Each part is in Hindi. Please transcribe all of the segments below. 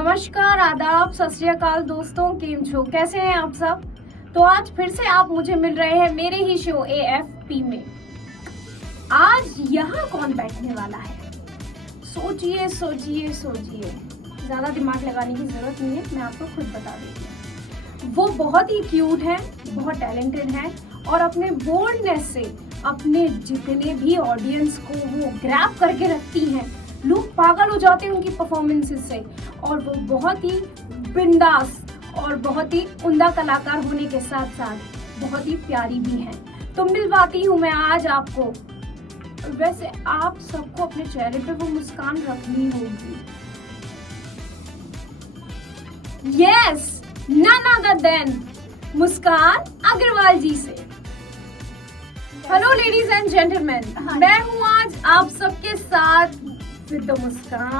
नमस्कार, आदाब, सत श्री अकाल दोस्तों, केम छो, कैसे हैं आप सब। तो आज फिर से आप मुझे मिल रहे हैं मेरे ही शो AFP में। आज यहाँ कौन बैठने वाला है, सोचिए सोचिए सोचिए, ज्यादा दिमाग लगाने की जरूरत नहीं है, मैं आपको खुद बता देती हूँ। वो बहुत ही क्यूट है, बहुत टैलेंटेड है और अपने बोल्डनेस से अपने जितने भी ऑडियंस को वो ग्रैब करके रखती हैं। लोग पागल हो जाते हैं उनकी परफॉर्मेंसेस से और वो बहुत ही बिंदास और बहुत ही उम्दा कलाकार होने के साथ साथ बहुत ही प्यारी भी हैं। तो मिलवाती हूँ मैं आज आपको। वैसे आप सबको अपने चेहरे पे वो मुस्कान रखनी होगी। यस, नन अदर देन मुस्कान अग्रवाल जी से। हेलो लेडीज एंड जेंटलमैन, मैं हूँ आज आप सबके साथ with the muskan.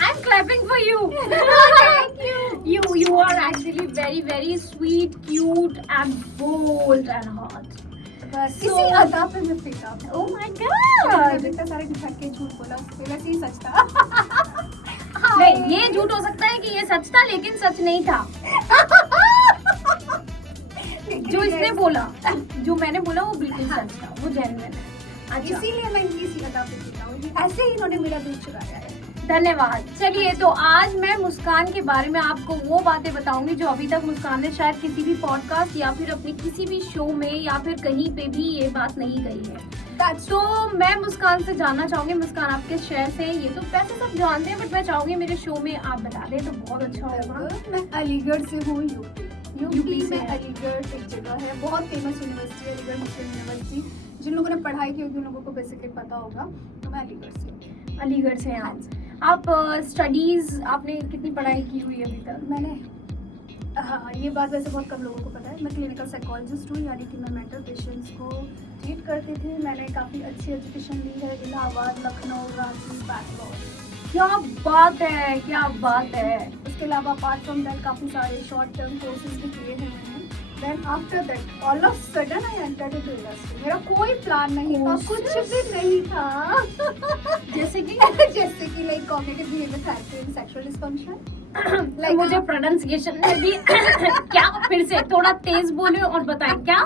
I'm clapping for you. Thank you. You are actually very sweet, cute and bold and hot. बस इसी अदा पे मैं फिदा हूँ। Oh my God. इतना सारे ढक के झूठ बोला, वैसे ही सच था। नहीं, ये झूठ हो सकता है कि ये सच था लेकिन सच नहीं था। जो इसने बोला, जो मैंने बोला वो बिल्कुल सच था, वो जेन्युइन है। अच्छा, इसीलिए मैं इनकी इसी अदा पे फिदा हूँ। ऐसे ही इन्होंने मेरा दिल चुराया है। धन्यवाद। चलिए, तो आज मैं मुस्कान के बारे में आपको वो बातें बताऊंगी जो अभी तक मुस्कान ने शायद किसी भी पॉडकास्ट या फिर अपनी किसी भी शो में या फिर कहीं पे भी ये बात नहीं कही है। तो मैं मुस्कान से जानना चाहूंगी, मुस्कान आपके शहर से, ये तो वैसे सब जानते हैं बट मैं चाहूंगी मेरे शो में आप बता दें तो बहुत अच्छा होगा। मैं अलीगढ़ से हूँ, यूपी से में। अलीगढ़ एक जगह है, बहुत फेमस यूनिवर्सिटी, अलीगढ़ मुस्लिम यूनिवर्सिटी। जिन लोगों ने पढ़ाई की होगी उन लोगों को बेसिकली पता होगा। तो मैं अलीगढ़ से हैं आप। स्टडीज आपने कितनी पढ़ाई की हुई अभी तक? मैंने हाँ, ये बात वैसे बहुत कम लोगों को पता है। मैं क्लिनिकल साइकोलॉजिस्ट हूँ, यानी कि मैं मेंटल पेशेंट्स को ट्रीट करती थी। मैंने काफ़ी अच्छी एजुकेशन ली है, इलाहाबाद, लखनऊ, रांची, बैंगलोर। क्या बात है, क्या बात है। उसके अलावा अपार्ट फ्रॉम दैट काफ़ी सारे शॉर्ट टर्म कोर्सेज भी किए हैं मैंने। Then after that all of sudden I entered into industry. मेरा कोई प्लान नहीं था, कुछ भी नहीं था। जैसे कि like cognitive behaviour therapy and sexual dysfunction. like, मुझे प्रोनाउंसिएशन में भी क्या, फिर से थोड़ा तेज बोले और बताएं क्या।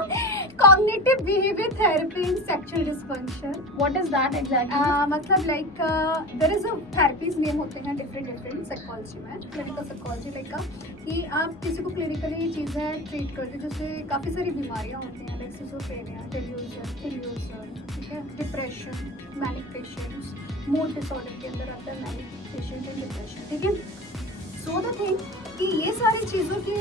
Cognitive behaviour therapy and sexual dysfunction, what is that exactly? मतलब like there is a therapies name होते हैं डिफरेंट साइकोलॉजी में, क्लिनिकल साइकोलॉजी लाइक कि आप किसी को क्लिनिकली चीज़ें ट्रीट करते हैं, जैसे काफ़ी सारी बीमारियाँ होती हैं, लाइक सिजोफ्रेनिया, डेल्यूजन, ठीक है, depression, manic patients, mood disorder के अंदर आता है मैनिक पेशेंट एंड डिप्रेशन, ठीक है। सो द थिंग कि ये सारी चीज़ों की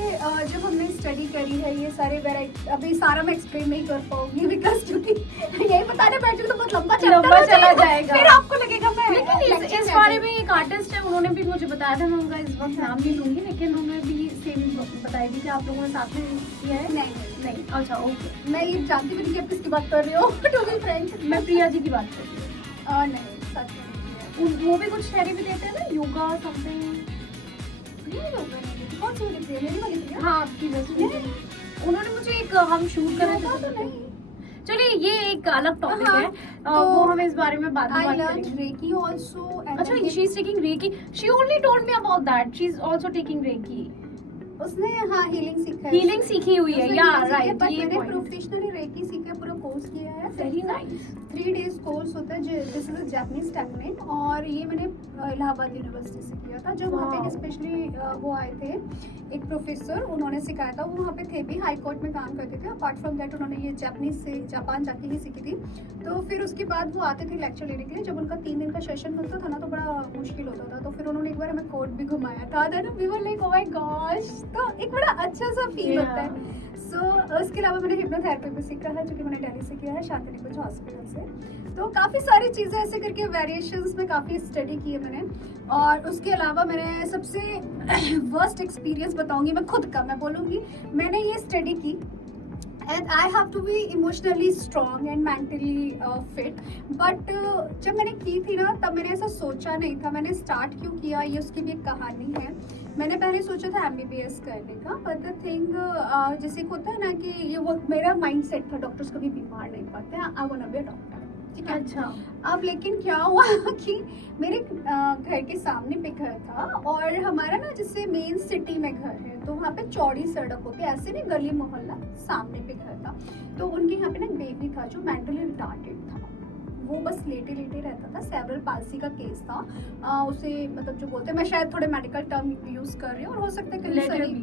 जब हमने स्टडी करी है, ये सारे वेराइटी, अभी सारा मैं एक्सप्लेन नहीं कर पाऊंगी बिकॉज क्योंकि यही बताने बैठे तो बहुत लंबा चला जाएगा, फिर आपको लगेगा मैं। लेकिन इस बारे में एक आर्टिस्ट है, उन्होंने भी मुझे बताया था, मैं उनका इस वक्त नाम नहीं लूंगी, लेकिन उन्होंने भी सेम बताई थी कि आप लोगों ने साथ में किया है। नहीं, अच्छा ओके। मैं ये जानती भी नहीं कि आप किसकी बात कर रहे हो। टू बी फ्रैंक, मैं प्रिया जी की बात कर रही हूँ। नहीं, सच में वो भी कुछ थेरेपी देते हैं ना, योगा समथिंग। कौन सी मेरी वाली थी? हाँ, आपकी वजह उन्होंने मुझे एक, हम शूट कर रहे थे तो नहीं। चलिए, ये एक अलग टॉपिक है, वो हम इस बारे में बाद में बात करेंगे। Reiki also. अच्छा, she is taking reiki. She only told me about that, she is also taking reiki. उसने हीलिंग सीखा है, हीलिंग सीखी हुई है, या राइट। ये मैंने प्रोफेशनली रेकी सीखा, पूरा कोर्स किया है। Very nice. 3 days कोर्स होता है, this is a Japanese technique, और ये मैंने इलाहाबाद यूनिवर्सिटी से किया था। जब वहाँ पे स्पेशली वो आए थे एक प्रोफेसर, उन्होंने सिखाया था, वो वहाँ पे थे भी, हाई कोर्ट में काम करते थे। अपार्ट फ्रॉम दैट उन्होंने ये जापानीज से जापान जाके ही सीखी थी। तो फिर उसके बाद वो आते थे लेक्चर लेने के लिए। जब उनका 3 दिन का सेशन मिलता था ना, तो बड़ा मुश्किल होता था। तो फिर उन्होंने एक बार हमें कोर्ट भी घुमाया था, we were like, oh my gosh. तो एक बड़ा अच्छा सा फील होता है। उसके अलावा मैंने हिप्नोथेरेपी भी सीखा है, जो कि मैंने दिल्ली से किया है, शांतिनिकेतन हॉस्पिटल से। तो काफ़ी सारी चीज़ें ऐसे करके वेरिएशंस में काफ़ी स्टडी की है मैंने। और उसके अलावा मैंने सबसे वर्स्ट एक्सपीरियंस बताऊंगी मैं खुद का, मैं बोलूँगी मैंने ये स्टडी की, and I have to be emotionally strong and mentally fit. But जब मैंने की थी ना, तब मैंने ऐसा सोचा नहीं था। मैंने स्टार्ट क्यों किया, ये उसकी भी एक कहानी है। मैंने पहले सोचा था MBBS करने का, बट द थिंग जैसे होता है ना कि ये वो मेरा माइंड सेट था, डॉक्टर्स कभी बीमार नहीं पड़ते, I want to be a doctor. ठीक है। अच्छा। अब लेकिन क्या हुआ कि मेरे घर के सामने पे घर था, और हमारा ना जैसे मेन सिटी में घर है तो वहाँ पे चौड़ी सड़क होती है, ऐसे नहीं गली मोहल्ला, सामने पे घर था। तो उनके यहाँ पे ना एक बेबी था जो मेंटली रिटार्डेड था, वो बस लेटे लेटे रहता था, सेरेब्रल पाल्सी का केस था। उसे मतलब जो बोलते हैं, मैं शायद थोड़े मेडिकल टर्म यूज कर रही हूँ और हो सकता है कहीं सही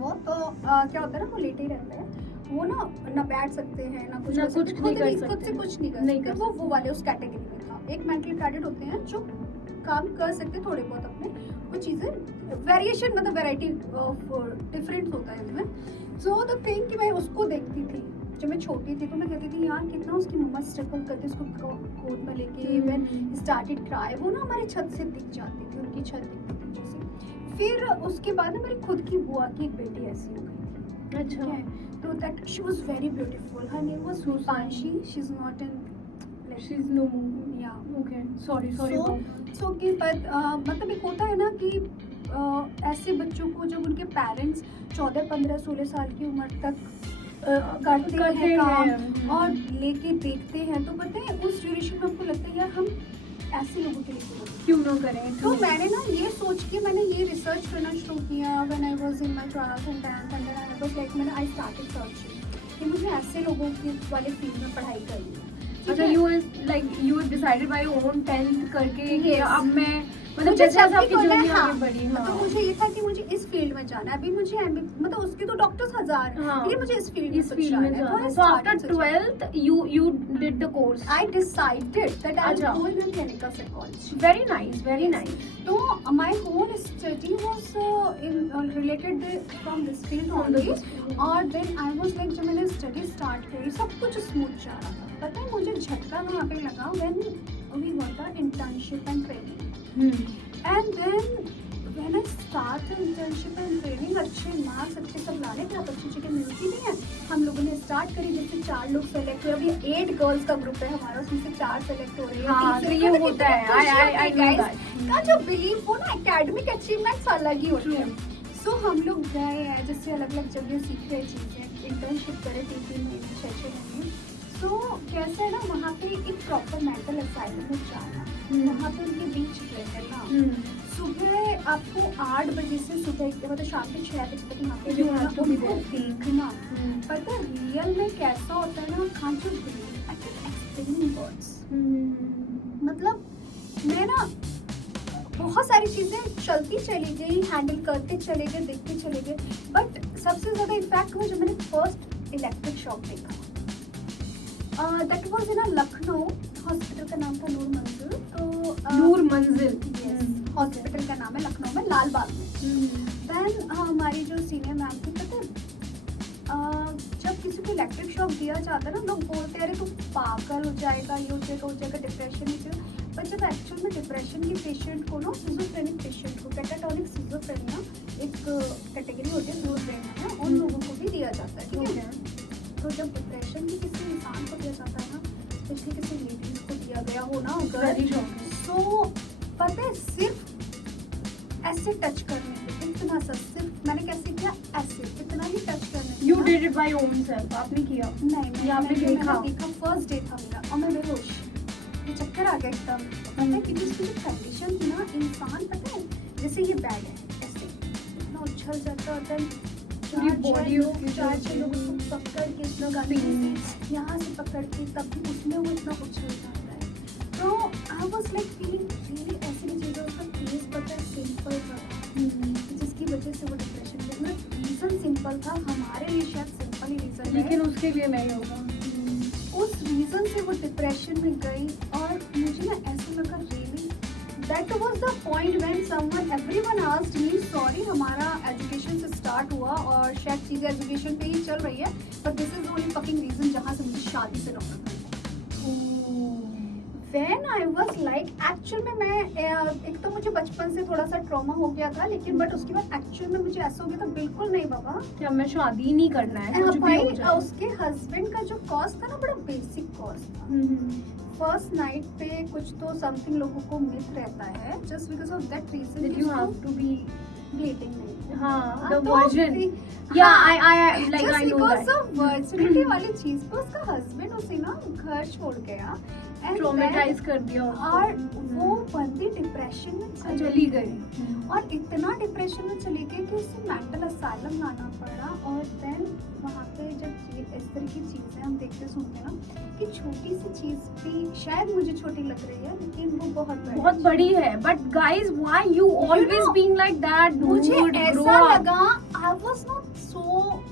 वो तो क्या होता है ना, वो लेटे ही रहता है, वो ना बैठ सकते हैं ना कुछ ना कर सकते, कुछ नहीं कर खुद से सकते। कुछ नहीं कर नहीं सकते, कर वो वाले उस कैटेगरी में था। एक मेंटली रिटार्डेड होते हैं जो काम कर सकते थोड़े बहुत अपने, वो चीजें वेरिएशन मतलब वैरायटी ऑफ डिफरेंट होता है इसमें। सो द थिंग कि मैं उसको देखती थी जब मैं छोटी थी, तो मैं कहती थी यार कितना उसकी मम्मा स्ट्रगल करती, उसको गोद में लेके व्हेन स्टार्टेड क्राई, वो ना हमारी छत से दिख जाती थी, उनकी छत दिखती थी जैसे। फिर उसके बाद ना मेरी खुद की बुआ की एक बेटी ऐसी हो गई थी। अच्छा। ठीक है, तो that she was very beautiful, her name was Supanshi, she is not in She's no more. या Okay. Sorry. सो कि मतलब एक होता है ना कि ऐसे बच्चों को जब उनके पेरेंट्स 14, 15, 16 साल की उम्र तक करते हैं काम और लेके देखते हैं, तो पता है उस ड्यूरेशन में आपको लगता है यार हम ऐसे लोगों के लिए क्यों ना करें। तो मैंने ना ये सोच के मैंने ये रिसर्च करना शुरू किया when I was in my class and 10th and I was like मैंने आई स्टार्टेड सर्चिंग कि मुझे ऐसे लोगों के वाले फील्ड में पढ़ाई करनी है। अच्छा, you decided by your own 10th करके कि Yes. अब मैं मतलब मुझे जैसे जब भी आपकी करना है, जर्नी हाँ, आगे बढ़ी। मतलब मुझे ये था कि मुझे इस फील्ड में जाना है। अभी मुझे मतलब उसके तो डॉक्टर्स हजार हैं, हाँ, लेकिन मुझे इस फील्ड इस फील्ड में जाना है। So after 12th you did the course. I decided that I अच्छा। will go in clinical psychology. Very nice, very Yes. nice. तो my whole study was related from this field From only. this field. और then I was like जब मैंने स्टडी स्टार्ट करी सब कुछ स्मूथ जा रहा था। पता है मुझे झटका वहाँ पे लगा when we got the internship and training. And then when I started internship and training, अच्छे मार्क्स अच्छे सब लाने थे, अच्छी चीजें मिलती नहीं है। हम लोगों ने स्टार्ट करी, जैसे 4 लोग सेलेक्ट हुए, अभी 8 गर्ल्स का ग्रुप है हमारा, उसमें से 4 सेलेक्ट हो रही है। हाँ, तो ये होता है। I know that. का जो बिलीव हो ना, एकेडमिक अचीवमेंट्स अलग ही होते हैं। सो हम लोग गए हैं जैसे अलग अलग जगह सीख रहे चीजें, इंटर्नशिप करे 3 महीने 6 महीने। तो कैसा है ना, वहाँ पे एक प्रॉपर मेंटल असाइलम में जाना, वहाँ पे उनके बीच रहना, सुबह आपको 8 बजे से सुबह मतलब शाम के 6 बजे तक वहाँ पे रहना, उनको देखना। पता है रियल में कैसा होता है ना, can't you believe, I can explain in words। मतलब मैं ना बहुत सारी चीजें चलती चली गई, हैंडल करते चले गए, देखते चले गए, बट सबसे ज्यादा इम्पैक्ट हुआ जब मैंने फर्स्ट इलेक्ट्रिक शॉक देखा। That was in Lucknow, hospital का नाम था नूर मंजिल। तो नूर मंजिल, हॉस्पिटल का नाम है लखनऊ में, लाल बाग में। देन हमारी जो सीनियर मैम थी, पता है जब किसी को इलेक्ट्रिक शॉक दिया जाता है ना, लोग बोलते हैं अरे तू पागल हो जाएगा, ये हो जाएगा, डिप्रेशन में। पर जब एक्चुअल में डिप्रेशन के पेशेंट को ना, सिजोफ्रेनिक पेशेंट को, कैटाटोनिक सिजोफ्रेनिया एक कैटेगरी होती है सिजोफ्रेनिया, उन लोगों को भी दिया जाता है, ठीक है। तो जब डिप्रेशन भी किसी इंसान को दिया जाता है ना, स्पेशली किसी लेडीज को दिया गया हो ना अगर, तो पता है सिर्फ ऐसे टच करने पे इतना सा, सिर्फ मैंने कैसे किया, ऐसे इतना ही टच करने पे। You did it by own self, आपने किया? नहीं, आपने देखा? फर्स्ट डे था मेरा और मैं बेहोश, ये चक्कर आ गया एकदम। पता है क्योंकि उसकी जो कंडीशन थी ना, इंसान पता है जैसे ये बैग है, ऐसे इतना उछल जाता होता है, पूरी बॉडी 4-6 लोग उसको पकड़ के इतना गाड़ी से यहाँ से पकड़ के तब भी उसमें वो इतना उछल जाता है। तो I was like feeling really ऐसी चीज़ें, उसका केस पता है सिंपल था, जिसकी वजह से वो डिप्रेशन में, मतलब रीज़न सिंपल था, हमारे लिए शायद सिंपल ही रीज़न है, लेकिन उसके लिए नहीं होगा। उस रीज़न से वो डिप्रेशन में गई। और मुझे ना ऐसा लगा really that was the point when someone everyone asked me, sorry हमारा एजुकेशन से स्टार्ट हुआ और शायद चीज़ें एजुकेशन पे ही चल रही है, but this is only fucking reason जहाँ से मुझे शादी से रोकना पड़ा। When I was like, actual में मैं एक तो मुझे बचपन से थोड़ा सा ट्रॉमा हो गया था, लेकिन बट उसके बाद एक्चुअल में मुझे ऐसा हो गया था बिल्कुल नहीं बाबा कि हमें शादी ही नहीं करना है, कुछ भी भाई हो जाए। उसके हस्बैंड का जो कॉस्ट था ना बड़ा बेसिक कॉस्ट था। फर्स्ट नाइट पे कुछ तो समथिंग लोगों को मिथ रहता है, just because of that reason That you have to be bleeding नहीं। हाँ, the तो virgin. फिर- Yeah, हाँ, I like just I know because that. of virginity वाली चीज पे उसका हस्बैंड उसे ना घर छोड़ गया and ट्रॉमेटाइज then- कर दिया उसको। और वो बंदी डिप्रेशन में चली गई। और इतना डिप्रेशन में चली गई कि उसे मेंटल असाइलम लाना पड़ा। और देन वहाँ पे जब इस तरह की चीज़ें हम देखते सुनते ना कि छोटी सी चीज़ भी शायद मुझे छोटी लग रही है लेकिन वो बहुत बड़ी है। But guys why you always know, being like that? मुझे ऐसा लगा आई वाज नॉट सो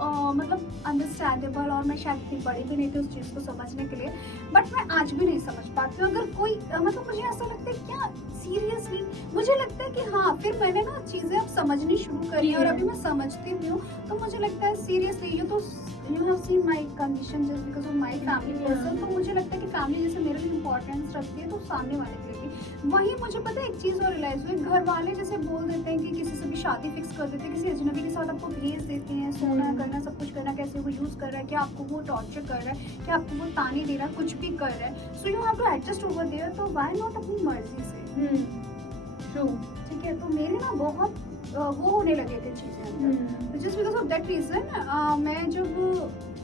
मतलब अंडरस्टैंडेबल, और मैं शायद इतनी बड़ी भी नहीं थी उस चीज़ को समझने के लिए, बट मैं आज भी नहीं समझ पाती हूँ। अगर कोई मतलब मुझे ऐसा लगता है क्या सीरियसली मुझे लगता है कि हाँ, फिर मैंने ना चीज़ें अब समझनी शुरू करी और अभी मैं समझती भी हूँ, तो मुझे लगता है seriously you have seen my condition just because of my family person. तो मुझे लगता है कि फैमिली जैसे मेरे लिए इंपॉर्टेंस रखती है तो सामने वाले के लिए भी वही। मुझे पता है एक चीज़ और रियलाइज हुई, घर वाले जैसे बोल देते हैं कि किसी से भी शादी फिक्स कर देते हैं, किसी अजनबी के साथ आपको भेज देते हैं, सोना करना सब कुछ करना, कैसे वो यूज़ कर रहा है, क्या आपको वो टॉर्चर कर रहा है, क्या आपको वो ताने दे रहा है, कुछ भी कर रहा है, so you have to adjust over there. तो व्हाई नॉट अपनी मर्जी से, ट्रू। ठीक है। तो मेरे ना बहुत वो होने लगे थे चीज़ें, just because of that reason मैं जब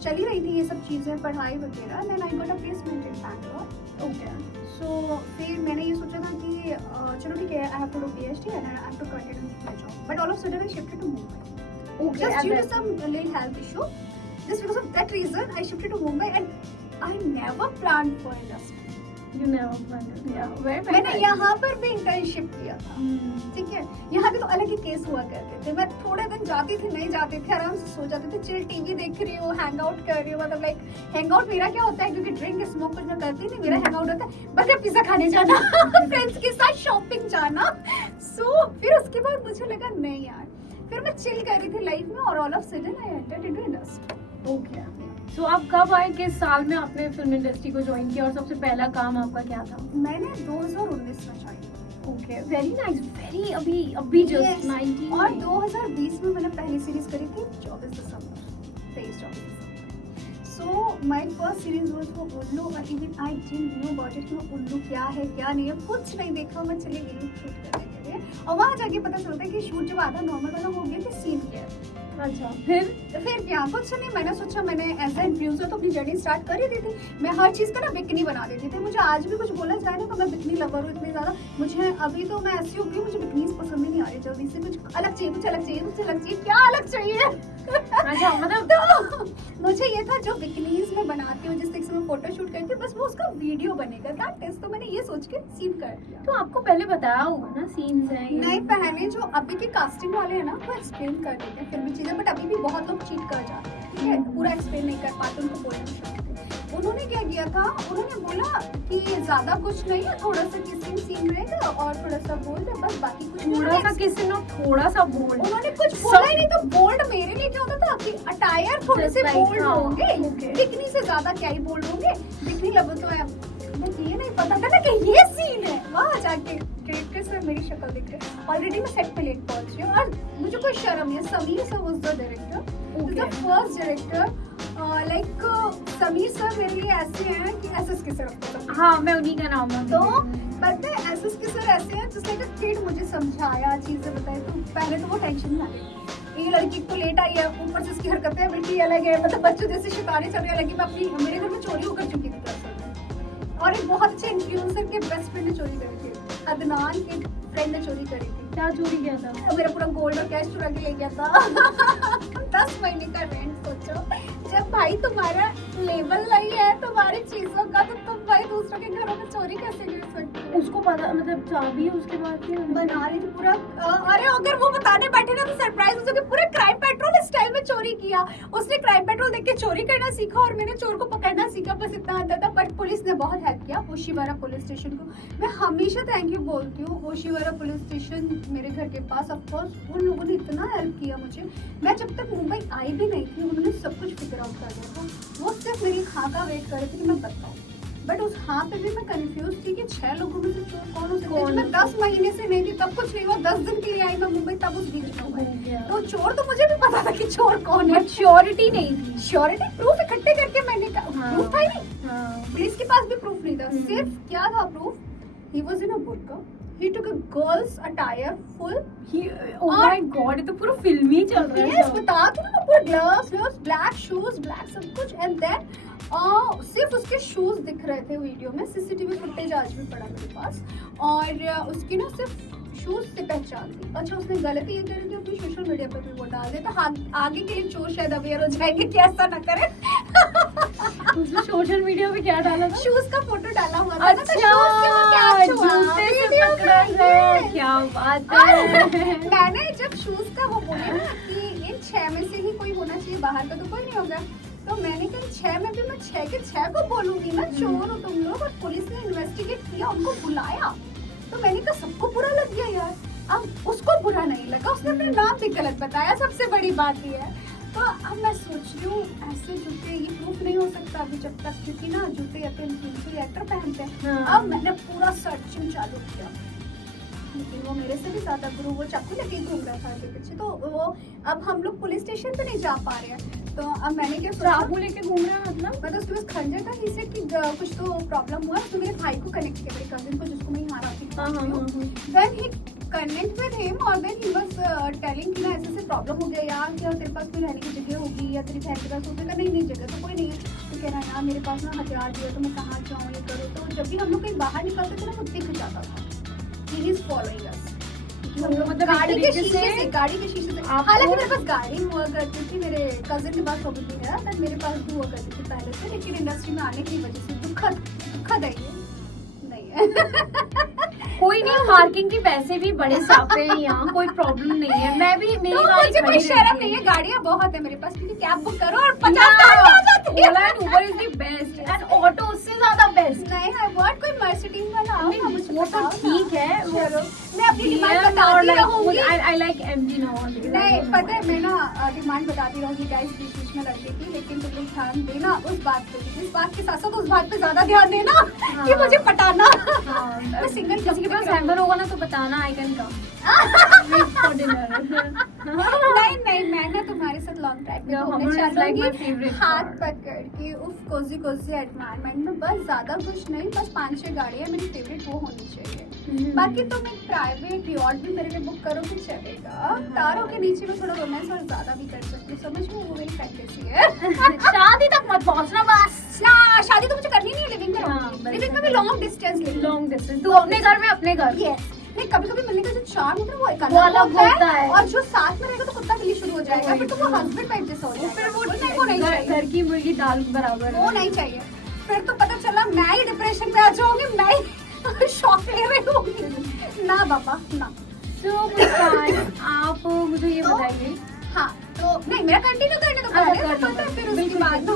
चली रही थी ये सब चीज़ें पढ़ाई वगैरह, then I got a placement in Bangalore. Okay. So फिर मैंने ये सोचा था कि चलो ठीक है, I have to do PhD and I have to continue my job, but all of sudden I shifted to Mumbai okay. just due to some little health issue. Just because of that reason I shifted to Mumbai and I never planned for industry. You never planned. Yeah. Very मैंने nice. यहाँ पर भी इंटर्नशिप किया था, ठीक है। यहाँ पे तो अलग ही केस हुआ करते थे, मैं थोड़े दिन जाती थी नहीं जाती थी, आराम से सो जाती थी, चिल टीवी देख रही हूँ, हैंग आउट कर रही हूँ। मतलब लाइक हैंग आउट मेरा क्या होता है, क्योंकि ड्रिंक स्मोक कुछ मैं करती नहीं, मेरा हैंग आउट होता है बर्गर पिज्जा खाने जाना फ्रेंड्स के साथ शॉपिंग जाना। सो फिर उसके बाद मुझे लगा नहीं यार, फिर मैं चिल कर रही थी लाइफ में और all of sudden I entered into industry. Okay. So आप कब आए, किस साल में आपने फिल्म इंडस्ट्री को ज्वाइन किया और सबसे पहला काम आपका क्या था? मैंने 2019 में ज्वाइन किया। ओके, वेरी नाइस, वेरी अभी जस्ट Yes. 19 और 2020 में मैंने पहली सीरीज करी थी 24 दिसंबर 23 दिसंबर। So my first series was for Ullu, और even I didn't know about it कि उल्लू क्या है क्या नहीं है, कुछ नहीं देखा। मैं चली गई शूट करने के लिए और वहाँ जाके पता चलता है कि शूट जब आधा नॉर्मल वाला हो गया कि सीन क्या है। अच्छा, फिर क्या कुछ नहीं, मैंने सोचा मैंने एज ए इन्फ्लुएंसर तो अपनी जर्नी स्टार्ट कर ही दी थी। मैं हर चीज़ का ना बिकनी बना देती थी। मुझे आज भी कुछ बोला जाए ना तो मैं बिकनी लवर हूँ इतनी ज़्यादा। मुझे अभी तो मैं ऐसी हो गई, मुझे बिकनीज पसंद ही नहीं आ रही जल्दी से। कुछ अलग चाहिए, कुछ अलग चाहिए, कुछ अलग चाहिए, क्या अलग चाहिए? अच्छा, मतलब तो मुझे ये था जो बिकनीज में बनाती हूँ, जिस तरीके से मैं फोटो शूट करती हूँ, बस वो उसका वीडियो बनेगा, दैट इज। तो मैंने ये सोच के सीन कर दिया। तो आपको पहले बताया होगा ना सीन्स हैं ये? नहीं, पहले जो अभी के कास्टिंग वाले हैं ना वो एक्सप्लेन कर देते हैं फिल्मी चीजें, बट अभी भी बहुत लोग चीट कर जाते हैं, ठीक है, पूरा एक्सप्लेन नहीं कर पाते, उनको बोलने में शौक है। उन्होंने क्या किया था, उन्होंने बोला कि ज्यादा कुछ नहीं है, थोड़ा सा किसिंग सीन रहेगा और थोड़ा सा बोल्ड है, बस बाकी कुछ नहीं। थोड़ा सा किसी ने थोड़ा सा बोल, उन्होंने कुछ बोला ही नहीं। तो बोल्ड मेरे लिए क्या होता था कि अटायर थोड़े से Just like, बोल्ड हाँ, होंगे, okay. दिखनी से ज्यादा क्या ही बोल्ड होंगे, दिखनी लगे तो है। मुझे ये नहीं पता था ना कि ये सीन है। वहाँ जाके डायरेक्टर सर मेरी शक्ल देख रहे, ऑलरेडी मैं सेट पे लेट पहुंच रही हूँ और मुझे कोई शर्म नहीं है। Sameer sir was the director, the first director. Like Sameer sir मेरे लिए ऐसे हैं कि एसएस की तरफ। हाँ, मैं उन्हीं का नाम तो पता है एसएस के सर ऐसे हैं जिस लाइक अ किड, मुझे समझाया, चीजें बताई। तो पहले तो वो टेंशन ना ले, ये लड़की तो लेट आई है, ऊपर से इसकी हरकतें बिल्कुल अलग है, मतलब बच्चों जैसे शिकारे चल रही लगी। मैं अपनी मेरे घर में चोरी होकर चुकी थी दरअसल, और एक बहुत अच्छे इन्फ्लुएंसर के बेस्ट फ्रेंड ने चोरी करी थी, अदनान के फ्रेंड ने चोरी करी थी। क्या चोरी किया था? मेरा पूरा गोल्ड और कैश चुरा के ले गया था 10 महीने का रेंट। सोचो, जब भाई तुम्हारा लेवल नहीं है तुम्हारी चीजों का, तो तुम भाई दूसरों के घरों में चोरी कैसे कर सकते हो? उसको पता, मतलब चाबी उसके बाद क्या बना रही थी पूरा। अरे अगर वो बताने बैठे ना तो सरप्राइज हो जाओगे। पूरा क्राइम पेट्रोल स्टाइल में चोरी किया उसने। क्राइम पेट्रोल देख के चोरी करना सीखा और मैंने चोर को पकड़ना सीखा, बस इतना आता था। बट पुलिस ने बहुत हेल्प किया, ओशीवारा पुलिस स्टेशन को मैं हमेशा थैंक यू बोलती हूँ। ओशीवारा पुलिस स्टेशन मेरे घर के पास, ऑफकोर्स उन लोगों ने इतना हेल्प किया मुझे। मैं जब तक मुंबई आई भी नहीं थी उन्होंने सब कुछ फिगर आउट कर दिया था। वो सिर्फ मेरी हाँ का वेट कर रहे थे कि मैं बताऊँ। बट उस हाँ पे भी मैं कंफ्यूज थी कि 6 लोगों में से चोर कौन हो सकता है। कौन? जब मैं 10 महीने से नहीं थी तब कुछ नहीं हुआ, 10 दिन के लिए आई मैं मुंबई तब उस बीच में हुआ। तो चोर तो मुझे भी पता था कि चोर कौन है, बट श्योरिटी नहीं थी। श्योरिटी प्रूफ इकट्ठे करके मैंने प्रूफ था ही नहीं, हाँ। पुलिस के पास भी प्रूफ नहीं था। सिर्फ क्या था proof, he was in a burqa, he took a girl's attire full। Oh my God, ये तो पूरा फिल्मी चल रहा है। Yes, बता तो ना, पूरा gloves, black shoes, black सब कुछ। and then सिर्फ उसके शूज दिख रहे थे वीडियो में, सीसीटीवी फुटेज आज भी पड़ा मेरे पास, और उसकी ना सिर्फ शूज से पहचान थी। अच्छा, उसने गलती ये करी थी अपनी सोशल मीडिया पर भी वो डाल दे, तो आगे के लिए चोर शायद अवेयर हो जाएंगे कि ऐसा ना करे। उसने सोशल मीडिया पे क्या डाला था? शूज का फोटो डाला हुआ था। अच्छा, जूते से पकड़ा है, क्या बात है। मैंने जब शूज का वो बोला ना कि इन 6 में से ही कोई होना चाहिए, बाहर का तो कोई नहीं होगा, तो मैंने कहा 6 में भी मैं 6 के 6 को बोलूंगी ना, चोर हो तुम लोग। और पुलिस ने इन्वेस्टिगेट किया, उनको बुलाया, तो मैंने कहा सबको बुरा लग गया यार। अब उसको बुरा नहीं लगा, उसने अपना नाम भी गलत बताया, सबसे बड़ी बात ये है। तो अब मैं सोच रही हूँ ऐसे जूते, ये प्रूफ नहीं हो सकता अभी जब तक, क्योंकि ना जूते एक्टर पहनते हैं। हाँ। अब मैंने पूरा सर्चिंग चालू किया, लेकिन वो मेरे से भी ज्यादा गुरु, वो चाकू लेके घूम रहा था आगे पीछे। तो वो अब हम लोग पुलिस स्टेशन पे नहीं जा पा रहे हैं, तो अब मैंने क्या सोचा, चाकू लेके घूम रहा है मतलब उसके पास खंजर था। ही सेड कि कुछ तो प्रॉब्लम हुआ, तो मेरे भाई को कनेक्ट किया, मेरे कजिन को, जिसको मैं यहाँ रखी। Then he connect with him, और देन ही वाज टेलिंग कि ना ऐसे ऐसे प्रॉब्लम हो गया यार, क्या तेरे पास कोई रहने की जगह होगी या तेरी बहन के पास होगी? नहीं नहीं, जगह तो कोई नहीं है। तो कह रहा है यार मेरे पास ना हथियार भी है, तो मैं कहाँ जाऊँ, ये करूँ। तो जब भी हम लोग कहीं बाहर निकलते थे ना, वो दिख जाता था ही इज फॉलोइंग अस। हम लोग मतलब गाड़ी एक के तरीके शीशे से- से, गाड़ी के शीशे से। आपको- हालांकि मेरे पास गाड़ी हुआ करती थी, मेरे कजिन के पास होगी थी है, बट मेरे पास भी हुआ करती थी पहले से, लेकिन इंडस्ट्री में आने की वजह से दुखद है ये, नहीं है। कोई नहीं, पार्किंग के पैसे भी बड़े साफे हैं यहाँ, कोई प्रॉब्लम नहीं है। मैं भी, मेरी तो गाड़ी मुझे कोई खड़ी शर्म रहती नहीं है। है, गाड़ियाँ बहुत है मेरे पास, क्योंकि कैब बुक करो और 50 गाड़ी आ जाती है। Ola and Uber is the best, and auto उससे ज्यादा बेस्ट। नहीं है, व्हाट, कोई मर्सिडीज वाला आओ ना, मुझे वो तो बताओ ठीक ना। है, वो- चलो, मैं अपनी डिमांड बताती रहूंगी। I like MG now. नहीं, पता है मैं ना डिमांड बताती रहूंगी गाइस, बीच बीच में लड़के की, लेकिन तुम लोग ध्यान देना उस बात पे, इस बात के साथ साथ उस बात पे ज्यादा ध्यान देना कि मुझे पटाना। हाँ, मैं सिंगल किसी के पास हैम्बर होगा ना तो बताना, I can come for dinner. नहीं नहीं, मैं ना तुम्हारे साथ लॉन्ग ड्राइव पे Yeah, घूमने Hummer is like my चलूंगी, favorite हाथ car. पकड़ के उफ कोजी कोजी एनवायरनमेंट में। बस ज्यादा कुछ नहीं, बस 5-6 गाड़ियाँ मेरी फेवरेट वो होनी चाहिए। बाकी तुम एक प्राइवेट यॉट भी मेरे लिए बुक करो कि चलेगा, तारों के नीचे में थोड़ा रोमांस और ज्यादा भी कर सकती हूँ, समझ में, वो मेरी फैंटेसी है। शादी तक मत पहुंचना बस। ना, शादी तो मुझे करनी नहीं है, लिविंग में हाँ, रहूंगी, बस। लिविंग में भी long distance living. Long distance, तू अपने घर में अपने घर। Yes. नहीं, कभी कभी मिलने का जो चार्म होता है वो एक वो अलग होता है। और जो साथ में रहेगा तो कुत्ता बिल्ली शुरू हो जाएगा, फिर तो वो हस्बैंड वाइफ जैसा हो जाएगा। फिर वो नहीं, वो नहीं चाहिए, घर की मुर्गी दाल बराबर। वो नहीं चाहिए। फिर तो पता चला मैं ही डिप्रेशन में आ जाऊंगी, मैं ही शॉक ले रही होंगी। ना बाबा ना। तो मुस्कान, आप मुझे ये तो- बताइए। हाँ, तो नहीं, मेरा कंटिन्यू करने तो अच्छा, पहले कर लो, पता है, कर फिर लो, उसके बिल्कुल, बाद ना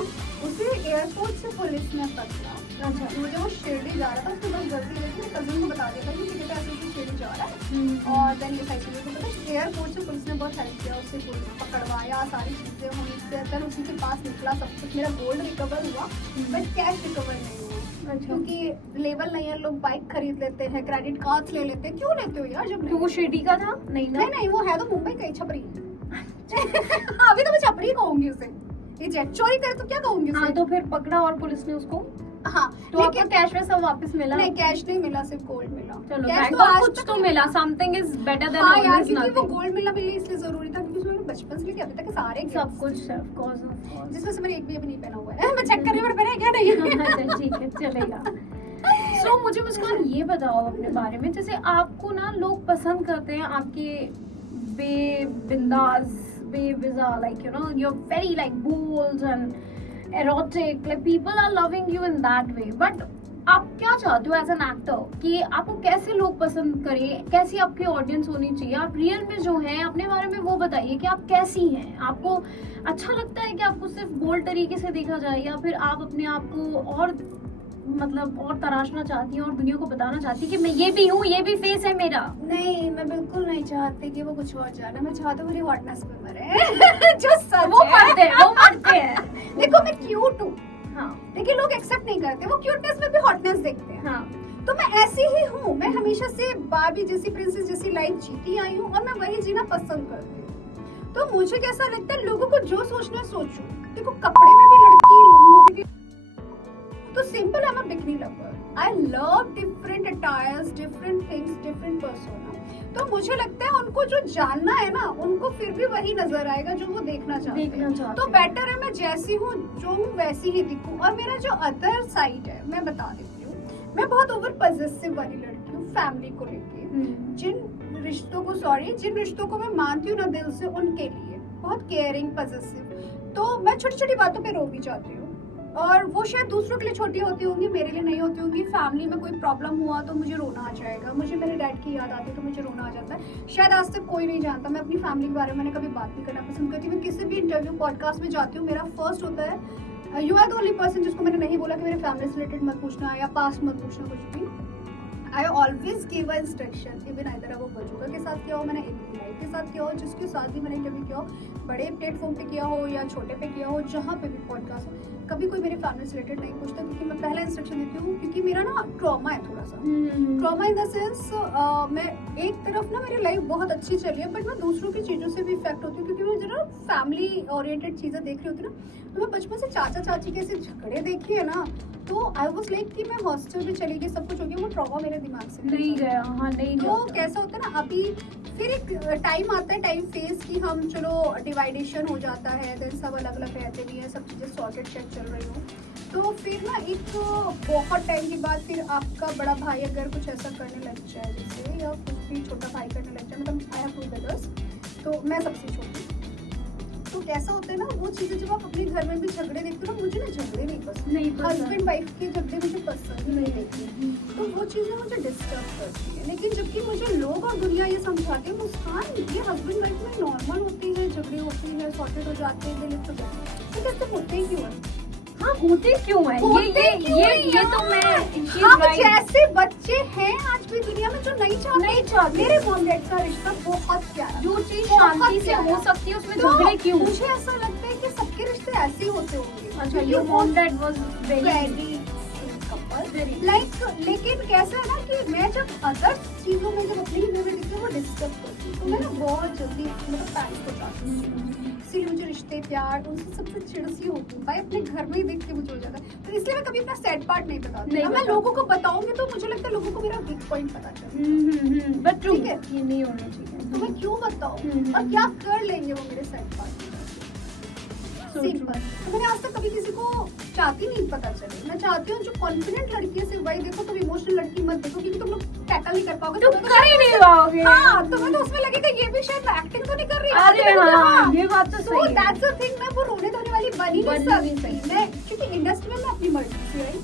उसे एयरपोर्ट से पुलिस ने पकड़ा। अच्छा। मुझे वो शिरडी जा रहा था, उसने बस गलती लगी, मेरे कजिन को बता दिया था कि टिकट ऐसे ऐसे शिरडी जा रहा है। और देन ये सारी चीज़ें, तो पता एयरपोर्ट से पुलिस ने बहुत हेल्प किया, उससे पकड़वाया, सारी चीज़ें हुई, देन उसी के पास निकला सब कुछ। मेरा गोल्ड रिकवर हुआ, बट कैश रिकवर नहीं हुआ, अच्छा। क्योंकि लेवल नहीं है। लोग बाइक खरीद लेते हैं, क्रेडिट कार्ड ले लेते हैं, क्यों लेते हो यार जब तो वो शिरडी का था? नहीं ना? नहीं नहीं, वो है तो मुंबई का ही, छपरी। अभी तो मैं छपरी कहूंगी उसे, ये जेट चोरी करे तो क्या कहूंगी हाँ, उसे। तो फिर पकड़ा और पुलिस ने उसको, हाँ, तो आपको कैश वैसा वापस मिला? नहीं, कैश नहीं मिला, सिर्फ गोल्ड मिला। चलो, कैश थैंक तो गॉड, आज कुछ तक तो नहीं मिला। समथिंग इज बेटर देन हाँ यार, ऑलवेज क्योंकि वो नथिंग। गोल्ड मिलना मेरे लिए इसलिए जरूरी था, क्योंकि उसमें मैंने बचपन से लेके अभी तक के सारे सब gifts, कुछ ऑफ कोर्स। जिसमें से मैंने एक भी अभी नहीं पहना हुआ है। मैं चेक कर रही हूँ मेरा पहना है क्या नहीं। अच्छा, ठीक है, चलेगा। सो मुझे मुस्कान ये बताओ अपने बारे में, जैसे आपको ना लोग पसंद करते हैं आपके बेबिंदास, बेविजा, like you know you are very like bold and erotic, like people are loving you in that way. But आप क्या चाहते हो एज एन एक्टर कि आपको कैसे लोग पसंद करें, कैसी आपकी ऑडियंस होनी चाहिए? आप रियल में जो है अपने बारे में वो बताइए कि आप कैसी हैं। आपको अच्छा लगता है कि आपको सिर्फ बोल्ड तरीके से देखा जाए, या फिर आप अपने आप को और मतलब और तराशना चाहती हैं और दुनिया को बताना चाहती हैं कि मैं ये भी हूँ, ये भी फेस है मेरा? नहीं, मैं बिल्कुल नहीं चाहती कि वो कुछ और जाने, मैं चाहती हूँ मेरी हॉटनेस पे मरे। जो सच वो है। मरते हैं, वो मरते हैं। देखो मैं क्यूट हूँ, हाँ लेकिन लोग एक्सेप्ट नहीं करते, वो क्यूटनेस में भी हॉटनेस देखते हैं। हाँ तो मैं ऐसी ही हूँ, मैं हमेशा से बार्बी जैसी, प्रिंसेस जैसी लाइफ जीती आई हूँ और मैं वही जीना पसंद करती हूँ। तो मुझे कैसा लगता है, लोगों को जो सोचना है सोचो। देखो कपड़े में भी लड़की लोगों की तो simple, I am a bikini lover, I love different attires, different things, different persona. तो मुझे लगता है उनको जो जानना है ना, उनको फिर भी वही नजर आएगा जो वो देखना चाहते हैं। तो बेटर है मैं जैसी हूँ, जो हूँ वैसी ही दिखूं। और मेरा जो अदर साइड है मैं बता देती हूँ, मैं बहुत ओवर पॉसेसिव वाली लड़की हूँ फैमिली को लेके। जिन रिश्तों को मैं मानती हूँ ना दिल से, उनके लिए बहुत केयरिंग, पॉसेसिव। तो मैं छोटी छोटी बातों पे रो भी जाती हूँ, और वो शायद दूसरों के लिए छोटी होती होंगी, मेरे लिए नहीं होती होंगी। फैमिली में कोई प्रॉब्लम हुआ तो मुझे रोना आ जाएगा, मुझे मेरे डैड की याद आती है तो मुझे रोना आ जाता है। शायद आज तक कोई नहीं जानता, मैं अपनी फैमिली के बारे में कभी बात नहीं करना पसंद करती। मैं किसी भी इंटरव्यू पॉडकास्ट में जाती हूँ, मेरा फर्स्ट होता है you are the only person जिसको मैंने नहीं बोला कि मेरे फैमिली से रिलेटेड मत पूछना या पास्ट मत पूछना कुछ भी। I always give instruction, even either वो बजुका के साथ किया हो, मैंने लाइफ के साथ किया हो, जिसके साथ भी मैंने इंटरव्यू किया हो, बड़े प्लेटफॉर्म पे किया हो या छोटे पे किया हो, जहाँ पे भी पॉडकास्ट हो, कभी कोई मेरे फैमिली से रिलेटेड नहीं पूछता, क्योंकि मैं पहला इंस्ट्रक्शन देती हूँ। क्योंकि मेरा ना ट्रॉमा है थोड़ा सा, ट्रॉमा इन द सेंस मैं एक तरफ ना मेरी लाइफ बहुत अच्छी चली है, बट मैं दूसरों की चीज़ों से भी इफेक्ट होती हूँ, क्योंकि मैं जरा फैमिली ओरिएंटेड चीज़ें देख रही होती ना। तो मैं बचपन से चाचा चाची के ऐसे झगड़े देखी है ना, तो आई वाज लाइक कि मैं हॉस्टल में चली गई, सब कुछ हो गया, वो ट्रॉमा मेरे दिमाग से नहीं गया। हाँ नहीं तो कैसा होता है ना, अभी फिर एक टाइम आता है, टाइम फेज की हम चलो डिवाइडेशन हो जाता है, देन सब अलग अलग रहते भी हैं, सब चीज़ें सॉर्टेड शेड चल रही हो। तो फिर ना एक बहुत टाइम के बाद फिर आपका बड़ा भाई अगर कुछ ऐसा करने लग जाए जैसे, या कुछ भी छोटा भाई करने लग जाए, मतलब आई हैव टू ब्रदर्स, तो मैं सबसे छोटी। तो कैसा होता है ना, वो चीज़ें जब आप अपने घर में भी झगड़े देखते हो ना, मुझे ना झगड़े नहीं पसंद, नहीं हस्बैंड वाइफ के झगड़े मुझे पसंद ही नहीं देखती, तो वो चीज़ें मुझे डिस्टर्ब करती है। लेकिन जबकि मुझे लोग और दुनिया ये समझाते हैं, मुस्कान ये हस्बैंड वाइफ में नॉर्मल होती है, झगड़े होती है, सॉर्टेड हो जाते हैं, दिल तो कैसे होते ही क्यों है? हाँ होते क्यों है? ये तो मैं हम जैसे बच्चे हैं आज भी दुनिया में जो नहीं चाहते। मेरे मॉम डैड का रिश्ता बहुत प्यारा, जो चीज शांति से हो सकती है उसमें झगड़े क्यों? मुझे ऐसा लगता है कि सबके रिश्ते ऐसे ही होते होंगे। अच्छा, your mom dad was very like, लेकिन कैसा है ना कि मैं जब अदर चीजों में जब अपनी में देखती हूँ वो डिस्टर्ब करती हूँ, तो मैं ना बहुत जल्दी मतलब पैनिक हो जाती हूँ। इसीलिए मुझे रिश्ते, प्यार, उनसे सबसे चिड़सी होती हूँ। भाई अपने घर में ही देख के मुझे हो जाता है, तो इसलिए मैं कभी अपना सैड पार्ट नहीं बताती। मैं लोगों को बताऊंगी तो मुझे लगता है लोगों को मेरा वीक पॉइंट पता चले, बट ठीक है, ये नहीं होना चाहिए। तो मैं क्यों बताऊँ, और क्या कर लेंगे वो मेरे सैड पार्ट? सिंपल। तो मैंने आज तक कभी किसी को चाहती नहीं पता चले। मैं चाहती हूँ जो कॉन्फिडेंट लड़की है सिर्फ वही देखो, तुम इमोशनल लड़की मत देखो, क्योंकि तुम लोग टैकल नहीं कर पाओगे, तुम कर ही नहीं पाओगे। हाँ, तुम्हें तो उसमें लगेगा ये भी शायद एक्टिंग तो नहीं कर रही। अरे हाँ, ये बात तो सही है। दैट्स द थिंग, मैं वो रोने धोने वाली बनी नहीं सकती मैं, क्योंकि इंडस्ट्री में मैं अपनी मर्जी से आई।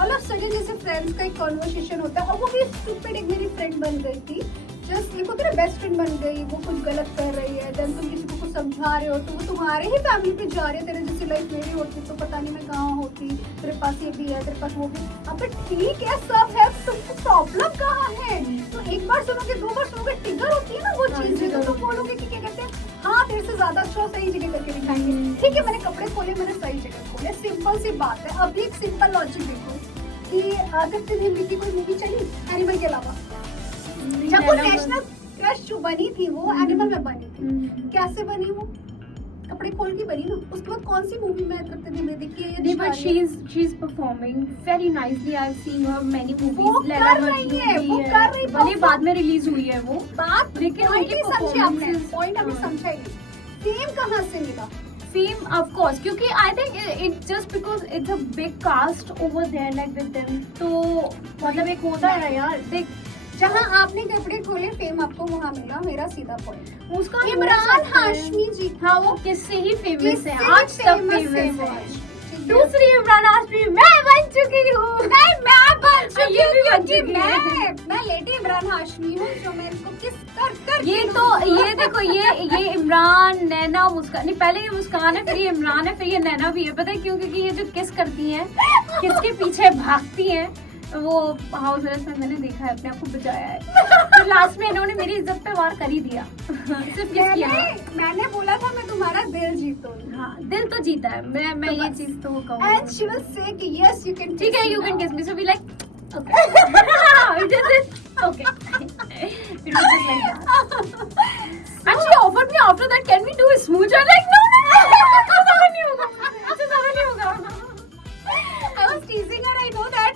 ऑल ऑफ सडन जैसे फ्रेंड्स का एक कॉन्वर्सेशन होता है, और वो भी स्टूपिड एक मेरी फ्रेंड बन गई थी, जस्ट देखो तेरा बेस्ट फ्रेंड बन गई, वो कुछ गलत कर रही है, देन तुम किसी को कुछ समझा रहे हो तो वो तुम्हारे ही फैमिली पे जा रही है। तेरे जैसी लाइफ मेरी होती तो पता नहीं मैं कहाँ होती, तेरे पास ये भी है, तेरे पास वो भी। अब ठीक है, सब है, तुमको प्रॉब्लम कहाँ है? तो एक बार सुनोगे, दो बार सुनोगे, ट्रिगर होती है ना वो चीज, तो तुम बोलोगे कि क्या कहते हैं, हाँ तेरे से ज्यादा अच्छा सही जगह करके दिखाएंगे। ठीक है, मैंने कपड़े खोले, मैंने सही जगह खोले, सिंपल सी बात है। अभी एक सिंपल लॉजिक देखो कि तृप्ति डिम्पी की कोई मूवी चली एनिमल के अलावा, जब वो नेशनल क्रश जो बनी थी वो एनिमल में बनी थी। कैसे बनी वो? कपड़े खोल के बनी ना। उसके बाद कौन सी मूवी में तृप्ति डिम्पी देखी है? नहीं, but she is performing very nicely. I have seen her many movies. वो कर रही है, भले बाद में रिलीज हुई है वो बात, लेकिन उनकी पॉइंट अभी समझा ही नहीं। फेम कहाँ से मिला? Fame, of course, क्योंकि I think it just because it's a big cast over there like with them, तो मतलब एक होता है यार, देख जहाँ आपने कपड़े खोले फेम आपको वहाँ मिला, मेरा सीधा पॉइंट। उसका इमरान हाशमी जी, हाँ वो किससे ही फेमस है, आज तक फेमस है। दूसरी इमरान हाशमी मैं बन चुकी हूँ। नहीं, मैं बन चुकी ये भी हूँ, बन क्योंकि चुकी मैं लेटी इमरान हाशमी हूँ जो मेरे को किस कर ये तो ये देखो, ये इमरान, नैना, मुस्कान, नहीं पहले ये मुस्कान है, फिर ये इमरान है, फिर ये नैना भी है। पता है क्यों? क्योंकि ये जो किस करती हैं, किसके पीछे भागती हैं, वो हाउस अरेस्ट में मैंने देखा है, अपने आप को बचाया है। तो लास्ट में इन्होंने मेरी इज्जत पे वार कर ही दिया। सिर्फ किया। मैंने बोला था मैं तुम्हारा दिल जीतूंगी। हाँ, दिल तो जीता है, मैं तो ये बस। चीज तो And she will say कि yes you can ठीक है, kiss me you can now. kiss me, so we like okay. It is it. Okay. It was just like that. And she offered me after that, can we do a smooch? I'm like no. ऐसा नहीं होगा, ऐसा नहीं होगा। I was teasing her, I know that.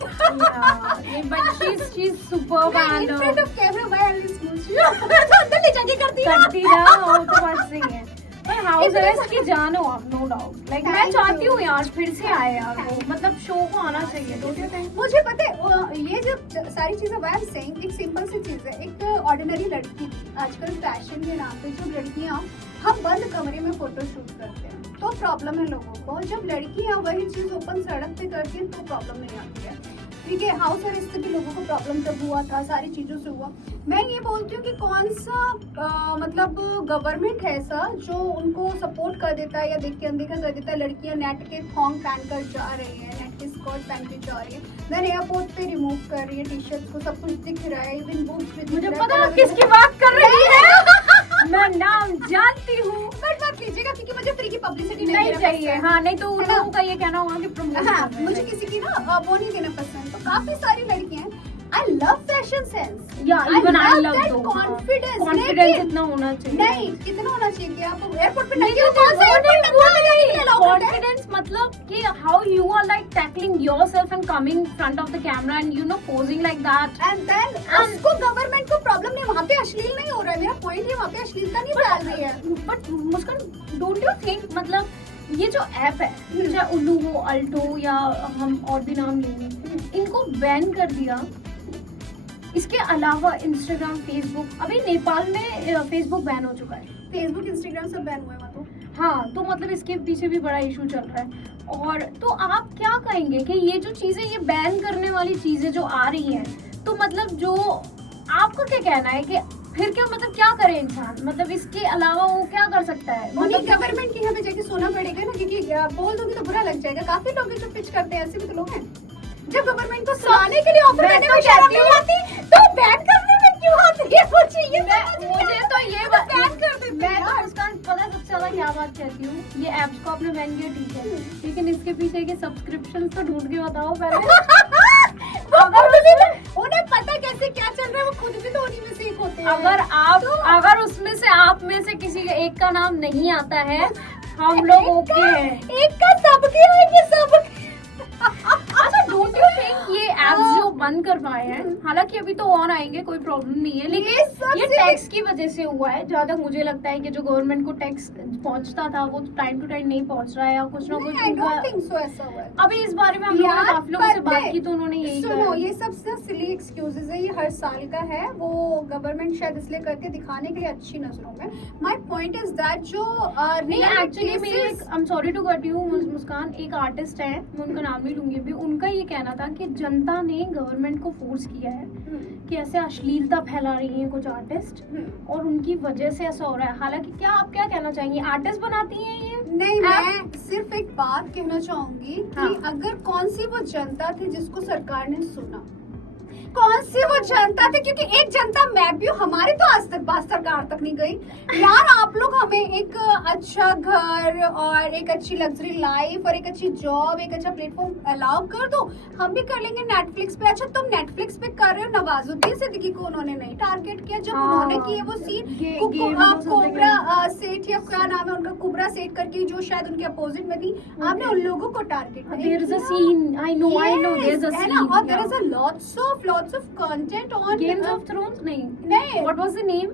Yeah, but she's superb and In front of camera, why are you smooth? तो अंदर ले जाके करती है। करती ना, वो तो बात सही है। पर हाउस अरेस्ट की जान हो आप, नो डाउट। लाइक मैं Thank चाहती you. हूँ यार फिर से आए यार वो, मतलब शो को आना चाहिए, don't you think? मुझे पता है ये जब सारी चीजें व्हाई आई एम सेइंग, एक सिंपल सी चीज है। एक ऑर्डिनरी लड़की आजकल फैशन के नाम पे जो लड़कियां हम बंद कमरे में फोटो शूट करते हैं तो प्रॉब्लम है लोगों को। जब लड़कियां वही चीज ओपन सड़क पे करती हैं तो प्रॉब्लम नहीं आती है। ठीक है, हाउस अरेस्ट से भी लोगों को प्रॉब्लम जब हुआ था, सारी चीजों से हुआ। मैं ये बोलती हूँ कि कौन सा मतलब गवर्नमेंट है ऐसा जो उनको सपोर्ट कर देता है या देख के अनदेखा कर देता है। लड़कियां नेट के थॉन्ग पहन कर जा रही है, नेट के स्कर्ट पहन के जा रही है, देन एयरपोर्ट पे रिमूव कर रही है टी शर्ट को, सब कुछ दिख रहा है, इवन बुक्स भी मुझे दिख पता रहा है किसकी बात कर रही है। मैं नाम जानती हूँ, बट मत लीजिएगा क्योंकि मुझे फ्री की पब्लिसिटी नहीं चाहिए। हाँ, नहीं तो उन है ना? लोगों का ये कहना होगा कि प्रमोट हाँ, मुझे किसी की ना वो नहीं देना पसंद। तो काफी सारी लड़कियां हैं, आई लव फैशन सेंस, या इवन आई लव that दो confidence, कॉन्फिडेंस लेकिन- इतना होना चाहिए। नहीं कितना होना चाहिए कि आप एयरपोर्ट पे नहीं, नहीं कौन सा एयरपोर्ट पे कहाँ पे जाने के लिए allow करते हैं? कॉन्फिडेंस मतलब कि how you are like tackling yourself and coming front of the camera and you know posing like that. And then उसको गवर्नमेंट को प्रॉब्लम नहीं, वहाँ पे अश्लील नहीं हो रहा है। मेरा पॉइंट है वहाँ पे अश्लीलता नहीं फैल रही है। But Muskan, don't you think मतलब ये जो ऐप है, चाहे उल्लू हो, अल्टो या हम और भी नाम लेंगे, इनको बैन कर दिया। इसके अलावा इंस्टाग्राम, फेसबुक, अभी नेपाल में फेसबुक बैन हो चुका है। फेसबुक इंस्टाग्राम सब बैन हुए वहाँ तो। हाँ, तो मतलब इसके पीछे भी बड़ा इशू चल रहा है। और तो आप क्या कहेंगे कि ये जो चीजें, ये बैन करने वाली चीजें जो आ रही हैं, तो मतलब जो आपका क्या कहना है कि फिर क्या मतलब क्या करे इंसान, मतलब इसके अलावा वो क्या कर सकता है? उन्हीं मतलब गवर्नमेंट के यहाँ पे जाके सोना पड़ेगा ना, क्योंकि बोल दूंगी तो बुरा लग जाएगा। काफी लोग हैं जो पिच करते हैं, ऐसे भी तो लोग हैं। जब गवर्नमेंट को सुनाने के लिए ऑफर मैं करने तो में शर्म कहती नहीं हूँ- आती तो बैन करने में क्यों आती है? मुझे ये मुझे तो ये बैन कर देती मैं है तो यार। उसका पता है सबसे ज्यादा क्या बात कहती हूँ, ये ऐप्स को आपने बैन किया ठीक है, लेकिन इसके पीछे के सब्सक्रिप्शन तो ढूंढ के बताओ पहले। उन्हें पता कैसे क्या चल रहा है, वो खुद भी तो उन्हीं में से एक होते हैं। अगर उसमें से आप में से किसी एक का नाम नहीं आता है, हम लोग ओके हैं। एक का सबके आएंगे सब। अच्छा, डोंट यू थिंक ये ऐप्स जो बंद करवाए हैं, हालांकि अभी तो और आएंगे, कोई प्रॉब्लम नहीं है, ये लेकिन सबसे- ये टैक्स की वजह से हुआ है। जहाँ तक मुझे लगता है कि जो गवर्नमेंट को टैक्स पहुंचता था वो टाइम टू टाइम नहीं पहुंच रहा है, या कुछ ना कुछ आई हुआ। डोंट थिंक सो ऐसा हुआ है। अभी इस बारे में हम लोगों ने यार, काफी लोगों से पता बात है, की तो उन्होंने यही सुनो, कहा। ये सब सिली एक्सक्यूजेज है, ये हर साल का है। वो गवर्नमेंट शायद इसलिए करती है दिखाने के लिए अच्छी नजरों में। माय पॉइंट इज दैट जो नहीं, एक्चुअली मेरे I am sorry to cut you Muskan, एक आर्टिस्ट है, मैं उनका नाम नहीं लूंगी अभी, उनका ये कहना था कि जनता ने गवर्नमेंट को फोर्स किया है कि ऐसे अश्लीलता फैला रही हैं कुछ आर्टिस्ट, और उनकी वजह से ऐसा हो रहा है। हालांकि क्या आप क्या कहना चाहेंगे, आर्टिस्ट बनाती हैं ये? नहीं, मैं सिर्फ एक बात कहना चाहूंगी हाँ। कि अगर कौन सी वो जनता थी जिसको सरकार ने सुना, कौन सी वो जनता थी, क्योंकि एक जनता मैं भी हूँ, हमारी तो आज तक बात सरकार तक नहीं गई। यार आप लोग हमें एक अच्छा घर और एक अच्छी लग्जरी लाइफ और एक अच्छी जॉब, एक अच्छा प्लेटफॉर्म अलाउ कर दो, हम भी कर लेंगे नेटफ्लिक्स पे। अच्छा तुम नेटफ्लिक्स पे कर रहे हो, नवाजुद्दीन सिद्दीकी को उन्होंने नहीं टारगेट किया जब हाँ। उन्होंने किए वो सीन कोबरा सेठ या क्या नाम है उनका, कुबरा सेठ करके, जो शायद उनके अपोजिट में थी, आपने उन लोगों को target there is a scene, I know there is a है ना, और there is scene. A lots of content on games of thrones नहीं, नहीं, what was the name?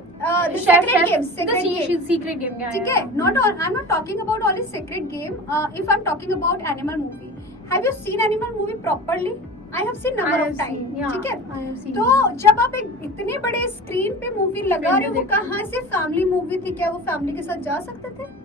the Sacred Games, Sacred the Games. secret game, yeah, ठीक yeah. है, not all, I'm not talking about only Sacred Game. If I'm talking about Animal movie, have you seen Animal movie properly? I have seen number I of have time. seen, yeah, ठीक है, I have seen. तो जब आप एक इतने बड़े स्क्रीन पे मूवी लगा रहे हो, वो देखा। कहाँ से फैमिली मूवी थी? क्या वो फैमिली के साथ जा सकते थे?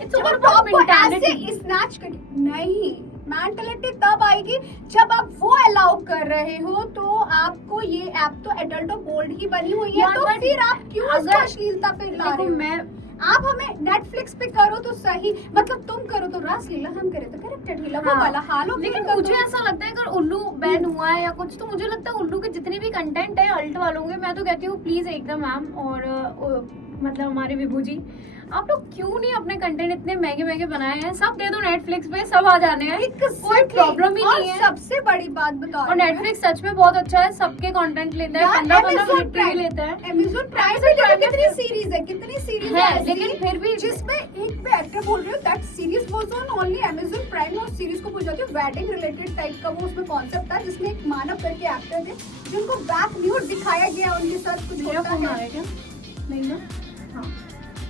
It's जब all आप about आपको ऐसे mentality. स्नैच कर, नहीं, मेंटालिटी तब आएगी जब आप वो अलाउ कर रहे हो। तो आपको ये ऐप तो एडल्ट और बोल्ड ही बनी हुई है, यार, तो but फिर आप क्यों अगर- उसको अश्लीलता पे ला देखो, रहे हो? आप हमें नेटफ्लिक्स पे करो तो सही, मतलब तुम करो तो रासलीला, हम करे तो करेक्टेड हीला, वो हाँ। वाला हाल हो। लेकिन मुझे ऐसा लगता है अगर उल्लू बैन हुआ है या कुछ, तो मुझे लगता है उल्लू के जितने भी कंटेंट है अल्ट वालों के, मैं तो कहती हूँ प्लीज एकदम मैम और मतलब हमारे विभू जी, आप लोग क्यों नहीं अपने कंटेंट इतने महंगे महंगे बनाए हैं, सब दे दो नेटफ्लिक्स पे, सब आ जाने हैं, कोई प्रॉब्लम ही नहीं है। सबसे बड़ी बात बताओ, और नेटफ्लिक्स सच में बहुत अच्छा है, सबके कंटेंट लेता है, 15-15 मिनट के भी लेता है। अमेज़न प्राइम पे कितनी सीरीज है, कितनी सीरीज है, है, लेकिन फिर भी जिसमें एक पे एक्टर बोल रहे हो that series was on only Amazon prime, और सीरीज को पूछा था वेडिंग रिलेटेड टाइप का वो उसमें कॉन्सेप्ट था, जिसमें एक मानव करके एक्टर थे जिनको बैक न्यूड दिखाया गया, उनके साथ कुछ मेरा होता फोन आ रहा है है क्या? नहीं ना? हाँ।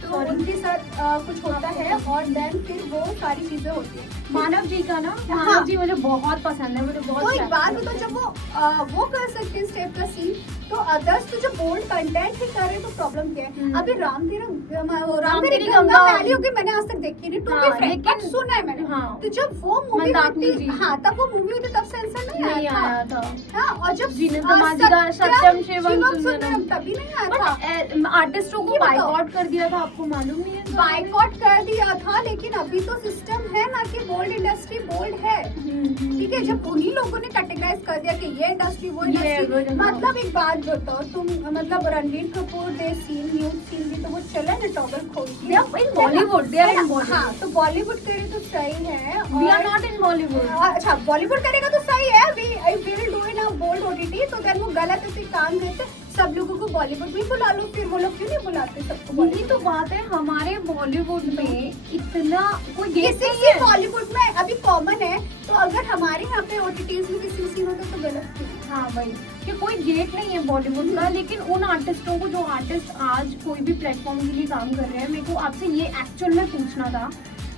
तो उनके साथ कुछ होता है, और देन फिर वो सारी चीजें होती है। मानव जी का ना, हाँ। मानव जी मुझे बहुत पसंद है, मुझे बहुत तो एक अच्छा बात लगता है। बताओ, जब वो कर सकते हैं स्टेप का सीन, तो अदर्स तो जो बोल्ड कंटेंट ही कर रहे हैं, तो प्रॉब्लम क्या है? अभी राम तेरी गंगा मैली होगी, मैंने आज तक देखी नहीं, टू बी फ्रैंक, लेकिन सुना है मैंने। हाँ। तो जब वो मूवी मंदाकिनी होती, जी। हाँ तब वो मूवी होती तब सेंसर नहीं आया था। हाँ, और जब जीनत दमाजी का सत्यम शिवम सुंदरम, तभी नहीं आया था। आर्टिस्टों को ये बताओ। बाइकआउट कर दिया था, आपको मालूम नहीं है? बाइकआउट कर दिया था, लेकिन अभी तो सिस्टम है ना कि बोल्ड इंडस्ट्री बोल्ड है, ठीक है। जब उन्हीं लोगों ने कैटेगराइज कर दिया कि ये इंडस्ट्री वो इंडस्ट्री, मतलब एक बात बताओ तुम, मतलब रणवीर कपूर दे सीन न्यूज सीन भी तो वो चले ना टॉगल खोल के, इन बॉलीवुड, दे आर इन हाँ, बॉलीवुड, तो बॉलीवुड करे तो सही है, we are not in Bollywood. अच्छा बॉलीवुड करेगा तो सही है, we I will do in a bold OTT, तो देन वो गलत है, तो काम करते सब लोगों को बॉलीवुड में बुला लो, फिर वो लोग क्यों नहीं बुलाते सबको? यही तो बात है, हमारे बॉलीवुड में इतना कोई गेट किसी नहीं से है। बॉलीवुड में अभी कॉमन है, तो अगर हमारे यहाँ पे ओटीटीज में किसी सीन होता तो गलत क्यों? हाँ भाई, कि कोई गेट नहीं है बॉलीवुड का, लेकिन उन आर्टिस्टों को, जो आर्टिस्ट आज कोई भी प्लेटफॉर्म के लिए काम कर रहे हैं, मेरे को आपसे ये एक्चुअल में पूछना था,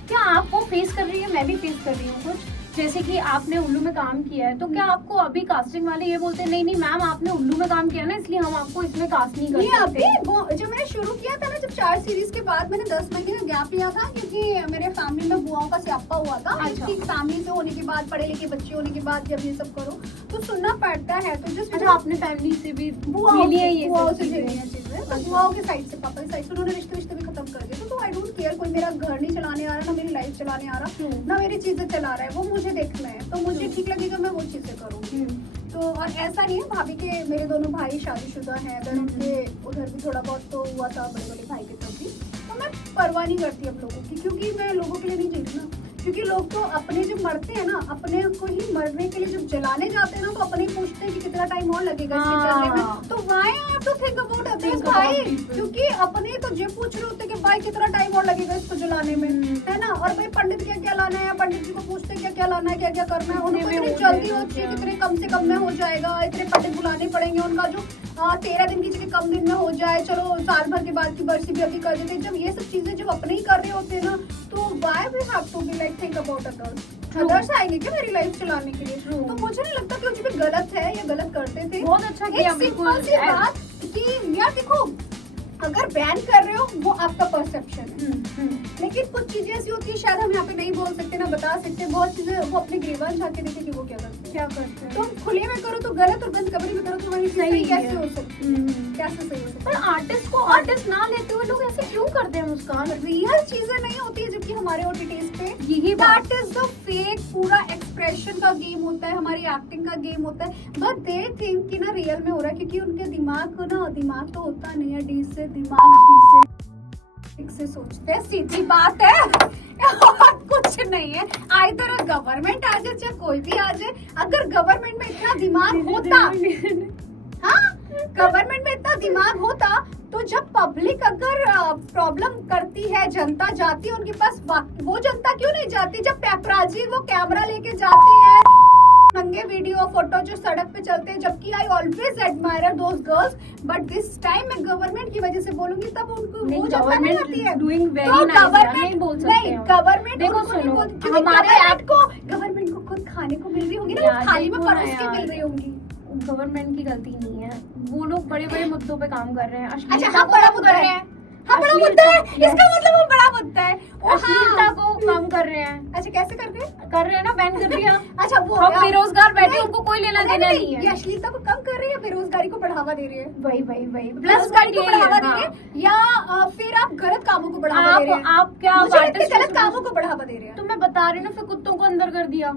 क्या आप वो फेस कर रही है, मैं भी फेस कर रही हूँ कुछ, जैसे कि आपने उल्लू में काम किया है, तो क्या आपको अभी कास्टिंग वाले ये बोलते हैं नहीं नहीं मैम आपने उल्लू में काम किया ना, इसलिए हम आपको इसमें कास्ट नहीं कर नहीं, सकते? अभी जब मैंने शुरू किया था ना, जब 4 सीरीज के बाद मैंने 10 महीने का गैप लिया था, क्योंकि मेरे फैमिली में बुआओं का स्यापा हुआ था। अच्छा। फैमिली से होने के बाद, पढ़े लिखे बच्चे होने के बाद जब ये सब करो तो सुनना पड़ता है, तो जस्ट अच्छा, आपने फैमिली से भी बुआओं मिली है ये बुआओं सब से चीजें? झेली हैं चीजें, तो बुआओं के साइड से, पापा के साइड से उन्होंने रिश्ते भी खत्म कर दिए, तो आई डोंट केयर, कोई मेरा घर नहीं चलाने आ रहा, ना मेरी लाइफ चलाने आ रहा, ना मेरी चीजें चला रहा है, वो मुझे देखना है, तो मुझे ठीक लगेगा मैं वो चीजें करूँ। तो और ऐसा नहीं है, भाभी के मेरे दोनों भाई शादीशुदा हैं, अगर उनके उधर भी थोड़ा बहुत तो हुआ था बड़े बड़े भाई की तरफ भी, तो मैं परवाह नहीं करती अब लोगों की, क्योंकि मैं लोगों के लिए नहीं जी रही ना, क्योंकि लोग तो अपने जब मरते हैं ना, अपने को ही मरने के लिए जब जलाने जाते हैं ना, तो अपने ही पूछते हैं कि कितना टाइम और लगेगा इसके जलने में, तो why I have to think about others भाई, क्योंकि अपने तो ये पूछ रहे होते हैं कि भाई कितना टाइम और लगेगा इसको जलाने में, है ना। और भाई पंडित क्या क्या लाना है, पंडित जी को पूछते हैं क्या क्या लाना है, क्या क्या करना है, उनको इतनी जल्दी होती है, कितने कम से कम में हो जाएगा, इतने पंडित बुलाने पड़ेंगे, उनका जो 13 दिन की जगह कम दिन में हो जाए, चलो साल भर के बाद की बरसी भी अभी कर देते हैं। जब ये सब चीजें जब अपने ही कर रहे होते हैं ना, तो why we have to be like think about others आएंगे क्या मेरी लाइफ चलाने के लिए? तो मुझे नहीं लगता कि कुछ भी गलत है या गलत करते थे। बहुत अच्छा किया, एक बिल्कुल सिंपल सी बात कि यार देखो, अगर बैन कर रहे हो वो आपका परसेप्शन है, लेकिन कुछ चीजें ऐसी होती है शायद हम यहाँ पे नहीं बोल सकते ना बता सकते, बहुत चीजें वो अपने ग्रीवान झाके देखे कि वो क्या करते हैं। तो खुले में करो तो गलत, और बंद कमरे में करो तो वही सही कैसे हो सकती है? कैसे सही हो सकती पर आर्टिस्ट को आर्टिस्ट ना लेते हुए लोग ऐसे क्यों करते हैं मुस्कान? है? रियल चीजें नहीं होती है, जबकि हमारे ओटीटीज पे यही दैट इज द फेक, पूरा एक्सप्रेशन का गेम होता है, हमारी एक्टिंग का गेम होता है, बट दे थिंक कि ना रियल में हो रहा है, क्योंकि उनके दिमाग को ना, दिमाग तो होता नहीं है, डी से दिमाग, डी से सोचते हैं, सीधी बात है और कुछ नहीं है। आइदर गवर्नमेंट आ जाए चाहे कोई भी आ जाए, अगर गवर्नमेंट में इतना दिमाग होता, हाँ गवर्नमेंट में इतना दिमाग होता, तो जब पब्लिक अगर प्रॉब्लम करती है, जनता जाती है उनके पास, वो जनता क्यों नहीं जाती? जब पेपराजी वो कैमरा लेके जाती है, नंगे वीडियो फोटो जो सड़क पे चलते हैं, जबकि I always admire those girls, but this time मैं गवर्नमेंट की वजह से बोलूंगी, तब उनको वो जनता नहीं आती है। डूइंग वेरी तो नाइस, गवर्नमेंट नहीं बोल सकते नहीं, हम। गवर्नमेंट देखो उनको नहीं सुनो, बोलती, क्योंकि गवर्नमेंट को खुद खाने को मिल रही होगी ना, यार, वो थाली में देखो ना परोस के यार। मिल रही होंगी। गवर्नमेंट की गलती नहीं है, वो लोग बड़े बड़े मुद्दों पे काम कर रहे हैं। अच्छा, हाँ बड़ा मुद्दा है, हाँ बड़ा मुद्दा है, इसका मतलब वो बड़ा मुद्दा है। अश्लीलता को कम कर रहे हैं। अच्छा कैसे कर रहे हैं ना, बैन कर दिया। अच्छा वो हम बेरोजगार बैठे, उनको कोई लेना देना नहीं है। ये अश्लीलता को कम कर रही है, बेरोजगारी को बढ़ावा दे रही है। वही बेरोजगारी को बढ़ावा दे रही है, या फिर आप गलत कामों को बढ़ावा दे रहे हैं? आप क्या गलत कामों को बढ़ावा दे रहे हैं। तो मैं बता रही हूँ, फिर कुत्तों को अंदर कर दिया,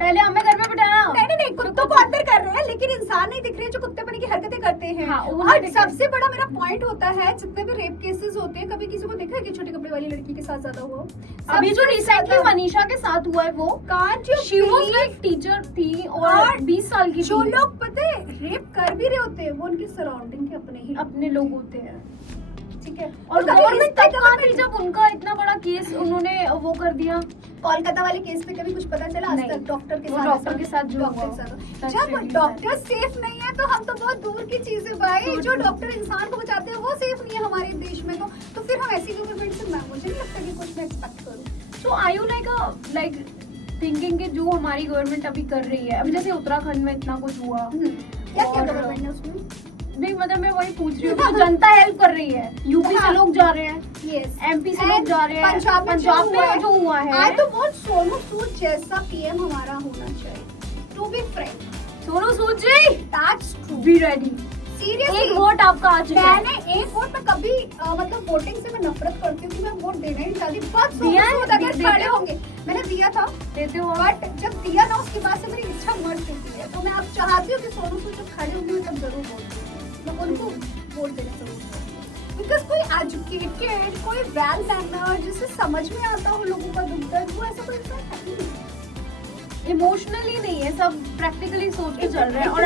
पहले हमें घर में बिठाया। नहीं कुत्तों को अंदर कर रहे हैं, लेकिन इंसान नहीं दिख रहे जो कुत्तेपनी की हरकतें करते हैं। हाँ, और सबसे बड़ा मेरा पॉइंट होता है, जितने भी रेप केसेस होते हैं, कभी किसी को देखा है कि छोटे कपड़े वाली लड़की के साथ ज्यादा हुआ? अभी जो रिसेंटली मनीषा के साथ हुआ है वो टीचर थी और 20 साल की। जो लोग पता है रेप कर भी रहे होते हैं, वो उनकी सराउंडिंग के अपने लोग होते हैं, ठीक है। और गवर्नमेंट तब कहाँ थी जब उनका इतना बड़ा केस उन्होंने वो कर दिया? कोलकाता वाले केस पे कभी कुछ पता चला? आज तक डॉक्टर के साथ जब डॉक्टर सेफ नहीं है तो हम तो बहुत दूर की चीज है भाई। जो डॉक्टर इंसान को बचाते हैं वो सेफ नहीं है हमारे देश में, तो फिर हम ऐसी गवर्नमेंट से मुझे नहीं लगता कि कुछ मैं एक्सपेक्ट करूँ। सो आई यू लाइक थिंकिंग कि जो हमारी गवर्नमेंट अभी कर रही है, अभी जैसे उत्तराखंड में इतना कुछ हुआ, क्या गवर्नमेंट ने उसमें? नहीं मतलब मैं वही पूछ रही हूँ, तो जनता हेल्प कर रही है। यूपी से लोग जा रहे हैं, एमपी से लोग जा रहे हैं, पंजाब में जो हुआ है। तो बहुत सोनू सूद जैसा पीएम हमारा होना चाहिए, to be frank. Sonu Sood ji, that's true, be ready. Seriously एक वोट आपका आ चुका है। मैंने एक वोट में कभी मतलब वोटिंग से मैं नफरत करती हूँ कि मैं वोट देना ही नहीं चाहती, बट दिया है, अगर खड़े होंगे, मैंने दिया था, देते हो, बट जब दिया ना उसके बाद से मेरी इच्छा मर चुकी है। तो मैं अब चाहती हूँ कि सोनू सूद जब खड़े होंगे तब जरूर वोट दूँ, मैं उनको वोट देना चाहूँगी। बिकॉज कोई एजुकेटेड, कोई वेल मैनर, जिसे समझ में आता हो लोगों का दुख दर्द, वो ऐसा कोई इंसान है ही नहीं। इमोशनली नहीं है, सब प्रैक्टिकली सोच के चल रहे हैं। और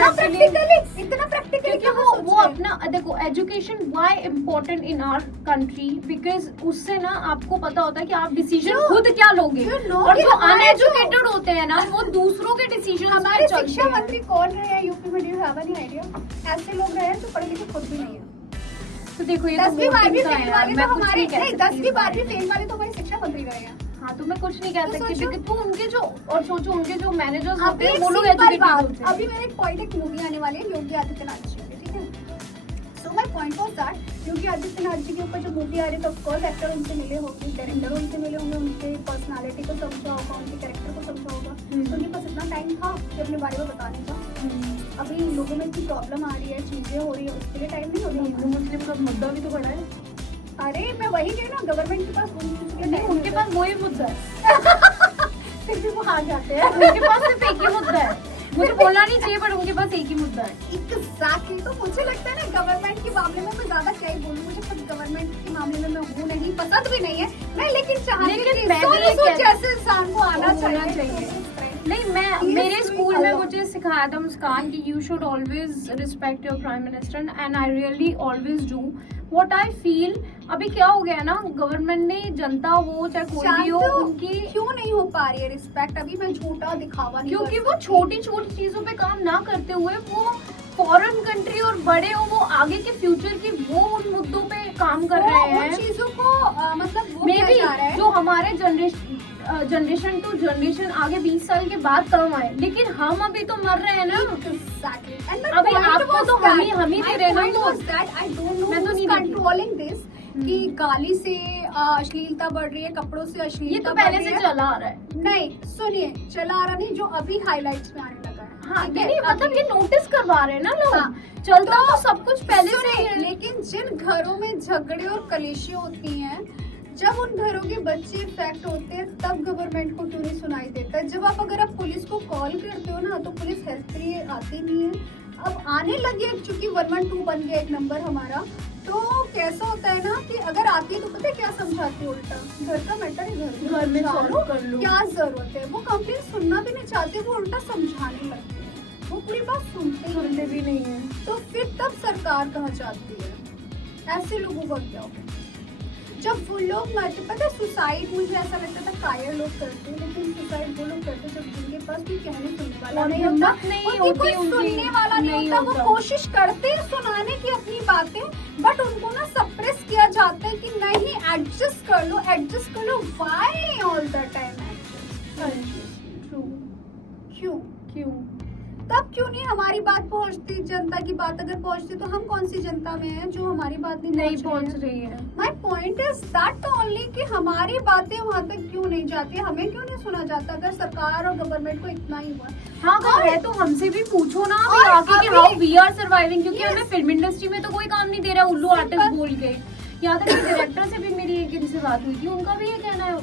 इतना प्रैक्टिकली क्योंकि वो अपना देखो, education why important in our country, because उससे ना आपको पता होता है कि आप डिसीजन खुद क्या लोगे। और जो अनएजुकेटेड होते हैं ना, वो दूसरों के डिसीजन। हमारे शिक्षा मंत्री कौन रहे हैं यूपी में? Do you have any idea? ऐसे लोग रहे हैं जो पढ़े लिखे खुद भी नहीं है। तो देखो, ये 10वीं 12वीं फेल वाले तो हमारे, नहीं 10वीं 12वीं फेल वाले तो हमारे शिक्षा मंत्री रहे हैं। हाँ, तो मैं कुछ नहीं कह तो सकती, क्योंकि तो उनके जो, और सोचो उनके जो मैनेजर्स होते हैं वो लोग एजुकेटेड होते हैं। अभी मेरे एक पॉइंट, एक मूवी आने वाली है योगी आदित्यनाथ जी की, ठीक है। So my point was that Yogi Adityanath ji के ऊपर जो मूवी आ रही है, तो ऑफ कोर्स एक्टर उनसे मिले होंगे, डायरेक्टर उनसे मिले होंगे, उनके पर्सनालिटी को समझा होगा, उनके कैरेक्टर को समझा होगा, तो उनके पास इतना टाइम था कि अपने बारे में बताने का। अभी लोगों में इतनी प्रॉब्लम आ रही है, चीजें हो रही है, उसके लिए टाइम नहीं होता। हिंदू मुस्लिम का मुद्दा भी तो बड़ा है। अरे मैं वही कह ना, गवर्नमेंट के पास उनके पास वही मुद्दा है। फिर भी वो हार जाते हैं। उनके पास सिर्फ एक ही मुद्दा है, मुझे बोलना नहीं चाहिए पर उनके पास एक ही मुद्दा है। एग्जैक्टली। तो मुझे लगता है ना गवर्नमेंट के मामले में मैं ज्यादा क्या ही बोलूं, मुझे खुद गवर्नमेंट के मामले में मैं हूँ नहीं, पसंद भी नहीं है मैं, लेकिन चाहती हूँ कि जैसे इंसान को आना चाहिए। नहीं, मैं मेरे स्कूल में मुझे सिखाया था मुस्कान कि you should always respect your prime minister, and I really always do what I feel. अभी क्या हो गया ना, गवर्नमेंट ने, जनता हो चाहे कोई भी हो, उनकी क्यों नहीं हो पा रही है रिस्पेक्ट? अभी मैं झूठा दिखावा नहीं, क्योंकि वो छोटी छोटी चीजों पे काम ना करते हुए वो फॉरेन कंट्री और बड़े हो, वो आगे के फ्यूचर की वो उन मुद्दों पे काम कर रहे हैं, चीजों को मतलब मे बी जो हमारे जनरेशन टू जनरेशन आगे 20 साल के बाद काम आए, लेकिन हम अभी तो मर रहे हैं ना। अभी आपको तो हम ही दे रहे हैं ना। मैं तो नहीं कंट्रोलिंग दिस कि गाली से अश्लीलता बढ़ रही है, कपड़ों से अश्लीलता, ये तो पहले से चला आ रहा है। नहीं सुनिए, चला आ रहा नहीं, जो अभी हाइलाइट्स में आने लगा है। हाँ, नहीं मतलब ये नोटिस करवा रहे हैं ना लोग। हाँ, चलता तो सब कुछ पहले से ही है। लेकिन जिन घरों में झगड़े और कलेशियां होती हैं, जब उन घरों के बच्चे इफेक्ट होते हैं, तब गवर्नमेंट को क्यों नहीं सुनाई देता है? जब अगर आप पुलिस को कॉल करते हो ना, तो पुलिस हेल्प के लिए आती नहीं है। अब आने लगे, चूंकि 112 बन गया एक नंबर हमारा, तो कैसा होता है ना कि अगर आती है तो पता है क्या समझाती है उल्टा, घर का मैटर है, घर में सॉल्व कर लो, क्या जरूरत है। वो कंप्लेंट सुनना भी नहीं चाहते, वो उल्टा समझाने लगते हैं, वो पूरी बात सुनते भी नहीं है। तो फिर तब सरकार कहाँ जाती है? ऐसे लोगों का क्या होगा? जब वो लोग मरते, पता है सुसाइड मुझे ऐसा लगता था कायर लोग करते, लेकिन सुसाइड वो लोग करते जब जिनके पास कोई कहने सुनने वाला नहीं होता, कोई सुनने वाला नहीं होता। वो कोशिश करते हैं सुनाने की अपनी बातें, बट उनको ना सप्रेस किया जाता है कि नहीं एडजस्ट कर लो, एडजस्ट कर लो। Why all the time adjust? क्यों? तब क्यों नहीं हमारी बात पहुंचती? जनता की बात अगर पहुंचती तो हम कौन सी जनता में हैं जो हमारी बात नहीं पहुंच रही है। My point is that only कि हमारी बातें वहाँ तक क्यों नहीं जाती, हमें क्यों नहीं सुना जाता? अगर सरकार और गवर्नमेंट को इतना ही हुआ हाँ अगर है तो हमसे भी पूछो ना और आके कि अभी- हाउ वी आर सर्वाइविंग, क्योंकि Yes. हमें फिल्म इंडस्ट्री में तो कोई काम नहीं दे रहा उल्लू आर्टिस्ट बोल के। यहाँ तक कि डायरेक्टर से भी मेरी एक इनसे बात हुई थी, उनका भी ये कहना है,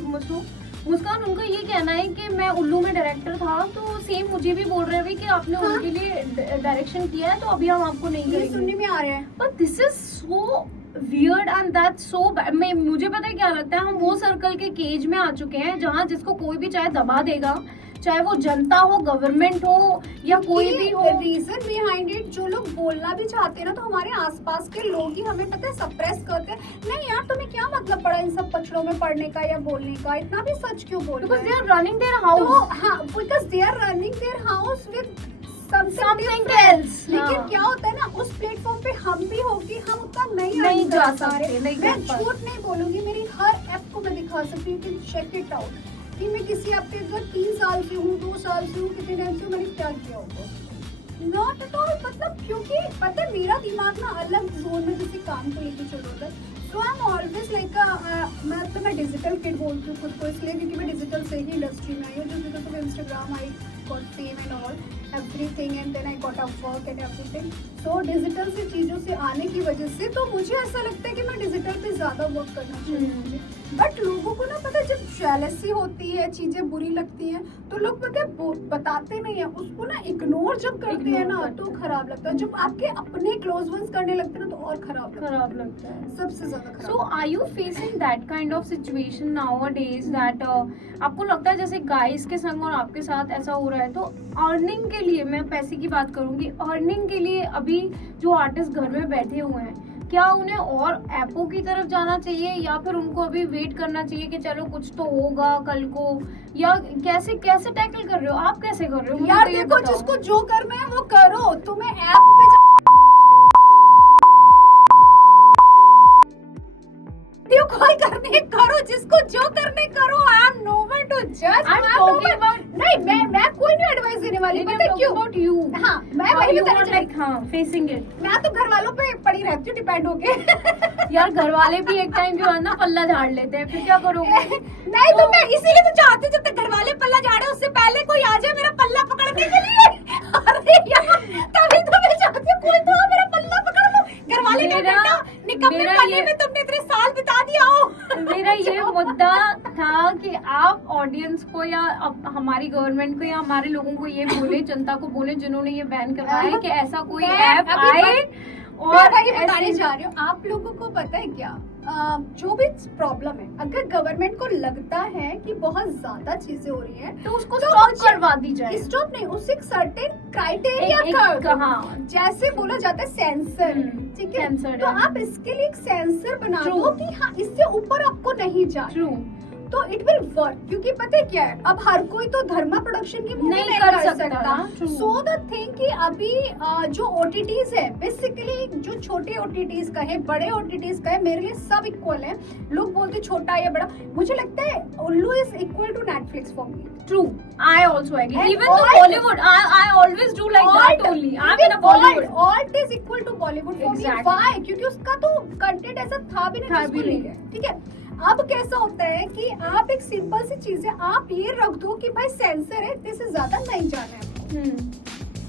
मुस्कान उनका ये कहना है कि मैं उल्लू में डायरेक्टर था तो सेम मुझे भी बोल रहे हैं कि आपने हाँ। उनके लिए डायरेक्शन किया है तो अभी हम आपको नहीं ये करेंगे। सुनने में आ रहा है। But this is so weird and that's so bad. मुझे पता है क्या लगता है, हम वो सर्कल के केज में आ चुके हैं जहाँ जिसको कोई भी चाहे दबा देगा, चाहे वो जनता हो, गवर्नमेंट हो या कोई भी हो। रीजन बिहाइंड इट, जो लोग बोलना भी चाहते हैं ना तो हमारे आसपास के लोग ही हमें पता है सप्रेस करते हैं। नहीं यार तुम्हें क्या मतलब पड़ा इन सब पछड़ों में पढ़ने का या बोलने का, इतना भी सच क्यों बोल बिकॉज रहे दे हैं? Are running their house. तो हाँ, because they are running their house with Something else, लेकिन हाँ। क्या होता है ना, उस प्लेटफॉर्म पे हम भी होगी, हम उतना नहीं नहीं earn जा कर पा सकते, रहे। नहीं मैं कर पा- झूठ नहीं बोलूंगी, मेरी हर ऐप को मैं दिखा सकती हूँ कि चेक इट आउट कि मैं किसी ऐप पे अगर 3 साल से हूँ, 2 साल से हूँ, कितने टाइम से हूँ, मैंने क्या किया होगा। नॉट एट ऑल, मतलब क्योंकि पता है मेरा दिमाग ना अलग जोन में किसी काम को लेके चल रहा है। सो आई एम ऑलवेज लाइक मैं डिजिटल किड बोलती हूँ खुद को, इसलिए क्योंकि मैं डिजिटल से ही इंडस्ट्री में आई हूँ। Just because of Instagram I got fame and all everything and then I got a work and everything. So digital से चीज़ों से आने की वजह से तो मुझे ऐसा लगता है कि मैं डिजिटल पे ज़्यादा वर्क करना चाहिए। बट लोगों को ना पता है, जब जेलसी होती है, चीजें बुरी लगती हैं तो लोग पता है बताते नहीं है उसको ना, इग्नोर जब करते हैं ना तो खराब लगता है। जब आपके अपने क्लोज वंस करने लगते हैं ना तो और खराब लगता है, सबसे ज्यादा खराब। So are you facing that kind of situation nowadays that आपको लगता है जैसे गाइस के संग और आपके साथ ऐसा हो रहा है, तो अर्निंग के लिए, मैं पैसे की बात करूंगी, अर्निंग के लिए अभी जो आर्टिस्ट घर में बैठे हुए हैं, क्या उन्हें और ऐपों की तरफ जाना चाहिए या फिर उनको अभी वेट करना चाहिए कि चलो कुछ तो होगा कल को, या कैसे कैसे टैकल कर रहे हो आप, कैसे कर रहे हो? मुझे यार तो ये देखो, बताओ। जिसको जो करना है वो करो। तुम्हें ऐप पे कॉल करने करो, जिसको जो करने करो। I am no one to जज। नहीं, मैं कोई नहीं एडवाइस देने वाली, पता है क्यों? About you. हाँ, मैं वही बताना चाहती like हाँ facing it. हूँ। मैं तो घर वालों पे पड़ी रहती हूँ डिपेंड होके। यार घर वाले भी एक टाइम जो है ना पल्ला झाड़ लेते हैं, फिर क्या करोगे? नहीं तो मैं इसीलिए तो चाहती हूँ जब तक घर वाले पल्ला झाड़े उससे पहले कोई आ जाए मेरा पल्ला पकड़ने के लिए। अरे यार, तभी तो मैं चाहती हूँ कोई तो मेरा पल्ला पकड़ लो। घर वाले का बेटा निकम्मे पल्ले में तुमने इतने साल बिता दिया हो। मेरा ये मुद्दा था कि आप ऑडियंस को या हमारी गवर्नमेंट को या हमारे लोगों को ये बोले, जनता को बोले जिन्होंने ये बैन करवाया है कि ऐसा कोई ऐप आए। और वही बताने जा रही हूँ, आप लोगों को पता है क्या, जो भी प्रॉब्लम है, अगर गवर्नमेंट को लगता है कि बहुत ज्यादा चीजें हो रही हैं तो उसको स्टॉप करवा दी जाए। स्टॉप नहीं, उसे एक सर्टेन क्राइटेरिया कर दो। हाँ, जैसे बोला जाता है सेंसर, ठीक है, सेंसर तो आप इसके लिए एक सेंसर बना True. दो कि हाँ इससे ऊपर आपको नहीं जाना। ट्रू। तो इट विल वर्क, क्योंकि पता है क्या है, अब हर कोई तो धर्मा प्रोडक्शन की मूवी नहीं कर सकता। ना, true. सो द थिंग कि अभी जो OTTs है, बेसिकली जो छोटे OTTs का है, बड़े OTTs का है, मेरे लिए सब इक्वल है। लोग बोलते छोटा या बड़ा, मुझे लगता है Ullu is equal to Netflix for me. True. I also agree. And Even though all- Bollywood, I always do like that only. I'm in a Bollywood. Alt is equal to Bollywood for me. Exactly. Why? क्योंकि उसका तो कंटेंट ऐसा था भी नहीं जिसको नहीं है, ठीक है। अब कैसा होता है कि आप एक सिंपल सी चीज है, आप ये रख दो कि भाई सेंसर है, इससे ज्यादा नहीं जाना है,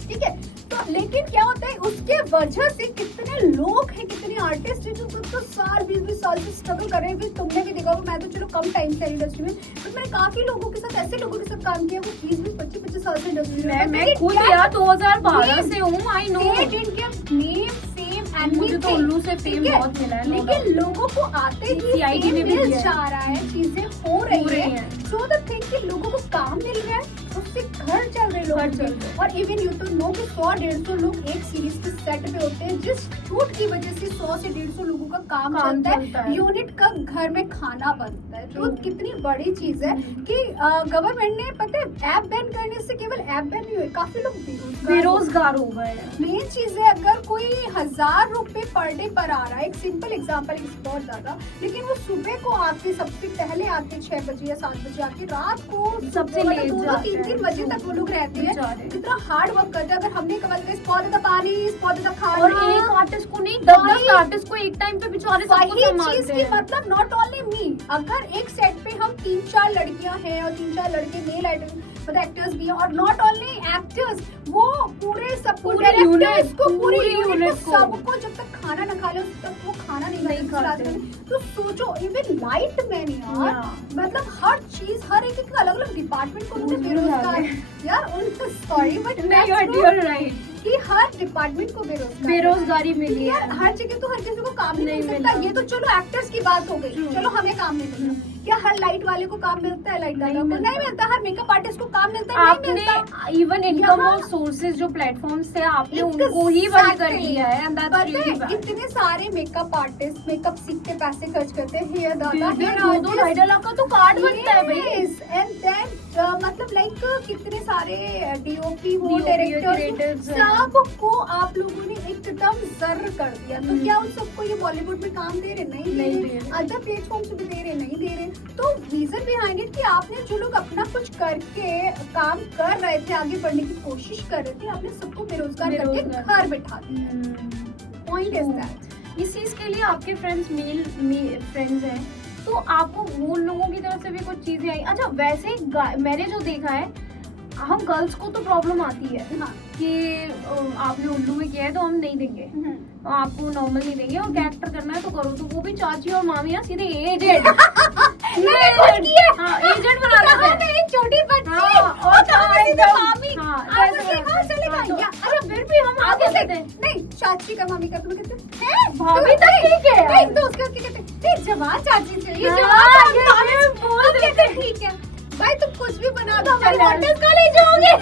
ठीक है। तो लेकिन क्या होता है, उसके वजह से कितने लोग हैं, कितने आर्टिस्ट हैं जो तो साल 20-20 साल से स्ट्रगल कर रहे हैं। तुमने भी देखा होगा, मैं तो चलो कम टाइम से इंडस्ट्री में, बट मैंने काफी लोगों के साथ, ऐसे लोगों के साथ काम किया वो 20-20, 25-25 साल से इंडस्ट्री में। मैं खुद यार 2012 से हूँ। I know. मुझे तो उल्लू से फेम बहुत मिला है। लेकिन लोगों को आते ही CID में भी मिल दिया है। जा रहा है, चीजें हो रही है। सो द थिंग कि लोगों को काम मिल रहा है, उससे घर चल रहे लोग घर चल रहे। और इवन यू तो नो कि 100-150 लोग एक सीरीज के सेट पे होते हैं, जिस शूट की वजह से 100 से 150 लोगों का काम चलता है। यूनिट का घर में खाना बनता है, जो कितनी बड़ी चीज है कि गवर्नमेंट ने पता है ऐप बैन करने से केवल ऐप बैन नहीं हुए, काफी लोग बेरोजगार हो गए। मेन चीज है, अगर कोई 1000 रुपए पर डे पर आ रहा है, एक सिंपल एग्जांपल, बहुत ज्यादा, लेकिन वो सुबह को आके सबसे पहले आके 6 बजे या 7 बजे आके रात को सबसे लेट जाते हैं। 2-3 बजे तक वो लोग रहते हैं, बेचारे। कितना हार्ड वर्क करते हैं। अगर हमने कहा इस पौधे का पानी, इस पौधे का खाना, और एक आर्टिस्ट को नहीं 10 आर्टिस्ट को एक टाइम पे बेचारे सबको वही चीज संभालते की हैं। मतलब नॉट ओनली मी, अगर एक सेट पे हम 3-4 लड़कियां हैं और 3-4 लड़के मेल मतलब एक्टर्स भी हैं, और नॉट ओनली एक्टर्स, वो पूरे सब पूरे डायरेक्टर्स unit, को, पूरी पूरी यूनिट unit को, को। सबको जब तक खाना न खा ले उस तक वो खाना नहीं नहीं खाते। तो सोचो इवन लाइट मैन यार, मतलब हर चीज, हर एक का अलग अलग डिपार्टमेंट को उन्होंने बेरोजगार यार, उनका सॉरी बट you're right, कि हर डिपार्टमेंट को बेरोजगारी मिली है। यार, हर जगह तो हर किसी को काम नहीं नहीं मिल सकता। मिला। ये तो चलो एक्टर्स की बात हो गई, True. चलो हमें काम नहीं मिलता। क्या हर लाइट वाले को काम मिलता है? लाइट वाले को मिलता। नहीं मिलता। हर मेकअप आर्टिस्ट को काम मिलता है? नहीं मिलता। आपने इवन इनकम यहाँ- और सोर्सेज जो प्लेटफॉर्म्स थे आपने उनको ही बंद कर Exactly. दिया है, and that's पता really है, bad. इतने सारे मेकअप आर्टिस्ट मेकअप सीख के पैसे खर्च करते हैं, हेयर दादा, हेयर 2-2 लाख का तो कार्ड बनता है भाई। एंड देन मतलब लाइक कितने सारे डीओपी हो, DOP, डायरेक्टर्स, creatives हैं। सबको आप लोगों ने एकदम जर्र कर दिया। तो हम्म। क्या उन सबको ये बॉलीवुड में काम दे रहे? नहीं नहीं दे दे रहे। रहे। अदर प्लेटफॉर्म्स पे दे रहे? नहीं दे रहे। तो रीजन बिहाइंड इट कि आपने जो लोग अपना कुछ करके काम कर रहे थे, आगे बढ़ने की कोशिश कर रहे थे, आपने सबको बेरोजगार करके बेरोजगार। घर बैठा दिया। Point is that. इस चीज के लिए आपके फ्रेंड्स मेल फ्रेंड्स हैं, तो आपको वो लोगों की तरफ से भी कुछ चीजें आई? अच्छा, वैसे मैंने जो देखा है, हम गर्ल्स को तो प्रॉब्लम आती है हाँ। कि आपने उल्लू में किया है तो हम नहीं देंगे, आपको नॉर्मल नहीं देंगे, और कैरेक्टर करना है तो करो। तो वो भी चाची और मामी ना सीधे एजेड मैंने खुद किया है। हाँ, एजेड बना देते हाँ, हैं। मैं एक छोटी बच्ची हाँ, और तो हमें सीधे एकदम, मामी। हाँ, आप ऐसे मुझे कहाँ करते चलेगा? हैं। हाँ, या- तो- अच्छा, फिर भी हम आगे से कहते हैं। नहीं, चाची का मामी का तुम्हें कहते हैं भाभी तक ठीक है। नहीं तो उसका क्या कहते हैं? नहीं, जवान चाची चाहिए, हाँ, जवान चाची। ये हम बोल कहते हैं, ठीक है भाई, तुम कुछ भी बना दो, हमारी चलो। होटल कॉलेज होगे।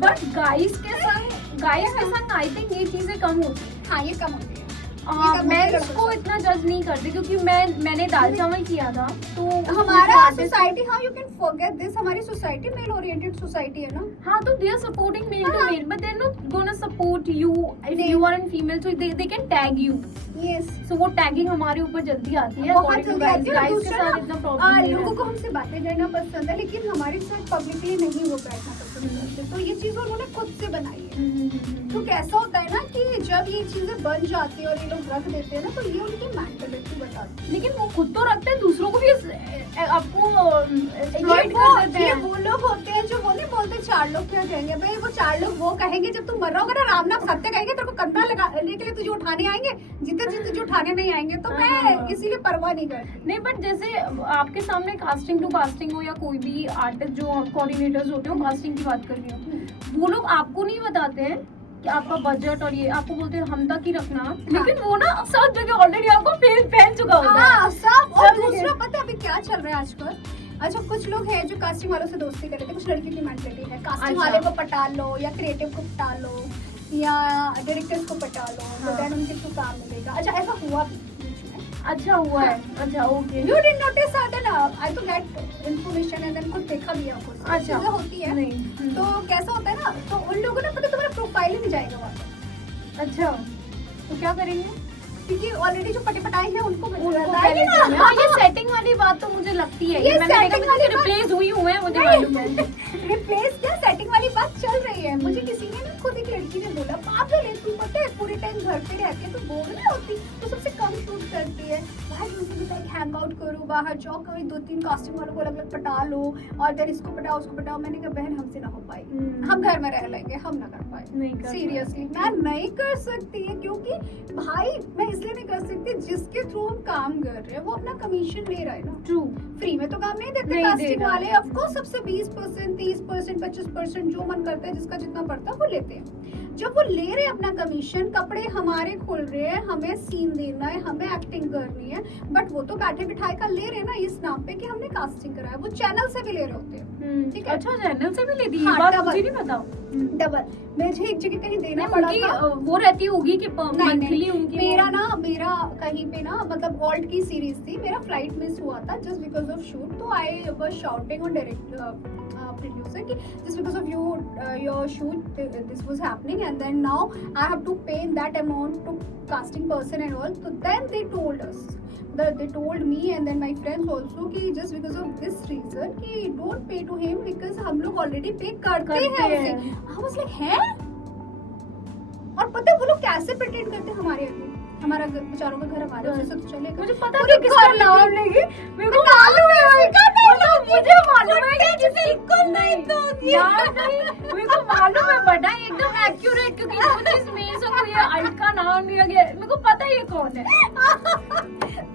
बट गाइस के संग आई थिंक ये चीजें कम होती हैं। हाँ, ये कम होती है। मेंस को इतना जज नहीं करते, क्योंकि मैंने दाल चावल किया था तो हमारा artist- सोसाइटी, हाँ यू कैन फॉरगेट दिस, हमारी सोसाइटी मेल ओरिएंटेड सोसाइटी है ना। हाँ, तो they are supporting male to हाँ। Male, but they are not gonna support you if नहीं। You are an female, so they can tag you. Yes, so वो टैगिंग हमारे ऊपर जल्दी आती है। बहुत according to जल्दी guys, आती है। और guys के दूसरा साथ ना, इतना प्रॉब्लम नहीं लोगों को है। हमसे बातें करना पसंद है, लेकिन हमारे साथ पब्लिकली नहीं वो बैठना पसंद करते। तो ये चीज उन्होंने खुद से बनाई है। तो कैसा होता है ना कि जब ये चीजें बन जाती है और ये लोग रख देते हैं ना, तो ये उनकी मेंटालिटी बताती है। लेकिन वो खुद तो रखते हैं, दूसरों को भी आपको exploit ये कर देते हैं। वो लोग होते हैं जो वो नहीं बोलते 4 लोग क्या कहेंगे। भाई वो 4 लोग वो कहेंगे जब तुम मर रहोगे ना, राम नाम सत्य कहेंगे, तेरे को कंधा लेने के लिए तुझे उठाने आएंगे, जीते तुझे उठाने नहीं आएंगे। तो मैं हाँ। इसीलिए परवाह नहीं करती। नहीं, बट जैसे आपके सामने कास्टिंग टू कास्टिंग हो या कोई भी आर्टिस्ट जो कोऑर्डिनेटर्स होते हैं, कास्टिंग की बात कर रही हूँ, वो लोग आपको नहीं बताते हैं कि आपका बजट और ये आपको बोलते हैं हम तक ही रखना, लेकिन वो ना सब जगह ऑलरेडी आपको फैल चुका होता है। हाँ, सब। और सब दूसरा जगह। पता है अभी क्या चल रहा है आजकल? अच्छा, कुछ लोग हैं जो कास्टिंग वालों से दोस्ती कर लेते हैं, कुछ लड़कियों की मेंटालिटी है, कास्टिंग अच्छा। वाले को पटा लो या क्रिएटिव को पटा लो या डायरेक्टर्स को पटा लो, तो हाँ। देन उनके थ्रू काम मिलेगा। अच्छा, ऐसा हुआ भी बीच में। अच्छा हुआ है। अच्छा, okay. You did notice that I to get information and then खुद देखा भी है आपको। अच्छा। चीजें होती है। नहीं। तो कैसा होता है ना, तो उन लोगों ने पता तुम्हारा प्रोफाइल ही नहीं जाएगा वहाँ पे, अच्छा, तो क्या करेंगे? क्योंकि ऑलरेडी जो पटे पटाए हैं उनको उनको बताया पहले ना। जाना। हाँ, ये सेटिंग वाली बात तो मुझे लगती है, ये मैंने देखा setting वाली बात- रिप्लेस हुई हुए हैं, मुझे मालूम है। रिप्लेस क्या, सेटिंग वाली बात चल रही है। मुझे किसी ने ना, खुद एक लड़की ने बोला, पागल है तू, पता है पूरे टाइम घर पे रहती है, तो बोर नहीं होती, तो सबसे कम शूट करती है, बाहर मुझे बताया हैंग आउट करो, बाहर जाओ, कभी 2-3 कास्टिंग वालों को अलग अलग पटा लो, और फिर इसको पटाओ उसको पटाओ। मैंने कहा बहन हमसे ना हो पाई, हम घर में रह लेंगे, हम ना कर पाए। नहीं कर सीरियसली मैं नहीं कर सकती है, क्योंकि भाई मैं इसलिए नहीं कर सकती, जिसके थ्रू हम काम कर रहे हैं वो अपना कमीशन ले रहा है ना। ट्रू। फ्री में तो काम नहीं देते नहीं कास्टिंग देगा। वाले। ऑफ कोर्स सबसे 20%, 30%, 25% जो मन करता है, जिसका जितना पड़ता है वो लेते हैं। जब वो ले रहे हैं अपना कमीशन, कपड़े हमारे खुल रहे हैं, हमें सीन देना है, हमें एक्टिंग करनी है, बट वो तो बैठे बिठाए का ले रहे हैं ना इस नाम पे कि हमने कास्टिंग कराया। वो चैनल से भी ले रहे होते हैं, ठीक है। अच्छा, चैनल से भी ले दी? हाँ, बात double। मुझे नहीं पता। डबल मुझे एक जगह कहीं देना नहीं, पड़ा उनकी था। वो रहती होगी कि नहीं, मंथली नहीं, उनकी मेरा कहीं पे ना, मतलब ऑल्ट की सीरीज थी, मेरा फ्लाइट मिस हुआ था जस्ट बिकॉज ऑफ शूट। तो I was shouting on producer कि just because of your shoot this was happening, and then now I have to pay in that amount to casting person and all. तो then they told us, they told me and then my friends also कि just because of this reason कि don't pay to him because हम लोग already pay करते हैं उसे. I was like हैं? और पता है वो लोग कैसे pretend करते हैं हमारे आगे, हमारा बेचारों का घर हमारे वजह से तो चलेगा. मुझे पता नहीं किसका नाम लेगी, मेरे को मालूम है, मुझे मालूम है कि किसको नहीं दोगी. मेरे को मालूम है बट एकदम एक्यूरेट, क्योंकि वो चीज मेरे से कोई अल्ट का नाम नहीं लगे, मेरे को पता है ये कौन है.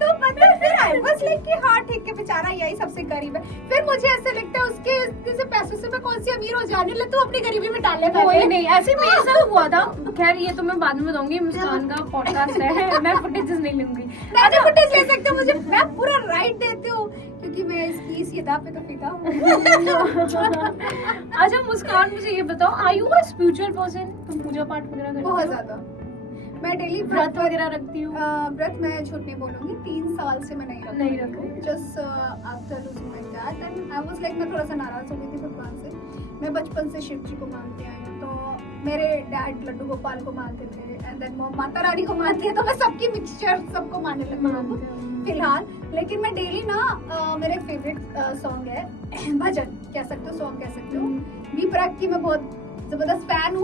तो पता है फिर आई वाज लाइक कि हाँ ठीक है बेचारा यही सबसे गरीब है. फिर मुझे ऐसे लगता है उसके जैसे पैसों से मैं कौन सी अमीर हो जाने लग, तो अपनी गरीबी में डाल ले. कोई नहीं, ऐसे मेरे साथ हुआ था. खैर ये तो मैं बाद में बताऊंगी, मुस्कान का पॉडकास्ट है, मैं फुटेजेस नहीं लूंगी. मैं फुटेज ले सकते हो, मुझे मैं पूरा राइट देती हूँ क्योंकि मैं इसकी इस अदा पे तो फिदा हूँ. अच्छा मुस्कान, मुझे ये बताओ, are you a spiritual person? तुम पूजा पाठ वगैरह करती हो? बहुत ज्यादा. मैं डेली व्रत वगैरह रखती हूँ? व्रत मैं झूठ नहीं बोलूंगी, 3 साल से मैं नहीं रख रही. Just after losing my dad and I was like मैं थोड़ा सा नाराज हो गई थी भगवान से. मैं बचपन से शिव जी को मानती आई हूँ, तो मेरे डैड लड्डू गोपाल को मानते थे and then mom Mata Rani को मानती है, तो मैं सबकी मिक्सचर सबको मानने लगी हूँ फिलहाल. लेकिन मैं डेली ना मेरे फेवरेट सॉन्ग है भजन कह सकते हो, सॉन्ग कह सकते हो, बी प्राक की मैं बहुत जबरदस्त फैन हूँ.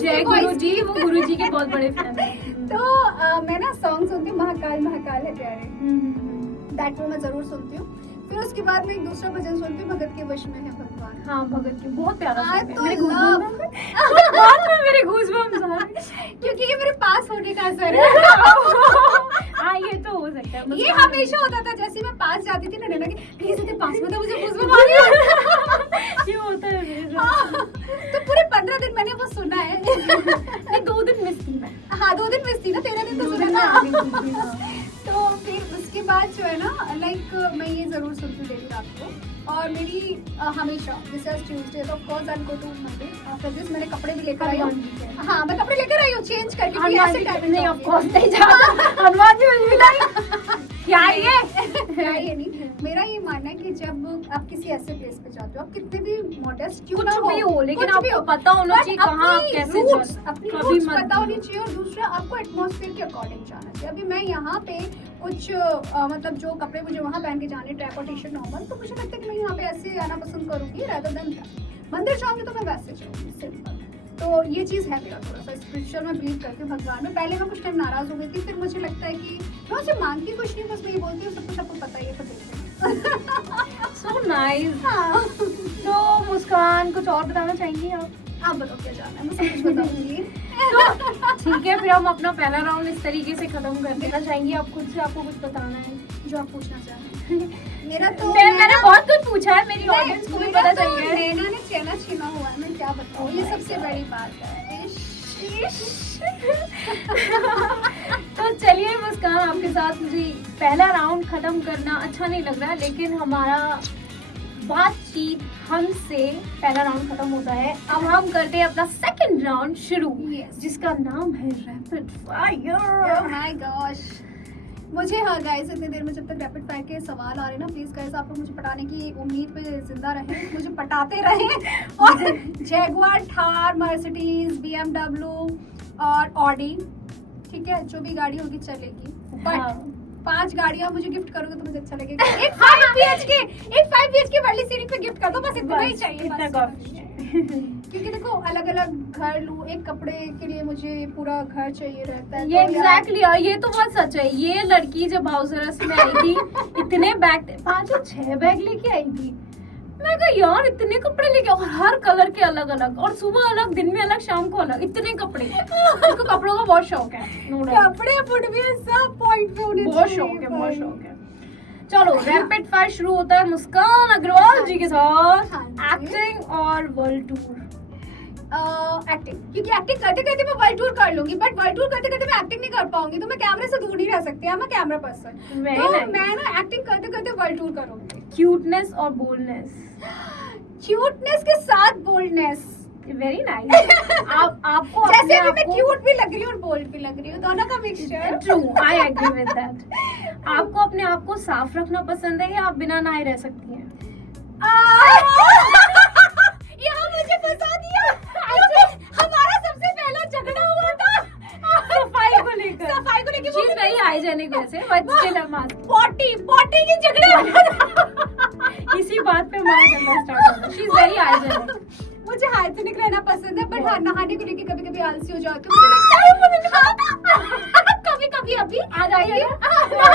जय गुरु जी, वो गुरु जी के बहुत बड़े फैन हैं. तो मैं ना सॉन्ग सुनती हूँ, महाकाल महाकाल है प्यारे, दैट वो मैं जरूर सुनती हूँ. फिर उसके बाद मैं एक दूसरा भजन सुनती हूँ, भगत के वश में है भगवान. हाँ भगत के बहुत प्यारा I song है. तो मेरे गूज़बम्स आ रहे हैं. क्योंकि ये मेरे पास होने का असर है. हाँ ये तो हो सकता है. ये हमेशा होता था, जैसे मैं पास जाती थी ना नैना के, प्लीज इतने पास में तो मुझे गूज़बम्स आ रही है. ये होता है मेरे साथ. तो पूरे 15 दिन मैंने वो सुना है. नहीं 2 दिन मिस थी मैं. हाँ 2 दिन मिस थी ना, 13 दिन तो सुना था. तो फिर उसके बाद जो है ना लाइक मैं ये जरूर सुनती हूँ डेली रात को. और मेरी हमेशा जैसे आज ट्यूसडे तो of course I go to mandir. After this मैंने कपड़े भी लेकर आई हूँ. हाँ मैं कपड़े लेकर आई हूँ चेंज करके. नहीं ऑफ कोर्स नहीं जाता. हनुमान जी मिलाई क्या ये नहीं. मेरा ये मानना है कि जब आप किसी ऐसे प्लेस पे जाते हो, आप कितने भी मॉडेस्ट क्यों कुछ ना भी हो, लेकिन कुछ भी आपको हो, पता होना चाहिए कहाँ आप कैसे roots, जाना. अपनी कभी रूट्स मत पता होनी भूलो. चाहिए. और दूसरा आपको एटमॉस्फेयर के अकॉर्डिंग जाना चाहिए. अभी मैं यहाँ पे कुछ मतलब जो कपड़े मुझे वहाँ पहन के जाने, ट्रैक और टी शर्ट नॉर्मल, तो मुझे लगता है कि मैं यहाँ पे ऐसे आना पसंद करूंगी rather than that. मंदिर जाऊंगी तो मैं वैसे जाऊंगी सिंपल. तो ये चीज़ है मेरा थोड़ा सा स्पिरिचुअल में बिलीव करती हूँ भगवान में. पहले मैं कुछ टाइम नाराज हो गई थी, फिर मुझे लगता है कि मैं उसे मांगती कुछ नहीं, बस मैं ये बोलती हूँ सब कुछ आपको पता ही है तो देते हैं. So nice. हाँ. तो मुस्कान कुछ और बताना चाहेंगी आप? आप बताओ क्या जानना है, मैं सब कुछ बताऊंगी. ठीक है, फिर हम अपना पहला राउंड इस तरीके से खत्म कर देना चाहेंगे. आप खुद से आपको कुछ बताना है जो आप पूछना चाह रहे हैं. मेरा तो मैंने बहुत कुछ पूछा है, मेरी ऑडियंस को भी पता चल गया है. नैना ने चेना छीना हुआ है, मैं क्या बताऊं. ये सबसे बड़ी बात है. तो चलिए मुस्कान, आपके साथ मुझे पहला राउंड खत्म करना अच्छा नहीं लग रहा, लेकिन हमारा बातचीत हमसे पहला राउंड खत्म होता है. अब हम करते हैं अपना सेकंड राउंड शुरू, जिसका नाम है rapid fire. Oh my gosh. मुझे हाँ गाइस इतनी देर में जब तक रैपिड फायर के सवाल आ रहे हैं ना, प्लीज गाइस आप लोग मुझे पटाने की उम्मीद पे जिंदा रहें, मुझे पटाते रहें. और जैगुआर, थार, मर्सिडीज, BMW और ऑडी, ठीक है, जो भी गाड़ी होगी चलेगी. बट 5 गाड़ियां मुझे गिफ्ट करोगे तो मुझे अच्छा लगेगा. एक 5 BHK वाली सीढ़ी पे गिफ्ट कर दो, बस इतना ही चाहिए. इतना काफी है. क्योंकि देखो अलग अलग घर लूं, एक कपड़े के लिए मुझे पूरा घर चाहिए रहता है. ये एग्जैक्टली ये तो बहुत सच है. ये लड़की जब हाउस अरेस्ट में आई थी, इतने बैग 5 और 6 बैग लेके आई थी. मैं कहा यार इतने कपड़े लेके, और हर कलर के अलग अलग, और सुबह अलग, दिन में अलग, शाम को अलग, इतने कपड़े. उनको कपड़ों का बहुत शौक है. कपड़े फुटवियर सब पॉइंट पे होने बहुत शौक है, बहुत शौक है. चलो रैपिड फायर शुरू होता है मुस्कान अग्रवाल जी के साथ. एक्टिंग और वर्ल्ड टूर. एक्टिंग, क्योंकि एक्टिंग करते करते मैं वर्ल्ड टूर कर लूंगी, बट वर्ल्ड टूर करते करते मैं एक्टिंग नहीं कर पाऊंगी, तो मैं कैमरे से दूर नहीं रह सकती. मैं कैमरा पर्सन, तो मैं ना एक्टिंग करते करते वर्ल्ड टूर करूंगी. क्यूटनेस और बोल्डनेस. क्यूटनेस के साथ बोल्डनेस. Very nice. आपको जैसे अभी मैं क्यूट भी लग रही हूँ और बोल्ड भी लग रही हूँ, दोनों का mixture. True, I agree with that. आपको अपने आप को साफ रखना पसंद है या आप बिना नहाए रह सकती हैं? यहाँ मुझे फंसा दिया. हमारा सबसे पहला झगड़ा हुआ था सफाई को लेकर. है कि She's very hygienic वैसे, but still a mask. Potty की झगड़े इसी बात पे मार करना स्टार्ट होता है. She's very hygienic. मुझे हाइजीनिक रहना पसंद है, बट हाँ नहाने को लेके कभी कभी आलसी हो जाती हूँ. मुझे लगता है मुझे नहाना कभी कभी अभी आ जाइए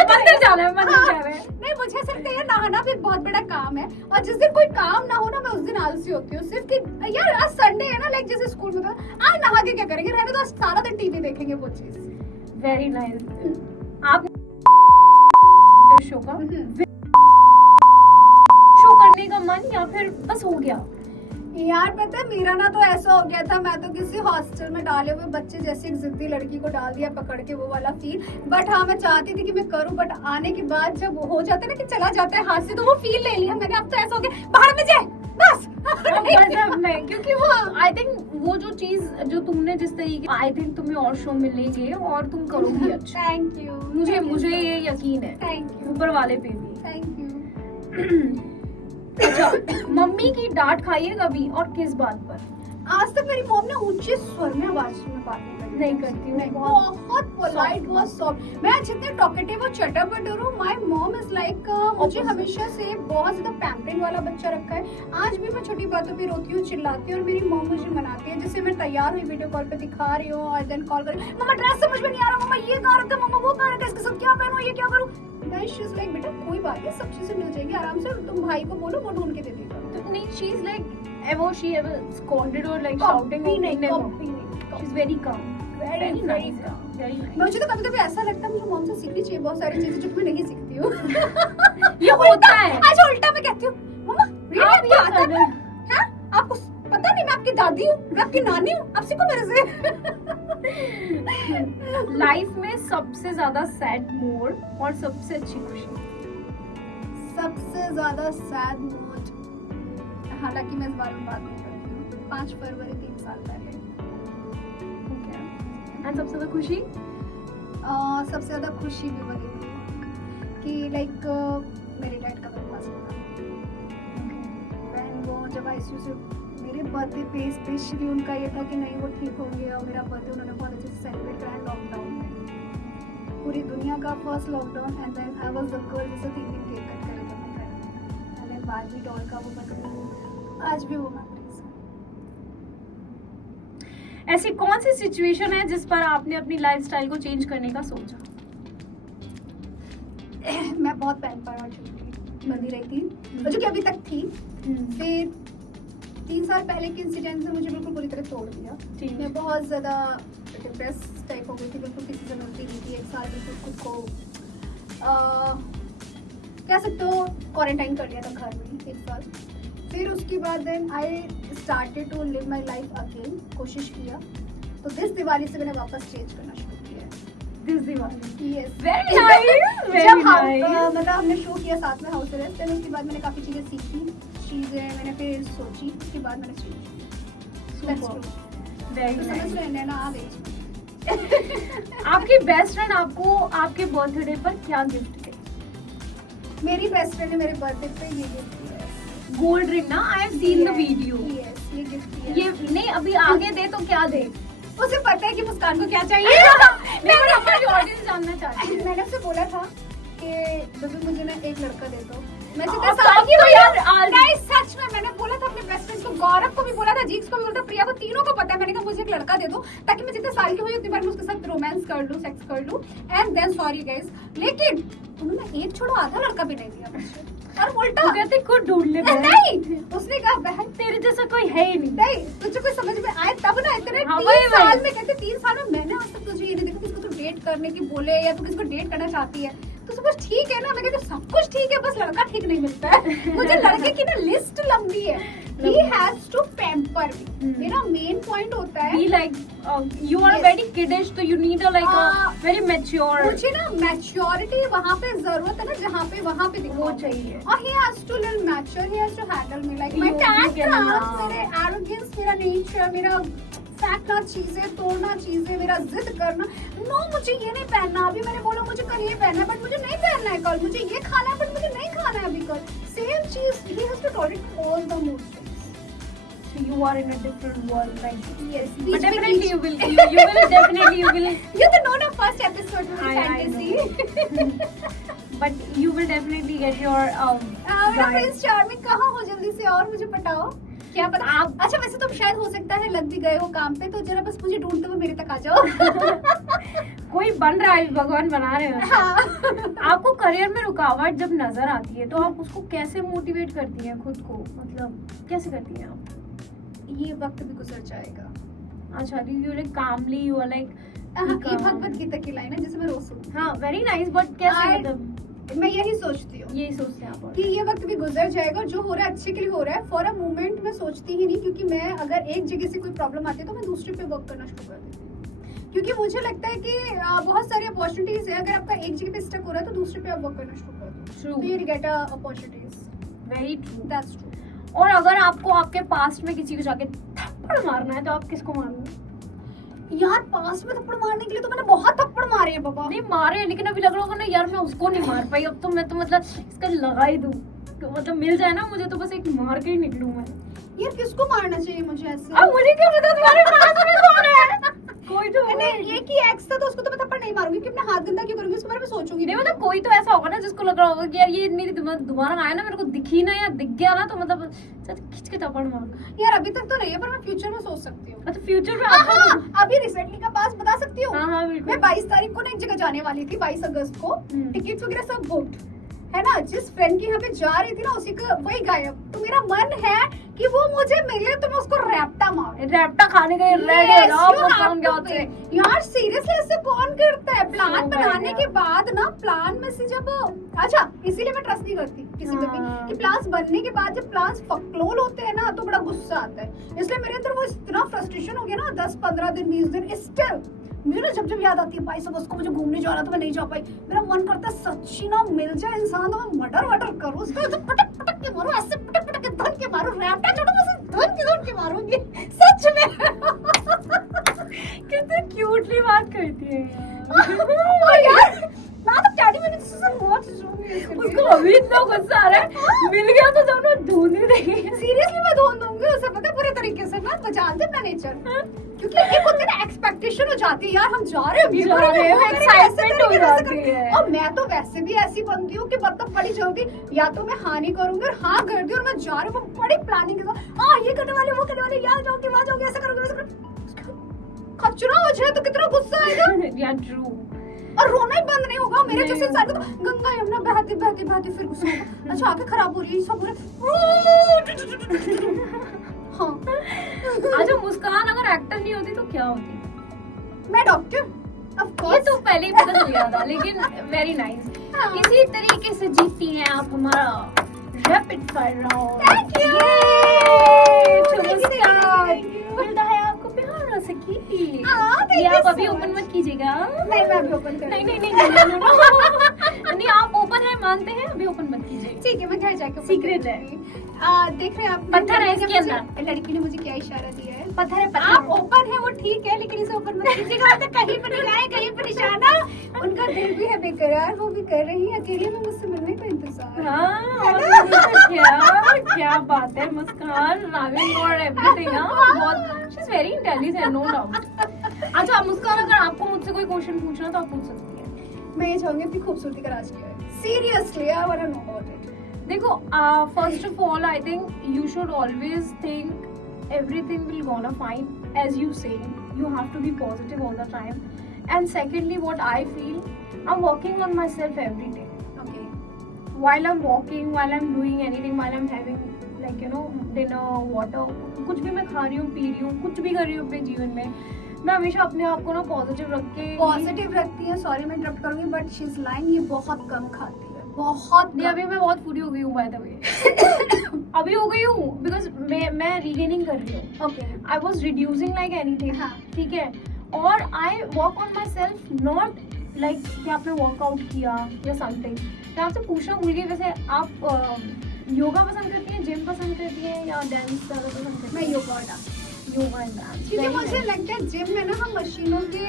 मंदिर जाना है, मंदिर हाँ, जा रहे हैं. नहीं मुझे ऐसा लगता है यार नहाना भी एक बहुत बड़ा काम है, और जिस दिन कोई काम ना हो ना मैं उस दिन आलसी होती हूँ. सिर्फ कि यार आज संडे है ना, लाइक जैसे स्कूल में था आज नहा के क्या करेंगे, रहने तो आज सारा दिन टीवी देखेंगे वो चीज. Very nice. आप शो का शो करने का मन या फिर बस हो गया? यार पता है मेरा ना तो ऐसा हो गया था, मैं तो किसी हॉस्टल में डाले हुए बच्चे जैसी एक जिद्दी लड़की को डाल दिया पकड़ के, वो वाला फील. बट हाँ मैं चाहती थी कि मैं करूं, बट आने के बाद जब हो जाता है ना कि चला जाता है हाथ से, तो वो फील ले लिया मैंने. अब तो ऐसा हो गया बाहर में जाए बस. मतलब मैं क्योंकि वो आई थिंक वो जो चीज जो तुमने जिस तरीके, आई थिंक तुम्हें और शो मिलेंगे और तुम करोगी अच्छा. Thank you. मुझे ये यकीन है, थैंक यू. ऊपर वाले पे भी. Thank you. अच्छा, मम्मी की डांट खाई है कभी और किस बात पर? आज तक मेरी मॉम ने ऊंचे स्वर में आवाज में बात नहीं करती हूँ. नहीं, बहुत पोलाइट, बहुत सॉफ्ट. मैं जितने टॉकेटिव और चटर हूँ, माय मॉम इज लाइक मुझे हमेशा से बहुत ज्यादा पैम्परिंग वाला बच्चा रखा है. आज भी मैं छोटी बातों पे रोती हूँ, चिल्लाती हूँ, और मेरी मॉम मुझे मनाती है. जैसे मैं तैयार हुई वीडियो कॉल पे दिखा रही हूँ और देन कॉल कर रही हूँ, मम्मा ड्रेस समझ में नहीं आ रहा, मम्मा ये कह रहा था, मम्मा वो कह रहा था, इसके साथ क्या पहनूं, ये क्या करूँ. लाइक बेटा कोई बात नहीं, सब चीजें मिल जाएंगी आराम से, तुम भाई को बोलो वो ढूंढ के दे देगा. नहीं, she is like ever she ever scolded or like shouting. She's very calm. Very nice. Very nice. मुझे तो कभी-कभी ऐसा लगता है मुझे मॉम से सीखनी चाहिए बहुत सारी चीजें जो मैं नहीं सीखती हूँ. ये होता है. अच्छा उल्टा मैं कहती हूँ, मम्मा आप really क्या आता कर रहे है? हो? हाँ? आपको पता नहीं मैं आपकी दादी हूँ, मैं आपकी नानी हूँ, आप सीखो मेरे से. लाइफ में सबसे ज्यादा सैड मोड और सबसे अच्छी खुशी? सबसे ज्यादा सैड मोड, हालांकि मैं इस बारे में बात नहीं करती हूँ, 5 फरवरी 3 साल पहले. ओके. एंड सबसे ज्यादा खुशी? सबसे ज्यादा खुशी भी वही थी कि लाइक मेरे डैड का मेरे पास था. वो जब आईसीयू से मेरे बर्थडे पे स्पेशली उनका ये था कि नहीं वो ठीक हो गया, और मेरा बर्थडे उन्होंने बहुत अच्छे से सेलिब्रेट करा लॉकडाउन में, पूरी दुनिया का first lockdown. And then I was the girl जिसे 3 दिन केक कट करे थे मैं. एंड देन बारबी डॉल का वो मतलब आज भी वो मेमोरीज है. ऐसी कौन सी सिचुएशन है जिस पर आपने अपनी लाइफस्टाइल को चेंज करने का सोचा? मैं बहुत पैम्पर और छोटी बंदी रही थी, जो कि अभी तक थी. फिर 3 साल पहले के इंसिडेंट से मुझे बिल्कुल पूरी तरह तोड़ दिया. मैं बहुत ज़्यादा डिप्रेस टाइप हो गई थी, बिल्कुल किसी से मिलती नहीं थी. 1 साल बिल्कुल खुद को कह सकते हो क्वारंटाइन कर लिया था घर में 1 साल. फिर उसके बाद then I started to live my life again. कोशिश किया तो दिस दिवाली से मैंने वापस चेंज करना शुरू किया. This Diwali? Yes. Very nice. जब हम मतलब हमने शो किया साथ में हाउस अरेस्ट, देन उसके बाद मैंने काफ़ी चीज़ें सीखी, चीज़ें मैंने फिर सोची, उसके बाद मैंने सोची. वेरी समझ नाइस. रहे हैं ना आप एज. आपकी बेस्ट फ्रेंड आपको आपके बर्थडे पर क्या गिफ्ट दे? मेरी बेस्ट फ्रेंड ने मेरे बर्थडे पे ये गिफ्ट दिया है. गोल्ड रिंग ना? I have seen the video. Yes, ये गिफ्ट दिया. ये नहीं, अभी आगे दे तो क्या दे? उसे पता है कि मुस्कान को क्या चाहिए. मैं हमारी ऑडियंस जानना चाहती हूँ. मैंने उसे बोला था कि बेबी मुझे ना एक लड़का दे दो. मैं जितने अब साल तो की हुई यार, हूँ, नहीं सच में मैंने बोला था अपने बेस्ट फ्रेंड को, गौरव को भी बोला था, जीक्स को भी बोला था, प्रिया को, तीनों को पता है. मैंने कहा मुझे एक लड़का दे दो ताकि मैं जितने साल की हुई उतनी बार मैं उसके साथ रोमांस कर लूं, सेक्स कर लूं. एंड देन सॉरी गाइस, लेकिन उन्होंने एक छोड़ो आधा लड़का भी नहीं दिया मुझे. और उल्टा कहते खुद ढूंढ ले. नहीं, उसने कहा बहन तेरे जैसा कोई है ही नहीं. नहीं तुझे कोई समझ में आए तब ना. इतने हाँ, 3 साल में कहते 3 साल में मैंने आज तक तुझे ये नहीं देखा किसको तू डेट करने की बोले या तू किसको डेट करना चाहती है. तो सब कुछ ठीक है ना. मैं कहती सब कुछ ठीक है, बस लड़का ठीक नहीं मिलता है. मुझे लड़के की ना लिस्ट लंबी है. He has to pamper me. मेरा मेन पॉइंट होता है Be like you are Yes. very kiddish, so you need a like a very mature. मुझे ना मैच्योरिटी वहाँ पे जरूरत है ना, जहाँ पे वहाँ पे वो दिखो चाहिए. और he has to little mature, he has to handle me like my You can tantrums, allow. मेरे arrogance, मेरा nature, मेरा फेंकना चीजें, तोड़ना चीजें, मेरा जिद करना. नो मुझे ये नहीं पहनना, अभी मैंने बोला मुझे कल ये पहनना है बट मुझे नहीं पहनना है कल, मुझे ये खाना है बट मुझे नहीं खाना है अभी कल. सेम चीज he has to tolerate all the mood swings. So you are in a different world, like Yes, but definitely you will definitely you will. You the know the first episode में I but you will definitely get your मेरा प्रिंस चार्मिंग कहाँ हो, जल्दी से और मुझे पटाओ। क्या पता आप, अच्छा वैसे तो शायद हो सकता है लग भी गए हो काम पे, तो जरा बस मुझे ढूंढते हुए मेरे तक आ जाओ। कोई बन रहा है, भगवान बना रहे हैं। हाँ। आपको करियर में रुकावट जब नजर आती है तो आप उसको कैसे मोटिवेट करती हैं खुद को, मतलब कैसे करती हैं आप? ये वक्त भी गुजर जाएगा। अच्छा, you like calmly, you are like, ये भगवत गीता की लाइन है जिसे मैं रोज सुनती हाँ वेरी नाइस, बट कैसे I- मतलब हूँ। मैं यही सोचती हूँ यही सोचते हैं आप? कि ये वक्त भी गुजर जाएगा, जो हो रहा है अच्छे के लिए हो रहा है। फॉर अ मोमेंट मैं सोचती ही नहीं, क्योंकि मैं अगर एक जगह से कोई प्रॉब्लम आती है तो मैं दूसरे पे वर्क करना शुरू कर देती हूँ, क्योंकि मुझे लगता है कि बहुत सारी अपॉर्चुनिटीज है। अगर आपका एक जगह पे स्टक हो रहा है तो दूसरे पे आप वर्क करना शुरू कर दो, True. तो you will get opportunities. Very true. That's true. और अगर आपको आपके पास्ट में किसी को जाके थप्पड़ मारना है तो आप किसको मारोगे? यार पास में थप्पड़ मारने के लिए तो मैंने बहुत थप्पड़ मारे हैं बाबा। नहीं मारे हैं, लेकिन अभी लग रहा होगा ना यार मैं उसको नहीं मार पाई, अब तो मैं तो मतलब इसका लगा ही दूं, तो मतलब मिल जाए ना मुझे तो बस एक मार के ही निकलूं मैं। यार किसको मारना चाहिए मुझे ऐसे? अब मुझे क्या पता तुम्हारे पास में कौन है? कोई तो मैंने ये कि एक्स था तो उसको तो मैं थप्पड़ नहीं मारूंगी, कि अपना हाथ गंदा क्यों करूंगी, उसके बारे में सोचूंगी नहीं, मतलब कोई तो ऐसा होगा ना जिसको लग रहा होगा कि यार ये मेरी दोबारा आया ना, मेरे को दिखी ना या दिख गया ना तो मतलब खींच के थप्पड़ मार। यार अभी तक तो नहीं है, पर मैं फ्यूचर में सोच सकती हूँ। मतलब फ्यूचर में अभी रिसेंटली का पास बता सकती हूँ। हाँ मैं बिल्कुल। 22 तारीख को ना एक जगह जाने वाली थी, 22 अगस्त को। टिकट्स वगैरह सब बुक्ड है ना। जिस फ्रेंड के यहाँ पे जा रही थी ना, उसी का वही गायब। तो मेरा मन है कि वो मुझे मिले तो मैं उसको रैप्टा मारूं। रैप्टा खाने के लिए रेडी हो जाओ, मुस्कान के हाथ से। यार सीरियसली ऐसे कौन करता है? प्लान So बनाने bad, के बाद ना, प्लान में से जब, अच्छा इसीलिए मैं ट्रस्ट नहीं करती किसी पे भी, हाँ। कि प्लान्स बनने के बाद जब प्लान्स फकलोल होते हैं ना तो बड़ा गुस्सा आता है। इसलिए मेरे अंदर वो इतना फ्रस्ट्रेशन हो गया ना, 10-15 दिन 20 दिन स्टिल मेरे जब याद आती है 22 अगस्त को मुझे घूमने जाना तो मैं नहीं जा पाई। मेरा मन करता है सच्ची ना मिल जाए इंसान तो मैं मर्डर करूं उसको, ऐसे पटक पटक के मारूं, ऐसे पटक पटक के धन के मारूं, रैप्टा छोड़ो बस धन के मारूंगी सच में। कितने क्यूटली बात करती है और यार मैं तो डैडी मैंने तुझसे बहुत उसको अभी इतना गुस्सा आ रहा है, मिल गया तो दोनों ढूंढने देंगे। सीरियसली मैं ढूंढ दूंगी उसे, पता है पूरे तरीके से। मैं जानती हूं अपना नेचर, क्योंकि एक होती है ना एक्सपेक्टेशन हो जाती है, यार हम जा रहे हैं, जा रहे हैं, excitement हो जाती है। और मैं तो वैसे भी ऐसी बनती हूँ कि मतलब बड़ी जल्दी या तो मैं हाँ नहीं करूंगी और हाँ कर दी और मैं जा रही हूँ बड़ी प्लानिंग के साथ, हाँ ये करने वाले वो करने वाले, यहाँ जाओगे वहाँ जाओगे, ऐसा करोगे वैसा करोगे। खचरा हो जाए तो कितना गुस्सा आएगा यार ट्रू। और रोना ही बंद नहीं होगा मेरे नहीं जैसे इंसान को। तो गंगा यमुना बहती बहती बहती फिर गुस्सा होगा, अच्छा आंखें खराब हो रही है सब हो रहा है। हाँ अच्छा, मुस्कान अगर एक्टर नहीं होती तो क्या होती? मैं डॉक्टर ऑफ ये कोर्स। तो पहले ही पता चल गया था, लेकिन वेरी नाइस। हाँ। इसी तरीके से जीतती हैं आप हमारा rapid fire round. Thank you. मिलता है आपको प्यार हो सकी। thank ये you आप so अभी much. ओपन मत कीजिएगा। नहीं मैं अभी ओपन कर नहीं नहीं नहीं नहीं नहीं आप ओपन है मानते हैं, अभी ओपन मत कीजिए। ठीक है मैं घर जाके open Secret कर है। दूंगी। देख रहे हैं आप पत्थर है लड़की ने इसके मुझे- अंदर। लड़की ने मुझे क्या इशारा दिया है? पत्थर है, पत्थर आप है। ओपन है वो ठीक है, लेकिन इसे ओपन मत कीजिएगा, मतलब कहीं पर नहीं जाए, कहीं पर निशाना। उनका दिल भी है बेकरार, वो भी कर रही है अकेले में मुझसे मिलने का इंतजार। हाँ, और क्या बात है मुस्कान, लविंग और एवरीथिंग। बहुत she is very intelligent, no doubt. अच्छा मुस्कान, अगर आपको मुझसे कोई क्वेश्चन पूछना तो आप पूछ सकती हैं। मैं ये चाहूंगी अपनी खूबसूरती का राज क्या है? Seriously I want to know about it. देखो, first of all I think you should always think everything will gonna fine, as you say. You have to be positive all the time. And secondly, what I feel, I'm working on myself every day. Okay While I'm walking, while I'm doing anything, while I'm having like you know dinner, water, कुछ भी मैं खा रही हूँ, पी रही हूँ, कुछ भी कर रही हूँ अपने जीवन में, मैं हमेशा अपने आप को ना पॉजिटिव रख के पॉजिटिव रखती है। सॉरी मैं इंटरप्ट करूंगी, बट शी इज लाइंग, ये बहुत कम खाती है, बहुत नहीं, कम। अभी मैं बहुत फूडी हो गई हूँ बाय द वे। अभी हो गई हूँ बिकॉज मैं रीगेनिंग कर रही हूँ। Okay I was reducing like anything. हाँ। ठीक है, और I work on my self, not like कि आपने वर्कआउट किया या समथिंग। मैं आपसे पूछना भूल गई, वैसे आप योगा पसंद करती हैं, जिम पसंद करती हैं या डांस ज़्यादा पसंद करती मैं हैं? योगा और डांस, योगा एंड डांस। क्योंकि मुझे लगता है जिम में ना हम मशीनों के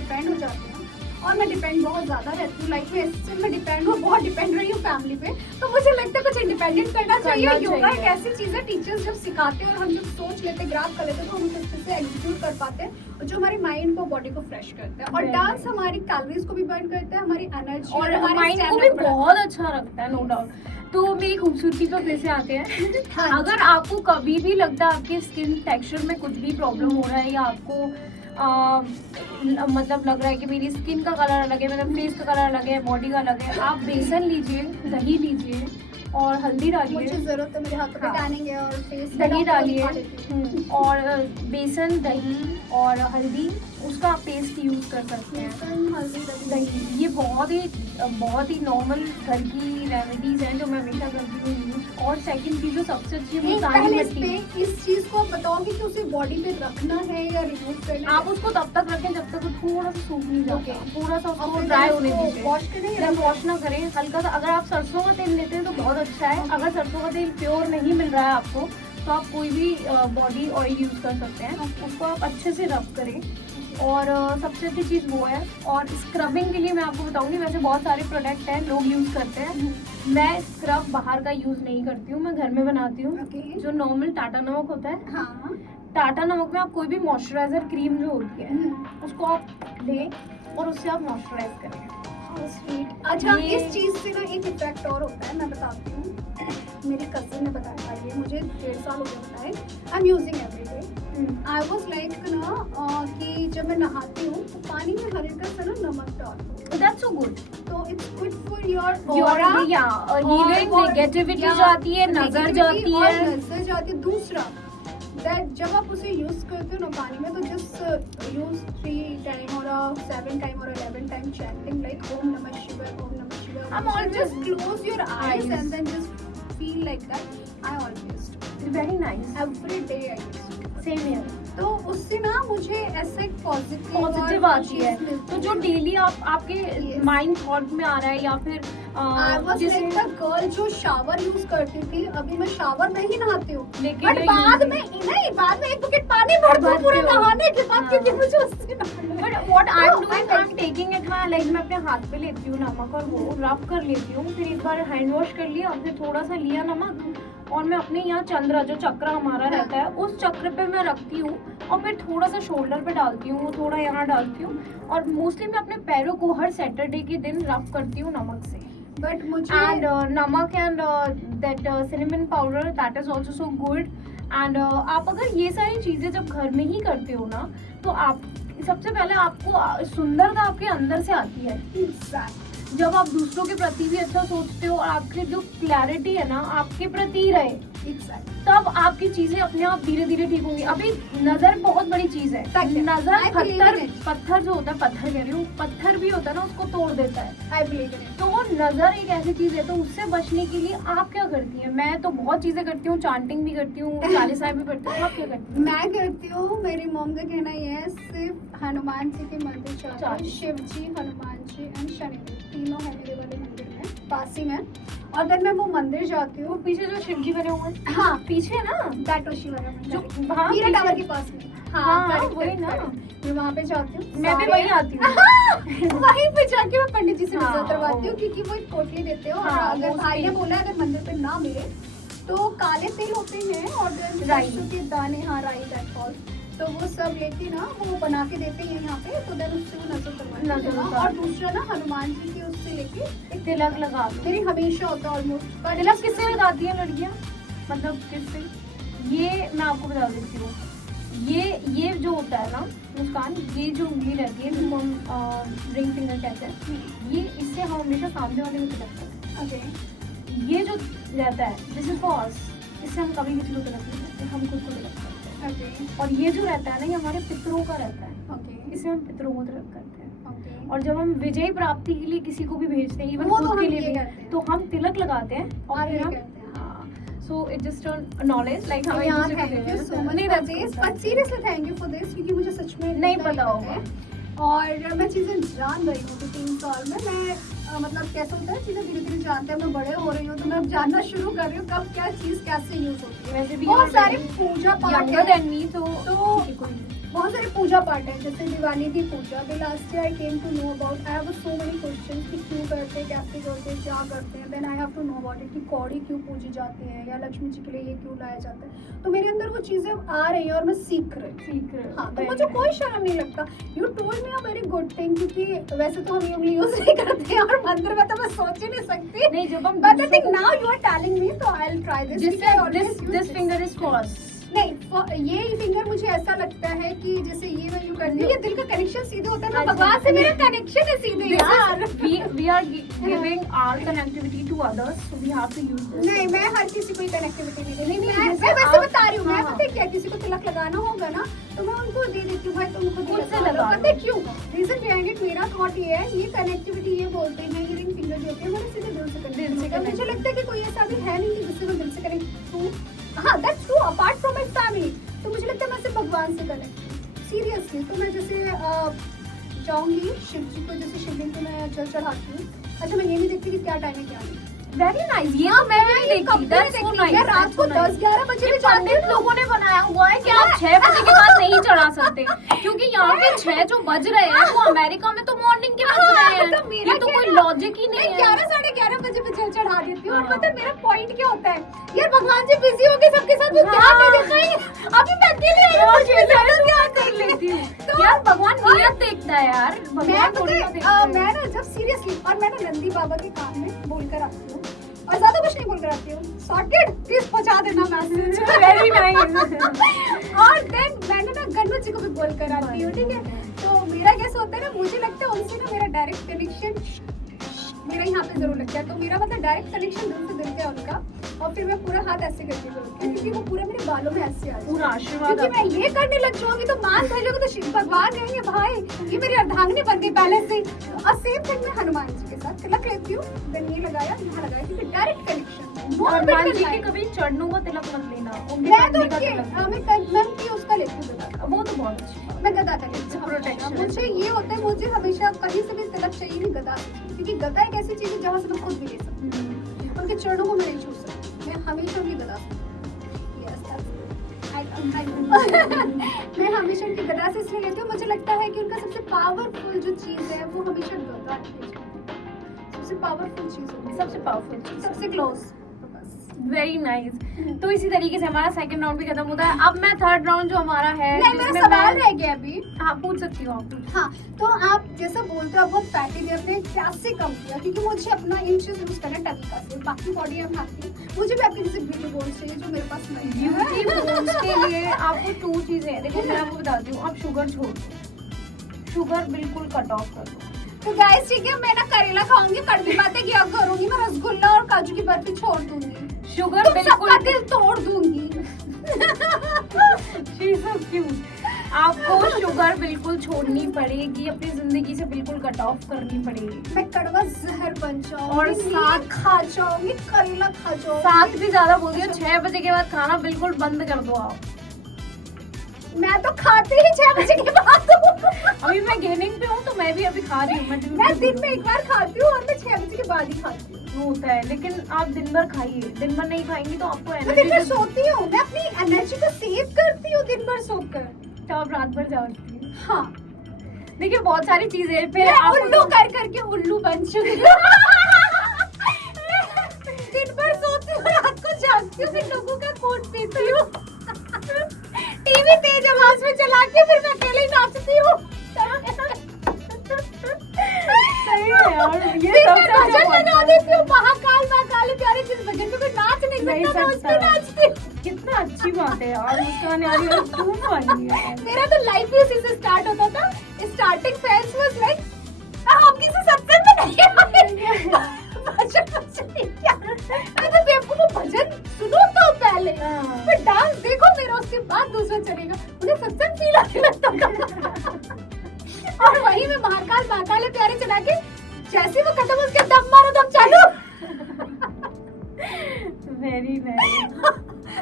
डिपेंड हो जाते हैं, और मैं डिपेंड बहुत ज्यादा रहती हूँ लाइफ में, इससे मैं डिपेंड हूँ, बहुत डिपेंड रही हूँ फैमिली पे। तो मुझे लगता है कुछ इंडिपेंडेंट करना चाहिए। योगा एक ऐसी चीज है, टीचर्स जब सिखाते हैं और हम जब सोच लेते हैं, ग्राफ कर लेते हैं, तो हम उसे अच्छे से एग्जीक्यूट कर पाते हैं, और जो हमारे माइंड को, बॉडी को फ्रेश करता है। और डांस हमारी कैलोरीज को भी बर्न करता है, हमारी एनर्जी और माइंड को भी बहुत अच्छा रखता है, नो डाउट। तो मेरी खूबसूरती पर फिर से आते हैं। हाँ, अगर आपको कभी भी लगता है आपके स्किन टेक्सचर में कुछ भी प्रॉब्लम हो रहा है, या आपको मतलब लग रहा है कि मेरी स्किन का कलर अलग है, मेरा फेस का कलर अलग है, बॉडी का अलग है, आप बेसन लीजिए, दही लीजिए और हल्दी डालिए। मुझे जरूरत है, मेरे हाथों पे टैनिंग है और फेस दही डालिए और बेसन, दही और हल्दी, उसका आप पेस्ट यूज कर सकते हैं। दही, ये बहुत ही नॉर्मल घर की रेमेडीज हैं जो मैं हमेशा करती हूँ यूज। और सेकंड चीज जो सबसे अच्छी है, पहले इस चीज को आप बताओगे कि उसे बॉडी पे रखना है या रिमूव करना है? आप उसको तब तक रखें जब तक वो थोड़ा सा सूख नहीं जाता, थोड़ा सा उसको फिर ड्राई होने दीजिए। वॉश करें या वॉश ना करें, हल्का सा। अगर आप सरसों का तेल लेते हैं तो बहुत अच्छा है। अगर सरसों का तेल प्योर नहीं मिल रहा है आपको, तो आप कोई भी बॉडी ऑयल यूज कर सकते हैं। उसको आप अच्छे से रब करें, और सबसे अच्छी चीज़ वो है। और स्क्रबिंग के लिए मैं आपको बताऊंगी, वैसे बहुत सारे प्रोडक्ट हैं लोग यूज़ करते हैं, मैं स्क्रब बाहर का यूज़ नहीं करती हूँ, मैं घर में बनाती हूँ। जो नॉर्मल टाटा नमक होता है, हाँ, टाटा नमक में आप कोई भी मॉइस्चराइजर क्रीम जो होती है उसको आप लें और उससे आप मॉइस्चराइज करें। अच्छा, इस चीज से ना एक इफेक्ट और होता है, मैं बताती हूँ। मेरी कजिन ने बताया था, ये मुझे 1.5 साल हो गए बताए। I am using everyday. I was like ना कि जब मैं नहाती हूँ तो पानी में हल्का सा ना नमक डालो। That's so good. तो it's good for your aura, healing, negativity जाती है, नजर जाती है। नजर जाती है। दूसरा, दैट जब आप उसे यूज करते हो ना पानी में, तो जस्ट यूज 3 टाइम और 7 टाइम और 11 टाइम चैंटिंग लाइक ओम नमः शिवाय, ओम नमः शिवाय। I'm always just close your eyes and then just feel like that. I always do. Very nice. Every day I used to. Same here. तो उससे ना मुझे ऐसा एक पॉजिटिव आती है। तो जो डेली आपके माइंड थॉट में आ रहा है, या फिर गर्ल जो शावर यूज करती थी, अभी मैं शावर में ही नहाती हूँ, लेकिन बट बाद में एक बुकेट पानी भर दूँ पूरे नहाने के बाद, क्योंकि मुझे उससे but what I am doing, I am taking it, like मैं अपने हाथ पे लेती हूँ नमक और वो रब कर लेती हूँ, फिर एक बार हैंड वॉश कर लिया, फिर थोड़ा सा लिया नमक, और मैं अपने यहाँ चंद्र जो चक्र हमारा रहता है उस चक्र पे मैं रखती हूँ, और फिर थोड़ा सा शोल्डर पे डालती हूँ, थोड़ा यहाँ डालती हूँ, और मोस्टली मैं अपने पैरों को हर सैटरडे के दिन रब करती हूँ नमक से। बट मुझे एंड नमक and that cinnamon powder, that is also so good. And आप अगर ये सारी चीजें जब घर में ही करते हो ना, तो आप सबसे पहले आपको सुंदरता आपके अंदर से आती है। जब आप दूसरों के प्रति भी अच्छा सोचते हो, और आपकी जो क्लैरिटी है ना आपके प्रति रहे, तब आपकी चीजें अपने आप धीरे धीरे ठीक होंगी। अभी नजर बहुत बड़ी चीज है। नजर पत्थर जो होता है, पत्थर कह रही हूँ, पत्थर भी होता है ना, उसको तोड़ देता है। तो नजर एक ऐसी चीज है, तो उससे बचने के लिए आप क्या करती हैं? मैं तो बहुत चीजें करती हूँ, चांटिंग भी करती हूँ, चालीसा भी करती हूँ। आप क्या करती हैं? मैं करती हूँ, मेरी मॉम का कहना ये है, सिर्फ हनुमान जी के मंदिर जाओ, शिव जी, हनुमान जी एंड शनिदेव, तीनों है मेरे वाले मंदिर में, पास ही में। और देन मैं वो मंदिर जाती हूँ, पीछे जो शिव जी बने हुए हैं, हाँ पीछे ना, बैटो शिवाला जो मीरा टावर के पास में, हाँ वही ना, मैं वहाँ पे जाती हूँ। मैं भी वही आती हूँ। वहीं पे जाके मैं पंडित जी से नजर हाँ, करवाती हूँ, क्योंकि वो एक पोटली देते हो। और हाँ, अगर भाई ने बोला अगर मंदिर पे ना मिले तो काले तिल होते हैं, और राई के दाने, हाँ राई, दैट फॉल, तो वो सब लेके ना वो बना के देते हैं यहाँ पे, तो देन उससे वो नजर करवाते हैं। और दूसरा ना हनुमान जी के उससे लेके एक तिलक लगा दो। मेरी हमेशा होता है ऑलमोस्ट। तिलक किससे लगाती हैं लड़कियाँ, मतलब किससे? ये मैं आपको बता देती हूँ, ये जो होता है ना मुस्कान, ये जो उंगली रहती है जिसको हम रिंग फिंगर कहते हैं, ये इससे हम हमेशा सामने वाले को तिलक करते हैं। ये जो रहता है, दिस इज फॉर अस, इससे हम कभी किसी को तिलक नहीं करते, हम खुद को तिलक करते हैं। और ये जो रहता है ना, ये हमारे पितरों का रहता है, इससे हम पितरों को तिलक करते हैं। और जब हम विजय प्राप्ति के लिए किसी को भी भेजते हैं, इवन खुद के लिए भी, तो हम तिलक लगाते हैं और फिर हम, so it just knowledge like how यार thank you so much for this, but seriously thank you for this, क्योंकि मुझे सच में नहीं पता होगा। और मैं चीजें जान रही हूँ 3 साल में। मैं मतलब कैसे होता है चीजें धीरे धीरे जानते हैं, मैं बड़े हो रही हूँ तो मैं अब जानना शुरू कर रही हूँ कब क्या चीज कैसे यूज होती है। वैसे भी बहुत सारे पूजा पाठ younger है, than me, तो तो ठीक है, कोई नहीं। बहुत सारे पूजा पाठ है, जैसे दिवाली की पूजा। The last year I came to know about, I have so many questions कि क्यों करते हैं, कैसे करते हैं, क्या करते हैं। Then I have to know about it कि कौड़ी क्यों पूजी जाती है या लक्ष्मी जी के लिए ये क्यों लाया जाता है। तो मेरे अंदर वो चीजें आ रही हैं और मैं सीख रही हूँ। हाँ, तो मुझे कोई शर्म नहीं लगता। You told me a very good thing, क्योंकि वैसे तो हम ये उंगली यूज नहीं करते हैं और मंदिर में तो मैं सोच ही नहीं सकती। नहीं, जब हम but I think now you are telling me, तो I will try this. This finger is cross. नहीं, ये फिंगर मुझे ऐसा लगता है कि जैसे ये मैं यूं करती हूँ, ये दिल का कनेक्शन सीधे होता है ना, अच्छा। भगवान से मेरा कनेक्शन है सीधे यार। we are giving our connectivity to others, so we have to use this. नहीं, मैं हर किसी को कनेक्टिविटी नहीं देती। नहीं, मैं जैसे वैसे आप- बता रही हूँ, मैं हाँ। पता है क्या, किसी को तिलक लगाना होगा ना तो मैं उनको दे देती हूँ, भाई तुम उनको खुद से तिलक लगा लगा। लो। पता है क्यों? रीजन बिहाइंड इट मेरा थॉट ये है, ये कनेक्टिविटी ये बोलते हैं, ये रिंग फिंगर जो होती है हमारे सीधे दिल से दिल कनेक्ट से होता है। मुझे connect। लगता है कि कोई ऐसा भी है नहीं कि जिससे मैं दिल से कनेक्ट हूँ। हाँ, that's true, apart from my family. तो मुझे लगता है मैं सिर्फ भगवान से कनेक्ट हूँ सीरियसली। तो मैं जैसे जाऊंगी शिव जी को, जैसे शिवलिंग को मैं जल चढ़ाती हूँ। अच्छा, मैं ये नहीं देखती कि क्या टाइम है क्या नहीं। Very nice. ये तो मैं भी नहीं देखती। That's so nice. मैं रात को 10-11 बजे भी जाती पंडित हूँ। लोगों ने बनाया हुआ है कि आप 6 बजे के बाद नहीं चढ़ा सकते, क्योंकि यहाँ पे 6 जो बज रहे हैं वो अमेरिका में तो मॉर्निंग के बज रहे हैं। तो मेरा ये तो क्या कोई है? लॉजिक ही नहीं मैं है। 11-11:30 बजे भी जल चढ़ा देती हूँ। और हाँ। पता है मेरा पॉइंट क्या होता है, यार भगवान जी बिजी हो गए सबके साथ, वो ध्यान नहीं देते हैं। अभी मैं अकेले आई हूँ, मुझे क्या कर लेती हूँ। तो यार भगवान नियत देखता है यार, मैं भगवान पता थोड़ी ना है, देखता है। मैं ना जब सीरियसली, और मैं ना नंदी बाबा के कान में बोलकर आती हूँ और ज्यादा कुछ नहीं बोलकर आती हूँ। सॉर्टेड, प्लीज पहुंचा देना मैसेज। Very nice. और देन मैंने ना गणपत जी को भी बोल कर आती हूँ, ठीक है। तो मेरा कैसे होता है ना, मुझे लगता है उनसे ना मेरा डायरेक्ट कनेक्शन मेरा यहाँ पे जरूर लगता है। तो मेरा मतलब डायरेक्ट कनेक्शन दिल से दिल का है उनका। और फिर मैं पूरा हाथ ऐसे करके बोलती हूँ, क्योंकि वो पूरा मेरे बालों में ऐसे आ पूरा जाए। आशीर्वाद क्योंकि मैं ये करने लग जाऊंगी तो मान भेजोगे तो शिव भगवान कहेंगे भाई ये मेरी अर्धांगिनी बन गई पहले से। और सेम थिंग मैं हनुमान जी के साथ तिलक लेती हूँ, देन ये लगाया, यहाँ लगाया, क्योंकि डायरेक्ट कनेक्शन। हनुमान जी के कभी चरणों को तिलक मत लेना, उनके मैं तो कंधे का उनके तिलक। मैं उनकी उसका लेती हूँ गदा। वो तो बहुत अच्छी बात है। मैं गदा का लेती हूँ। Protection। मुझे ये होता है, मुझे हमेशा कहीं से भी तिलक चाहिए नहीं, गदा से चाहिए। क्योंकि गदा एक ऐसी चीज है जहाँ से मैं खुद भी ले सकती हूँ। उनके चरणों को मैं नहीं छू सकती, मैं हमेशा उनकी गदा से मैं हमेशा उनकी गदा से इसलिए लेती हूँ, मुझे लगता है कि उनका सबसे पावरफुल जो चीज है वो हमेशा गदा है। सबसे पावरफुल चीज होती है, सबसे पावरफुल, सबसे क्लोज। Very nice. तो इसी तरीके से हमारा सेकंड राउंड भी खत्म होता है। अब मैं थर्ड राउंड जो हमारा है, नहीं, मेरा जिसमें सवाल मैं- रह गया अभी। हाँ, पूछ सकती हूँ आप। हाँ, तो आप जैसा बोलते हो आप बहुत फैटी थे, आपने कैसे कम किया? क्योंकि मुझे अपना इंचेस यूज करना है तरीका से, बाकी बॉडी हम खाती है। मुझे भी आपके जैसे ब्यूटी बोन्स चाहिए जो मेरे पास नहीं है। ब्यूटी बोन्स के लिए आपको 2 चीजें हैं। देखो मैं आपको बताती हूँ, आप शुगर छोड़ दो, शुगर बिल्कुल कट ऑफ कर दो। तो गाइस ठीक है, मैं ना करेला खाऊंगी, कड़वी बातें किया करूंगी, मैं रसगुल्ला और काजू की बर्फी छोड़ दूंगी, शुगर तुम बिल्कुल सबका दिल तोड़ दूंगी। She's so cute. आपको शुगर बिल्कुल छोड़नी पड़ेगी, अपनी जिंदगी से बिल्कुल कट ऑफ करनी पड़ेगी। मैं कड़वा जहर बन जाऊंगी और और साग खा जाऊंगी, करेला खा जाऊंगी। 7 भी ज्यादा बोल दिया। 6 बजे के बाद खाना बिल्कुल बंद कर दो आप। मैं तो खाती ही 6 बजे के बाद हूँ। अभी मैं गेनिंग पे हूँ तो मैं भी अभी खा रही हूँ। मैं दिन में एक बार खाती हूँ और मैं 6 बजे के बाद ही खाती हूँ। वो होता है, लेकिन आप दिन भर खाइए। दिन भर नहीं खाएंगी तो आपको मैं दिन भर एनर्जी, सोती हूँ, मैं अपनी एनर्जी को सेव करती हूँ दिन भर सोकर। तो आप रात भर जागती हैं। हाँ, देखिए बहुत सारी चीजें फिर मैं आप उल्लू कर करके उल्लू बन चुकी हूँ। दिन भर सोती हूँ, रात को जागती हूँ, फिर लोगों का खून पीती हूँ। टीवी तेज आवाज में चला के फिर मैं अकेले ही नाचती हूँ। सही है यार, ये फिर मैं सबसे भजन अच्छा लगा देती हूँ, महाकाल महाकाल प्यारे, जिस भजन में कोई नाच नहीं नहीं सकता मैं उस पे सकता। नाचती हूँ। कितना अच्छी बात है यार, मुस्कान यार, ये तू फनी है। मेरा तो लाइफ ही उसी से स्टार्ट होता था। स्टार्टिंग फेज वाज लाइक हम किसी सत्संग में नहीं आए। भजन क्या, मैं तो बेवकूफ हूँ, भजन सुनो तो पहले, हाँ। फिर डांस देखो मेरा, उसके बाद दूसरा चलेगा। उन्हें सत्संग फील आने लगता था। और वही में महाकाल महाकाल प्यारे चला के जैसे वो खत्म, उसके दम मारो दम चालू। Very nice.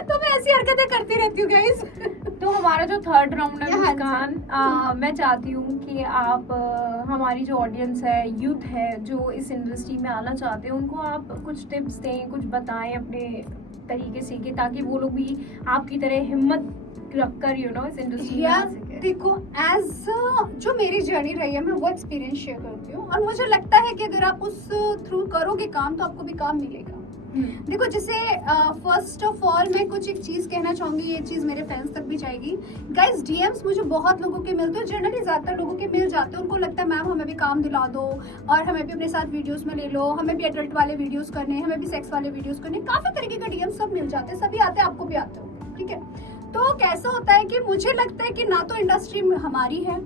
तो मैं ऐसी हरकतें करती रहती हूँ गाइस। तो हमारा जो थर्ड राउंड है हाँ जी। मुस्कान, मैं चाहती हूँ कि कि आप हमारी जो ऑडियंस है, यूथ है जो इस इंडस्ट्री में आना चाहते हैं, उनको आप कुछ टिप्स दें, कुछ बताएं अपने तरीके से, कि ताकि वो लोग भी आपकी तरह हिम्मत रखकर इस इंडस्ट्री में आ सके। देखो, एज जो मेरी जर्नी रही है, मैं वो एक्सपीरियंस शेयर करती हूँ, और मुझे लगता है कि अगर आप उस थ्रू करोगे काम, तो आपको भी काम मिलेगा। देखो, जैसे फर्स्ट ऑफ ऑल मैं कुछ एक चीज कहना चाहूंगी, ये चीज मेरे फैंस तक भी जाएगी। गाइस, डीएम्स मुझे बहुत लोगों के मिलते हैं, जनरली ज्यादातर लोगों के मिल जाते हैं। उनको लगता है मैम हमें भी काम दिला दो, और हमें भी अपने साथ वीडियोस में ले लो, हमें भी एडल्ट वाले वीडियोस करने, हमें भी सेक्स वाले वीडियोस करने, काफी तरीके का डीएम सब मिल जाते हैं, सभी आते हैं, आपको भी आते हो, ठीक है। तो कैसा होता है कि मुझे लगता है कि ना तो इंडस्ट्री में हमारी है,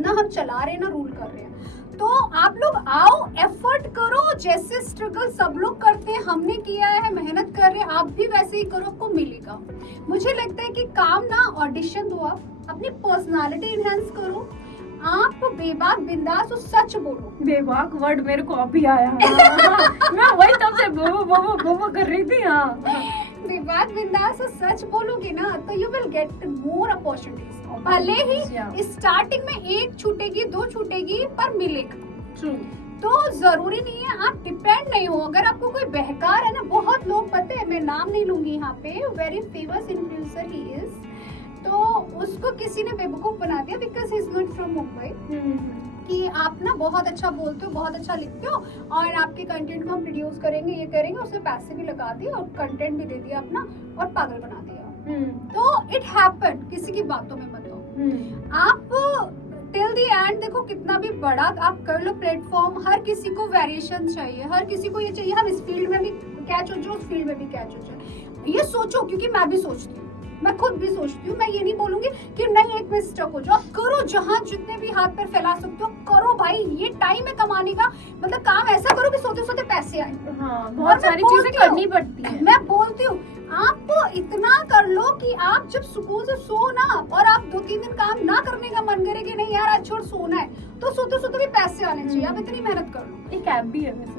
ना हम चला रहे हैं, ना रूल कर रहे हैं। तो आप लोग आओ, एफर्ट करो, जैसे स्ट्रगल सब लोग करते हैं, हमने किया है, मेहनत कर रहे हैं, आप भी वैसे ही करो, आपको मिलेगा। मुझे लगता है कि काम ना ऑडिशन दो, आप अपनी पर्सनालिटी इनहेंस करो, आप बेबाक बिंदास और सच बोलो। बेबाक वर्ड मेरे को अभी आया। मैं वही तब से बोबो कर रही थी। बेबाक बिंदास और सच बोलोगे ना, तो you will get more opportunities. भले ही स्टार्टिंग में एक छूटेगी, दो छूटेगी, पर मिलेगा। तो जरूरी नहीं है, आप डिपेंड नहीं हो। अगर आपको कोई बहका रहा है ना, बहुत लोग, पता है, मैं नाम नहीं लूंगी यहाँ पे, very famous influencer he is, तो उसको किसी ने बेवकूफ बना दिया because he is not from Mumbai, कि आप ना बहुत अच्छा बोलते हो, बहुत अच्छा लिखते हो, और आपके कंटेंट को हम प्रोड्यूस करेंगे, ये करेंगे। उसने पैसे भी लगा दिए और कंटेंट भी दे दिया अपना, और पागल बना दिया। तो इट हैपन, किसी की बातों में मत हो। आप टिल दी एंड देखो, कितना भी बड़ा आप कर लो प्लेटफॉर्म, हर किसी को वेरिएशन चाहिए, हर किसी को ये चाहिए हम इस फील्ड में भी कैच हो जाए, उस फील्ड में भी कैच हो जाए। ये सोचो, क्योंकि मैं भी सोचती हूँ, मैं खुद भी सोचती हूँ। मैं ये नहीं बोलूंगी कि नहीं एक में स्टक हो जाओ, आप करो, जहाँ जितने भी हाथ पर फैला सकते हो करो भाई। ये टाइम है कमाने का, मतलब काम ऐसा करो कि सोते सोते पैसे आए। बहुत सारी चीजें करनी पड़ती है। मैं बोलती हूँ, आप इतना कर लो कि आप जब सुकून से सो ना, और आप 2-3 दिन काम ना करने का मन करे कि नहीं यार आज छोड़ सोना है, तो सोते सोते भी पैसे आने चाहिए। आप इतनी मेहनत कर लो। एक ऐप भी है वैसे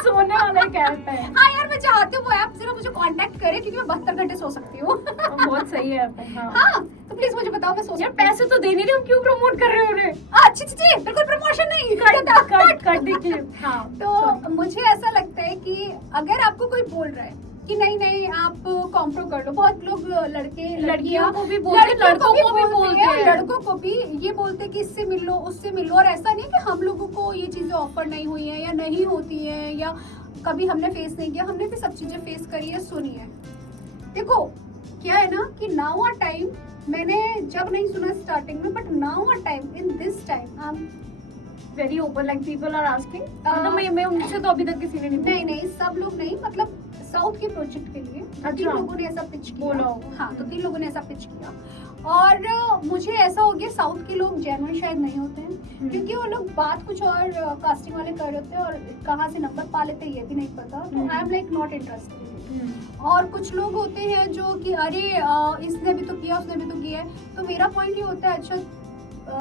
सोने वाला एक ऐप है। हाँ यार, मैं चाहती हूँ वो ऐप सिर्फ मुझे कांटेक्ट करे, क्योंकि मैं 72 घंटे सो सकती हूँ। बहुत सही ऐप है। हाँ, तो प्लीज मुझे बताओ, मैं सो यार पैसे तो दे नहीं रहे, हम क्यों प्रमोट कर रहे हो उन्हें? अच्छी बिल्कुल प्रमोशन नहीं, कर दीजिए। हाँ, तो मुझे ऐसा लगता है कि अगर आपको कोई बोल रहा है कि नहीं आप कॉम्प्रो कर लो, बहुत लोग लड़कियों को भी बोलते हैं, लड़कों को भी बोलते हैं, लड़कों को भी ये बोलते हैं कि इससे मिल लो, उससे मिल लो। और ऐसा नहीं कि हम लोगों को ये चीजें ऑफर नहीं हुई है, या नहीं होती है, या कभी हमने फेस नहीं किया, हमने भी सब चीजें फेस करी है, सुनी है। देखो क्या है ना कि नाउ अ टाइम, मैंने जब नहीं सुना स्टार्टिंग में, but now a time, in this time I am very open, like people are asking. मतलब मैं उनसे तो अभी तक किसी ने नहीं सब लोग नहीं, मतलब साउथ के प्रोजेक्ट के लिए 3 लोगों ने ऐसा पिच किया। हाँ, तो 3 लोगों ने ऐसा पिच किया, और मुझे ऐसा हो गया, साउथ के लोग जेन्युइन शायद नहीं होते हैं, क्योंकि वो लोग बात कुछ और कास्टिंग वाले कर रहे होते हैं, और कहाँ से नंबर पा लेते हैं ये भी नहीं पता। तो I am like not interested. और कुछ लोग होते हैं जो कि अरे इसने भी तो किया, उसने भी तो किया है। तो मेरा पॉइंट ये होता है, अच्छा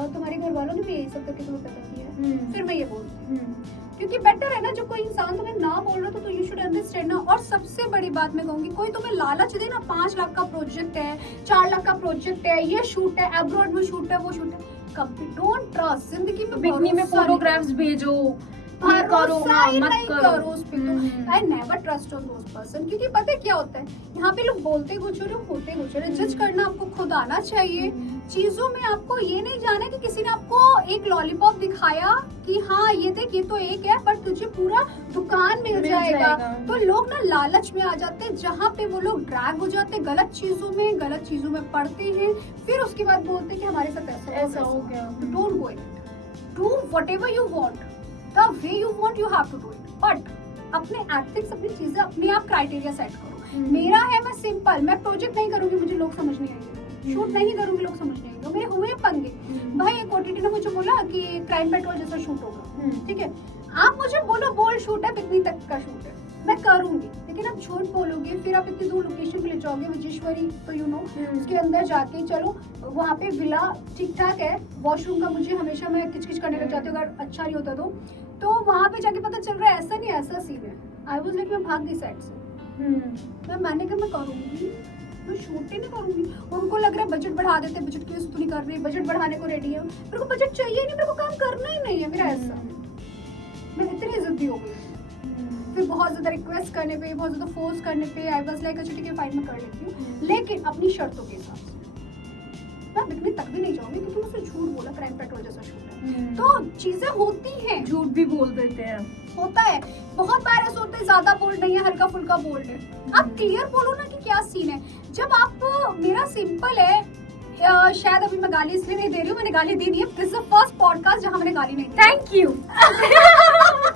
तुम्हारे घर वालों ने भी यही सब करके तुम्हें पता किया है, फिर मैं ये बोलती हूँ, क्योंकि बेटर है ना, जो कोई इंसान तुम्हें ना बोल रहा तो यू शुड अंडरस्टैंड ना। और सबसे बड़ी बात मैं कहूंगी, कोई तुम्हें लालच दे ना, 5 लाख का प्रोजेक्ट है, 4 लाख का प्रोजेक्ट है, ये शूट है, अब्रॉड में शूट है, वो शूट है, कभी डोंट ट्रस्ट। जिंदगी में बिकनी में फोटोग्राफ्स भेजो, भरोसा ही नहीं करो उस पे। तो I never trust on those person, क्योंकि पता है क्या होता है, यहाँ पे लोग बोलते कुछ और होते कुछ और। जज करना आपको खुद आना चाहिए चीजों में। आपको ये नहीं जाना कि किसी ने आपको एक लॉलीपॉप दिखाया कि हाँ ये देख ये तो एक है, पर तुझे पूरा दुकान मिल जाएगा। तो लोग ना लालच में आ जाते हैं, जहाँ पे वो लोग ड्रैग हो जाते हैं गलत चीजों में पढ़ते हैं, फिर उसके बाद बोलते हैं कि हमारे साथ ऐसा हो गया। Don't go it, do whatever you want, the way you want you have to do it, but अपने एथिक्स, अपनी चीजें अपने आप क्राइटेरिया सेट करो। मेरा है, मैं सिंपल, मैं प्रोजेक्ट नहीं करूंगी, मुझे लोग समझ नहीं आएंगे, शूट नहीं करूंगी, लोग समझ नहीं आएंगे। मेरे हुए पंगे भाई, एक ओटीटी ने मुझे बोला कि क्राइम पेट्रोल जैसा शूट होगा, ठीक है, आप मुझे बोलो बोल्ड शूट है, बिकनी तक का शूट है, मैं करूंगी, लेकिन आप झूठ बोलोगे, फिर आप इतनी दूर लोकेशन पे ले जाओगे, वजीश्वरी तो यू नो, उसके अंदर जाके चलो वहाँ पे विला ठीक ठाक है, वॉशरूम का मुझे हमेशा मैं किचकिच करने लग जाती हूँ अगर अच्छा नहीं होता तो वहाँ पे जाके पता चल रहा है ऐसा नहीं, ऐसा सीन है। आई वाज लाइक, मैं भाग गई साइड से। मैंने कहा मैं करूंगी, मैं शूट ही नहीं करूंगी। और उनको लग रहा है बजट बढ़ा देते, बजट की वजह से तू नहीं कर रही, बजट बढ़ाने को रेडी है। मेरे को बजट चाहिए नहीं, मेरे को काम करना ही नहीं है मेरा ऐसा। मैं इतनी जिद्दी हो गई। फिर बहुत ज्यादा रिक्वेस्ट करने पे, बहुत ज्यादा फोर्स करने पे आई वाज लाइक अच्छा ठीक है फाइन मैं कर लेती हूँ, लेकिन अपनी शर्तों के हिसाब से। मैं बिकने तक भी नहीं जाऊंगी क्योंकि मुझसे झूठ बोला, क्राइम पेट्रोल जैसा शूट है। तो चीजें होती हैं, झूठ भी बोल देते हैं, होता है। बहुत बार ऐसा होता है ज्यादा बोल्ड नहीं है, हल्का फुल्का बोल्ड है। आप क्लियर बोलो ना कि क्या सीन है। जब आप, मेरा सिंपल है, शायद अभी मैं गाली इसलिए नहीं दे रही हूँ, मैंने गाली दी नहीं है। This is the first podcast जहाँ मैंने गाली नहीं दी। Thank you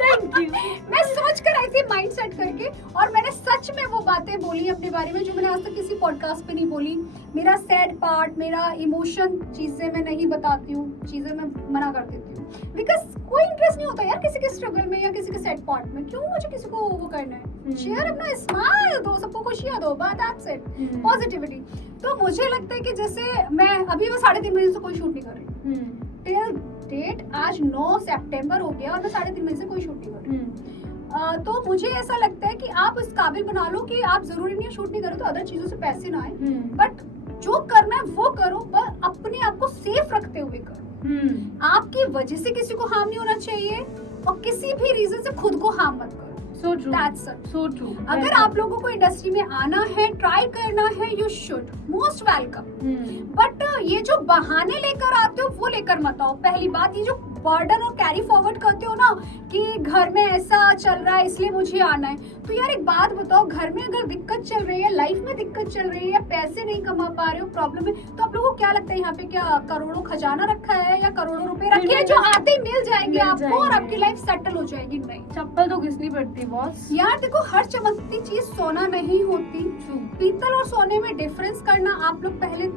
thank you. मैं सोच कर आई थी माइंड सेट करके, और मैंने सच में वो बातें बोली अपने बारे में जो मैंने आज तक किसी पॉडकास्ट पे नहीं बोली। मेरा सैड पार्ट, मेरा इमोशन, चीजें मैं नहीं बताती हूँ, चीजें मैं मना कर देती हूँ, बिकॉज कोई इंटरेस्ट नहीं होता यार किसी के स्ट्रगल में या किसी के सैड पार्ट में। क्यों मुझे किसी को वो करना है। शेयर अपना स्माइल दो, सबको खुशियां दो, बस दैट्स इट, पॉजिटिविटी। तो मुझे लगता है कि जैसे मैं अभी वो 3.5 महीने से कोई शूट नहीं कर रही टिल डेट। आज 9 सितंबर हो गया और मैं 3.5 महीने से कोई शूट नहीं कर रही। तो मुझे ऐसा लगता है कि आप इस काबिल बना लो कि आप जरूरी नहीं है शूट नहीं करो तो अदर चीजों से पैसे ना आए, बट जो करना है वो करो, पर अपने आप को सेफ रखते हुए करो। आपकी वजह से किसी को हार्म नहीं होना चाहिए और किसी भी रीजन से खुद को हार्म मत करो। So true. That's it. So true. अगर आप लोगों को इंडस्ट्री में आना है, ट्राई करना है, you should, most welcome. But ये जो बहाने लेकर आते हो वो लेकर मत आओ। पहली बात, ये जो बर्डन और कैरी फॉरवर्ड करते हो ना कि घर में ऐसा चल रहा है इसलिए मुझे आना है, तो यार एक बात बताओ, घर में अगर दिक्कत चल रही है, लाइफ में दिक्कत चल रही है, या पैसे नहीं कमा पा रहे हो, प्रॉब्लम है, तो आप लोगों को क्या लगता है यहाँ पे क्या करोड़ों खजाना रखा है या करोड़ों रुपए रखे हैं जो आते ही मिल जाएंगे आपको और आपकी लाइफ सेटल हो जाएगी? नहीं, चप्पल तो घिसनी पड़ती बॉस। यार देखो, हर चमकती चीज सोना नहीं होती। पीतल और सोने में डिफरेंस करना आप लोग पहले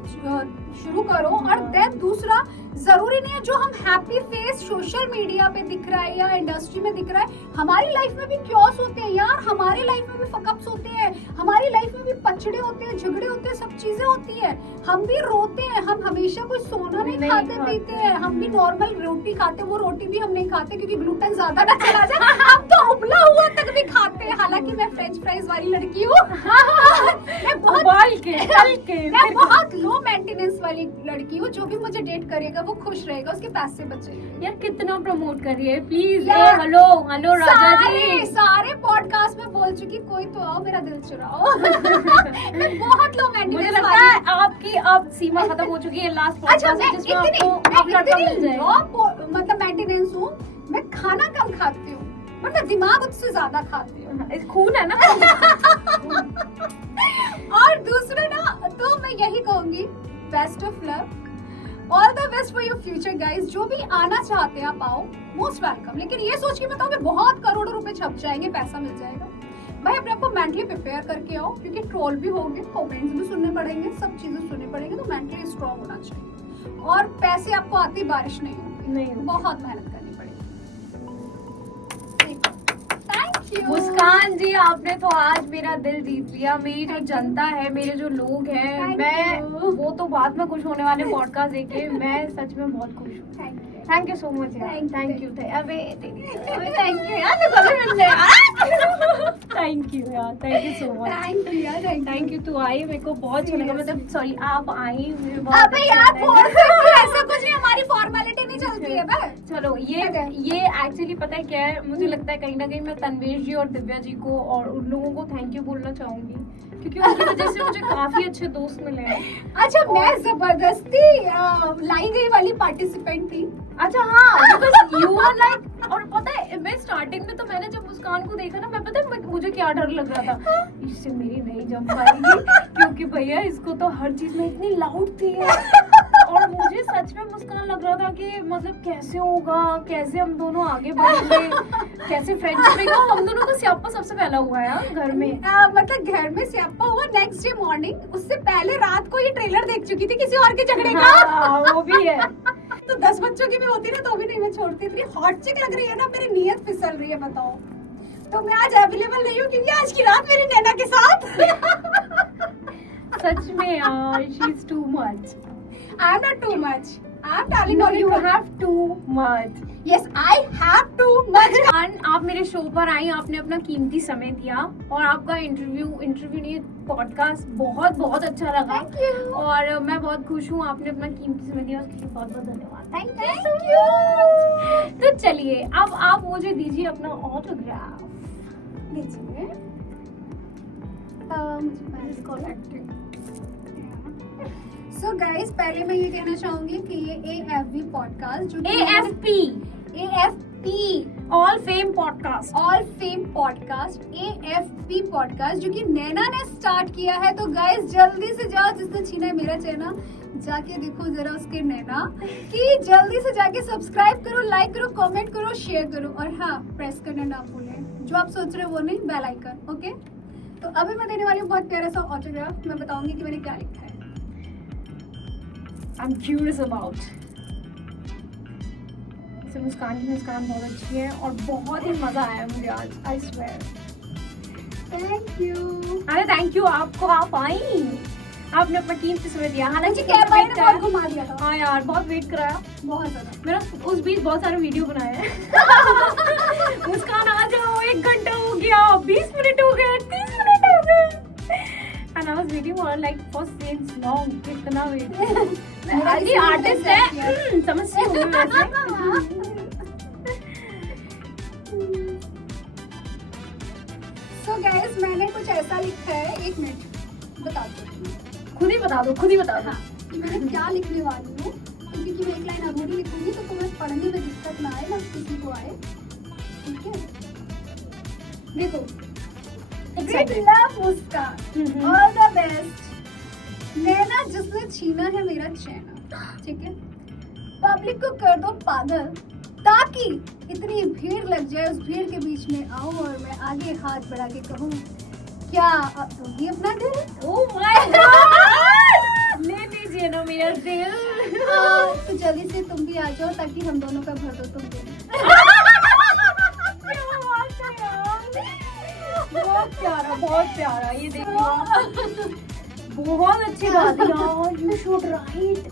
शुरू करो। और देन दूसरा, जरूरी नहीं है जो हम हैप्पी फेस सोशल मीडिया पे दिख रहा है या इंडस्ट्री में दिख रहा है, हमारी लाइफ में भी क्योस होते हैं यार, हमारी लाइफ में भी फकअप्स होते हैं, हमारी लाइफ में भी पचड़े होते हैं, झगड़े होते हैं, सब चीजें होती है। हम भी रोते हैं, हम हमेशा कोई सोना नहीं खाते पीते हैं, हम भी नॉर्मल रोटी खाते हैं, वो रोटी भी हम नहीं खाते क्योंकि ग्लूटेन ज्यादा ना चला जाए, हम तो उबला हुआ तक भी खाते हैं। हालांकि मैं फ्रेंच फ्राइज वाली लड़की हूँ मैं बहुत लो मेंटेनेंस वाली लड़की हूँ। जो भी मुझे डेट करेगा वो खुश रहेगा, उसके पैसे बचेंगे। यार कितना प्रमोट कर रही है प्लीज। हेलो हेलो राजा जी, सारे पॉडकास्ट में बोल चुकी, कोई तो आओ मेरा दिल चुराओ मैं बहुत लो मेंटेनेंस। मुझे लगता है आपकी अब सीमा खत्म हो चुकी है लास्ट पॉडकास्ट में जिसमें आपको लड़का मिल जाएगा। मतलब मेंटेनेंस हूँ, मैं खाना कम खाती हूँ बट मैं दिमाग उससे ज्यादा खाती हूँ, खून है ना और दूसरा ना, तो मैं यही कहूंगी, best of luck, all the best for your future guys. जो भी आना चाहते हैं आप आओ, मोस्ट वेलकम। लेकिन ये सोच के बताओ कि बहुत करोड़ों रुपए छप जाएंगे, पैसा मिल जाएगा। भाई अपने आप को मेंटली प्रिपेयर करके आओ, क्योंकि ट्रोल भी होंगे, कमेंट्स भी सुनने पड़ेंगे, सब चीजें सुनने पड़ेंगे, तो मेंटली स्ट्रांग होना चाहिए। और पैसे आपको आती बारिश नहीं होगी, बहुत मेहनत करनी पड़ेगी। मुस्कान जी, आपने तो आज मेरा दिल जीत लिया। मेरी जो जनता है, मेरे जो लोग हैं, मैं वो तो बाद में खुश होने वाले पॉडकास्ट देखे। मैं सच में बहुत खुश हूँ। थैंक यू सो मच यार, थैंक यू। अबे थैंक यू यार, तो कभी मिल जाएगा। थैंक यू यार, thank you so much. Thank you यार, थैंक यू। तू आई, मेरे को बहुत अच्छा लगा। मतलब सॉरी, आप आई, मुझे बहुत अबे यार ऐसा कुछ नहीं, हमारी फॉर्मेलिटी नहीं चलती है बस। चलो ये एक्चुअली पता है क्या है, मुझे लगता है कहीं ना कहीं मैं तन्वेश जी और दिव्या जी को और उन लोगों को थैंक यू बोलना चाहूंगी, क्योंकि उनकी वजह से मुझे काफी अच्छे दोस्त मिले हैं। अच्छा, मैं जबरदस्ती लाई गई वाली पार्टिसिपेंट थी। अच्छा हाँ, because you were like, और पता है मैं स्टार्टिंग में तो मैंने जब मुस्कान को देखा ना, मैं पता है मुझे क्या डर लग रहा था, इससे मेरी नहीं जम पाएगी क्योंकि भैया इसको तो हर चीज में इतनी लाउड थी और मुझे सच में मुस्कान लग रहा था कि मतलब कैसे होगा, कैसे हम दोनों आगे बढ़ेंगे, कैसे फ्रेंडशिप होगा। हम दोनों का स्यापा सबसे पहला हुआ है घर में, मतलब घर में स्यापा हुआ नेक्स्ट डे मॉर्निंग। उससे पहले रात को ये ट्रेलर देख चुकी थी किसी और के झगड़े का। हाँ, वो भी है। तो 10 बच्चों की भी होती ना तो भी नहीं मैं छोड़ती। इतनी हॉट चिक लग रही है ना, मेरी नीयत फिसल रही है, बताओ। तो मैं आज अवेलेबल नहीं हूँ क्योंकि आज की रात मेरी नैना के साथ सच में यार, she is too much. I am not too much, I'm telling all You you. have too much. Yes, I have too much. आप मेरे शो पर आई, आपने अपना कीमती समय दिया और आपका इंटरव्यू नहीं पॉडकास्ट बहुत बहुत अच्छा लगा। Thank you. और मैं बहुत खुश हूँ आपने अपना कीमती समय दिया, उसके लिए बहुत बहुत धन्यवाद। Thank you. तो चलिए अब आप मुझे दीजिए अपना ऑटोग्राफ। लीजिए। सो गाइस, पहले मैं ये कहना चाहूंगी कि ये AFB पॉडकास्ट जो AFP all fame podcast AFP podcast जो कि नैना ने स्टार्ट किया है। तो गाइस जल्दी से जाओ, जिसने छीना है मेरा चैनल, जाके देखो जरा उसके नैना कि जल्दी से जाके सब्सक्राइब करो, लाइक करो, कमेंट करो, शेयर करो और हाँ प्रेस करना ना भूलें। जो आप सोच रहे हो वो नहीं, बेल आइकन। ओके, तो अभी मैं देने वाली हूँ बहुत प्यारा सा ऑटोग्राफ। मैं बताऊंगी कि मैंने क्या लिखा है। I'm curious about। इसे मुस्कान की मुस्कान बहुत अच्छी है और बहुत ही मजा आया मुझे आज, I swear। Thank you. अरे थैंक यू आपको, आप आई, आपने अपना कीमती समय दिया। हालांकि मुझे कैब वाले ने बहुत घुमा दिया था। हाँ यार, बहुत वेट कराया बहुत ज्यादा। मेरा। उस बीच बहुत सारे वीडियो बनाए हैं। मुस्कान आ जाओ, 1 घंटा हो गया, 20 मिनट हो गए, 30 मिनट हो गए। And I was waiting for like for since long, कितना वेट। अजी आर्टिस्ट है, समझती हूँ मैं वैसे। So guys, मैंने कुछ ऐसा लिखा है, 1 मिनट बता दो। खुद ही बता दो। कि मैं क्या लिखने वाली हूँ, क्योंकि मैं एक लाइन अधूरी लिखूंगी तो तुम्हें पढ़ने में दिक्कत ना आए, ना किसी को आए। ठीक है, देखो। Great love Muskan, all the best। नैना जिसने छीना है मेरा चैन, ठीक है, पब्लिक को कर दो पागल ताकि इतनी भीड़ लग जाए, उस भीड़ के बीच में आऊं और मैं आगे हाथ बढ़ा के कहूँ, क्या तुम ही अपना दिल? Oh my God! ले लीजिए ना मेरा दिल। तो जल्दी से तुम भी आ जाओ ताकि हम दोनों का भर दो तुम दिल। बहुत प्यारा ये देखो, बहुत अच्छी बात है यार। You should write।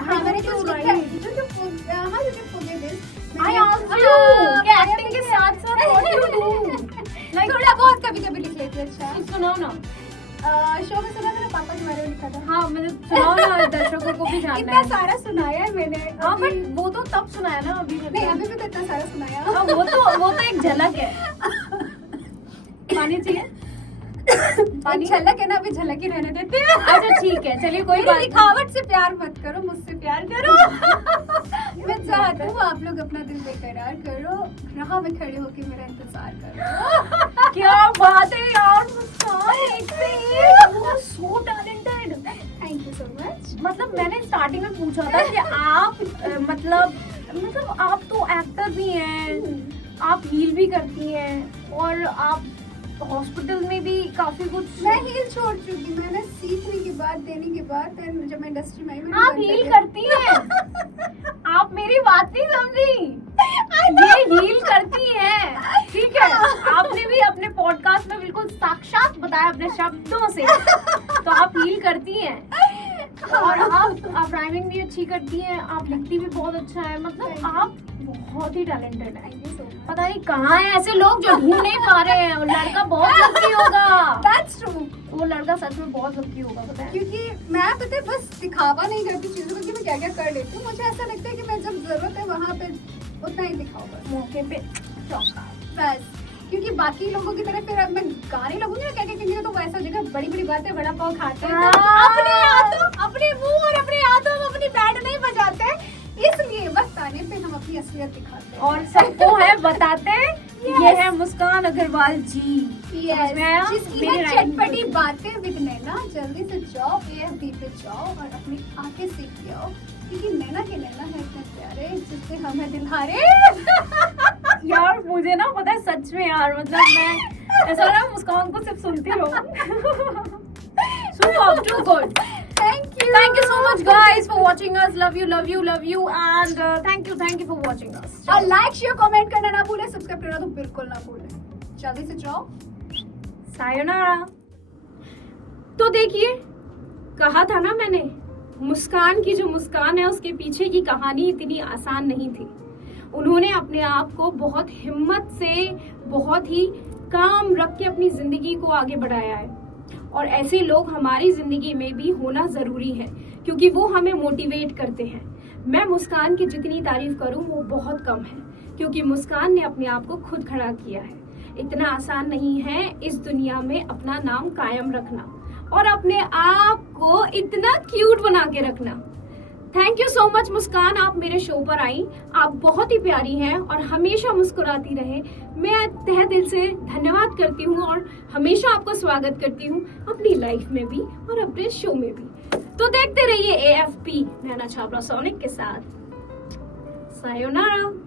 हाँ, मैंने कुछ लिखा है। हाँ, you can forget this। I asked you कि acting के साथ साथ what you do? Like थोड़ा बहुत कभी-कभी लिख लेती हूँ। अच्छा, सुनाओ ना। शो में सुना था ना, पापा के बारे में लिखा था। हाँ मैंने सुनाओ ना, दर्शकों को भी जानना इतना है। सारा सुनाया है मैंने। हाँ बट वो तो तब सुनाया ना, अभी नहीं, अभी भी तो इतना सारा सुनाया। हाँ, वो तो एक झलक है। पानी चाहिए? पानी झलक है ना, अभी झलक ही रहने देते हैं। अच्छा ठीक है, चलिए कोई मेरी बात लिखावट से प्यार मत करो, मुझसे प्यार करो। मैं चाहती हूँ आप लोग अपना दिल बेकरार करो, राह में खड़े होके मेरा इंतजार करो। क्या बात है यार मुस्कान, एक से एक, you are so talented। Thank you so much. मतलब मैंने स्टार्टिंग में पूछा था कि आप मतलब आप तो एक्टर भी हैं, आप हील भी करती हैं और आप हॉस्पिटल में भी काफी कुछ। मैं हील छोड़ चुकी, मैंने सीखने के बाद, देने के बाद, then जब मैं इंडस्ट्री में आई, मैंने आप बंद कर हील दिया। करती हैं। आप मेरी बात नहीं समझी, ये हील करती हैं, ठीक है। आपने भी अपने पॉडकास्ट में बिल्कुल साक्षात बताया अपने शब्दों से, तो आप हील करती हैं और आप राइमिंग भी अच्छी करती हैं, आप लिखती भी बहुत अच्छा है। मतलब आप बहुत ही टैलेंटेड है। पता नहीं कहाँ है ऐसे लोग जो ढूंढ नहीं पा रहे हैं। वो लड़का बहुत लकी होगा। That's true। वो लड़का सच में बहुत लकी होगा, पता है। क्योंकि मैं पता है बस दिखावा नहीं करती चीजों को कि मैं क्या क्या कर लेती हूँ। मुझे ऐसा लगता है कि मैं जब जरूरत है वहाँ पे उतना ही दिखाऊँ बस, मौके पे चौका। बस। क्योंकि बाकी लोगों की तरह फिर अब मैं गाने लगूंगी ना क्या क्या कहेंगे, तो वैसा जगह बड़ी बड़ी बातें, बड़ा पाव खाते हैं, तो अपने हाथों, अपने मुंह और अपने हाथों में अपनी बैंड नहीं बजाते, इसलिए बस ताने पे हम अपनी असलियत दिखाते हैं और सबको है बताते, ये है मुस्कान अग्रवाल जी। Yes, में आया? जिसकी मेरी है writing चटपटी को- बातें विद नैना। जल्दी से जाओ AFB पे जाओ और अपनी आंखें सीख के आओ, क्योंकि नैना के नैना है इतने प्यारे, जिससे हम है दिलहारे। यार मुझे ना पता है सच में यार, मतलब मैं ऐसा लग रहा है मुस्कान को सिर्फ सुनती रहूं। Superb, too good। Thank you so much guys for watching us. Love you and thank you for watching us। और लाइक शेयर कमेंट करना ना भूले, सब्सक्राइब करना तो बिल्कुल ना भूले। जल्दी से जाओ। सायोनारा। तो देखिए, कहा था ना मैंने मुस्कान की जो मुस्कान है उसके पीछे की कहानी इतनी आसान नहीं थी। उन्होंने अपने आप को बहुत हिम्मत से, बहुत ही काम रख के अपनी जिंदगी को आगे बढ़ाया है। और ऐसे लोग हमारी जिंदगी में भी होना जरूरी है, क्योंकि वो हमें मोटिवेट करते हैं। मैं मुस्कान की जितनी तारीफ करूं वो बहुत कम है, क्योंकि मुस्कान ने अपने आप को खुद खड़ा किया है। इतना आसान नहीं है इस दुनिया में अपना नाम कायम रखना और अपने आप को इतना क्यूट बना के रखना। थैंक यू सो मच मुस्कान, आप मेरे शो पर आई। आप बहुत ही प्यारी हैं और हमेशा मुस्कुराती रहे। मैं तहे दिल से धन्यवाद करती हूँ और हमेशा आपका स्वागत करती हूँ अपनी लाइफ में भी और अपने शो में भी। तो देखते रहिए AFP नैना छाबड़ा सोनिक के साथ। सायोनारा।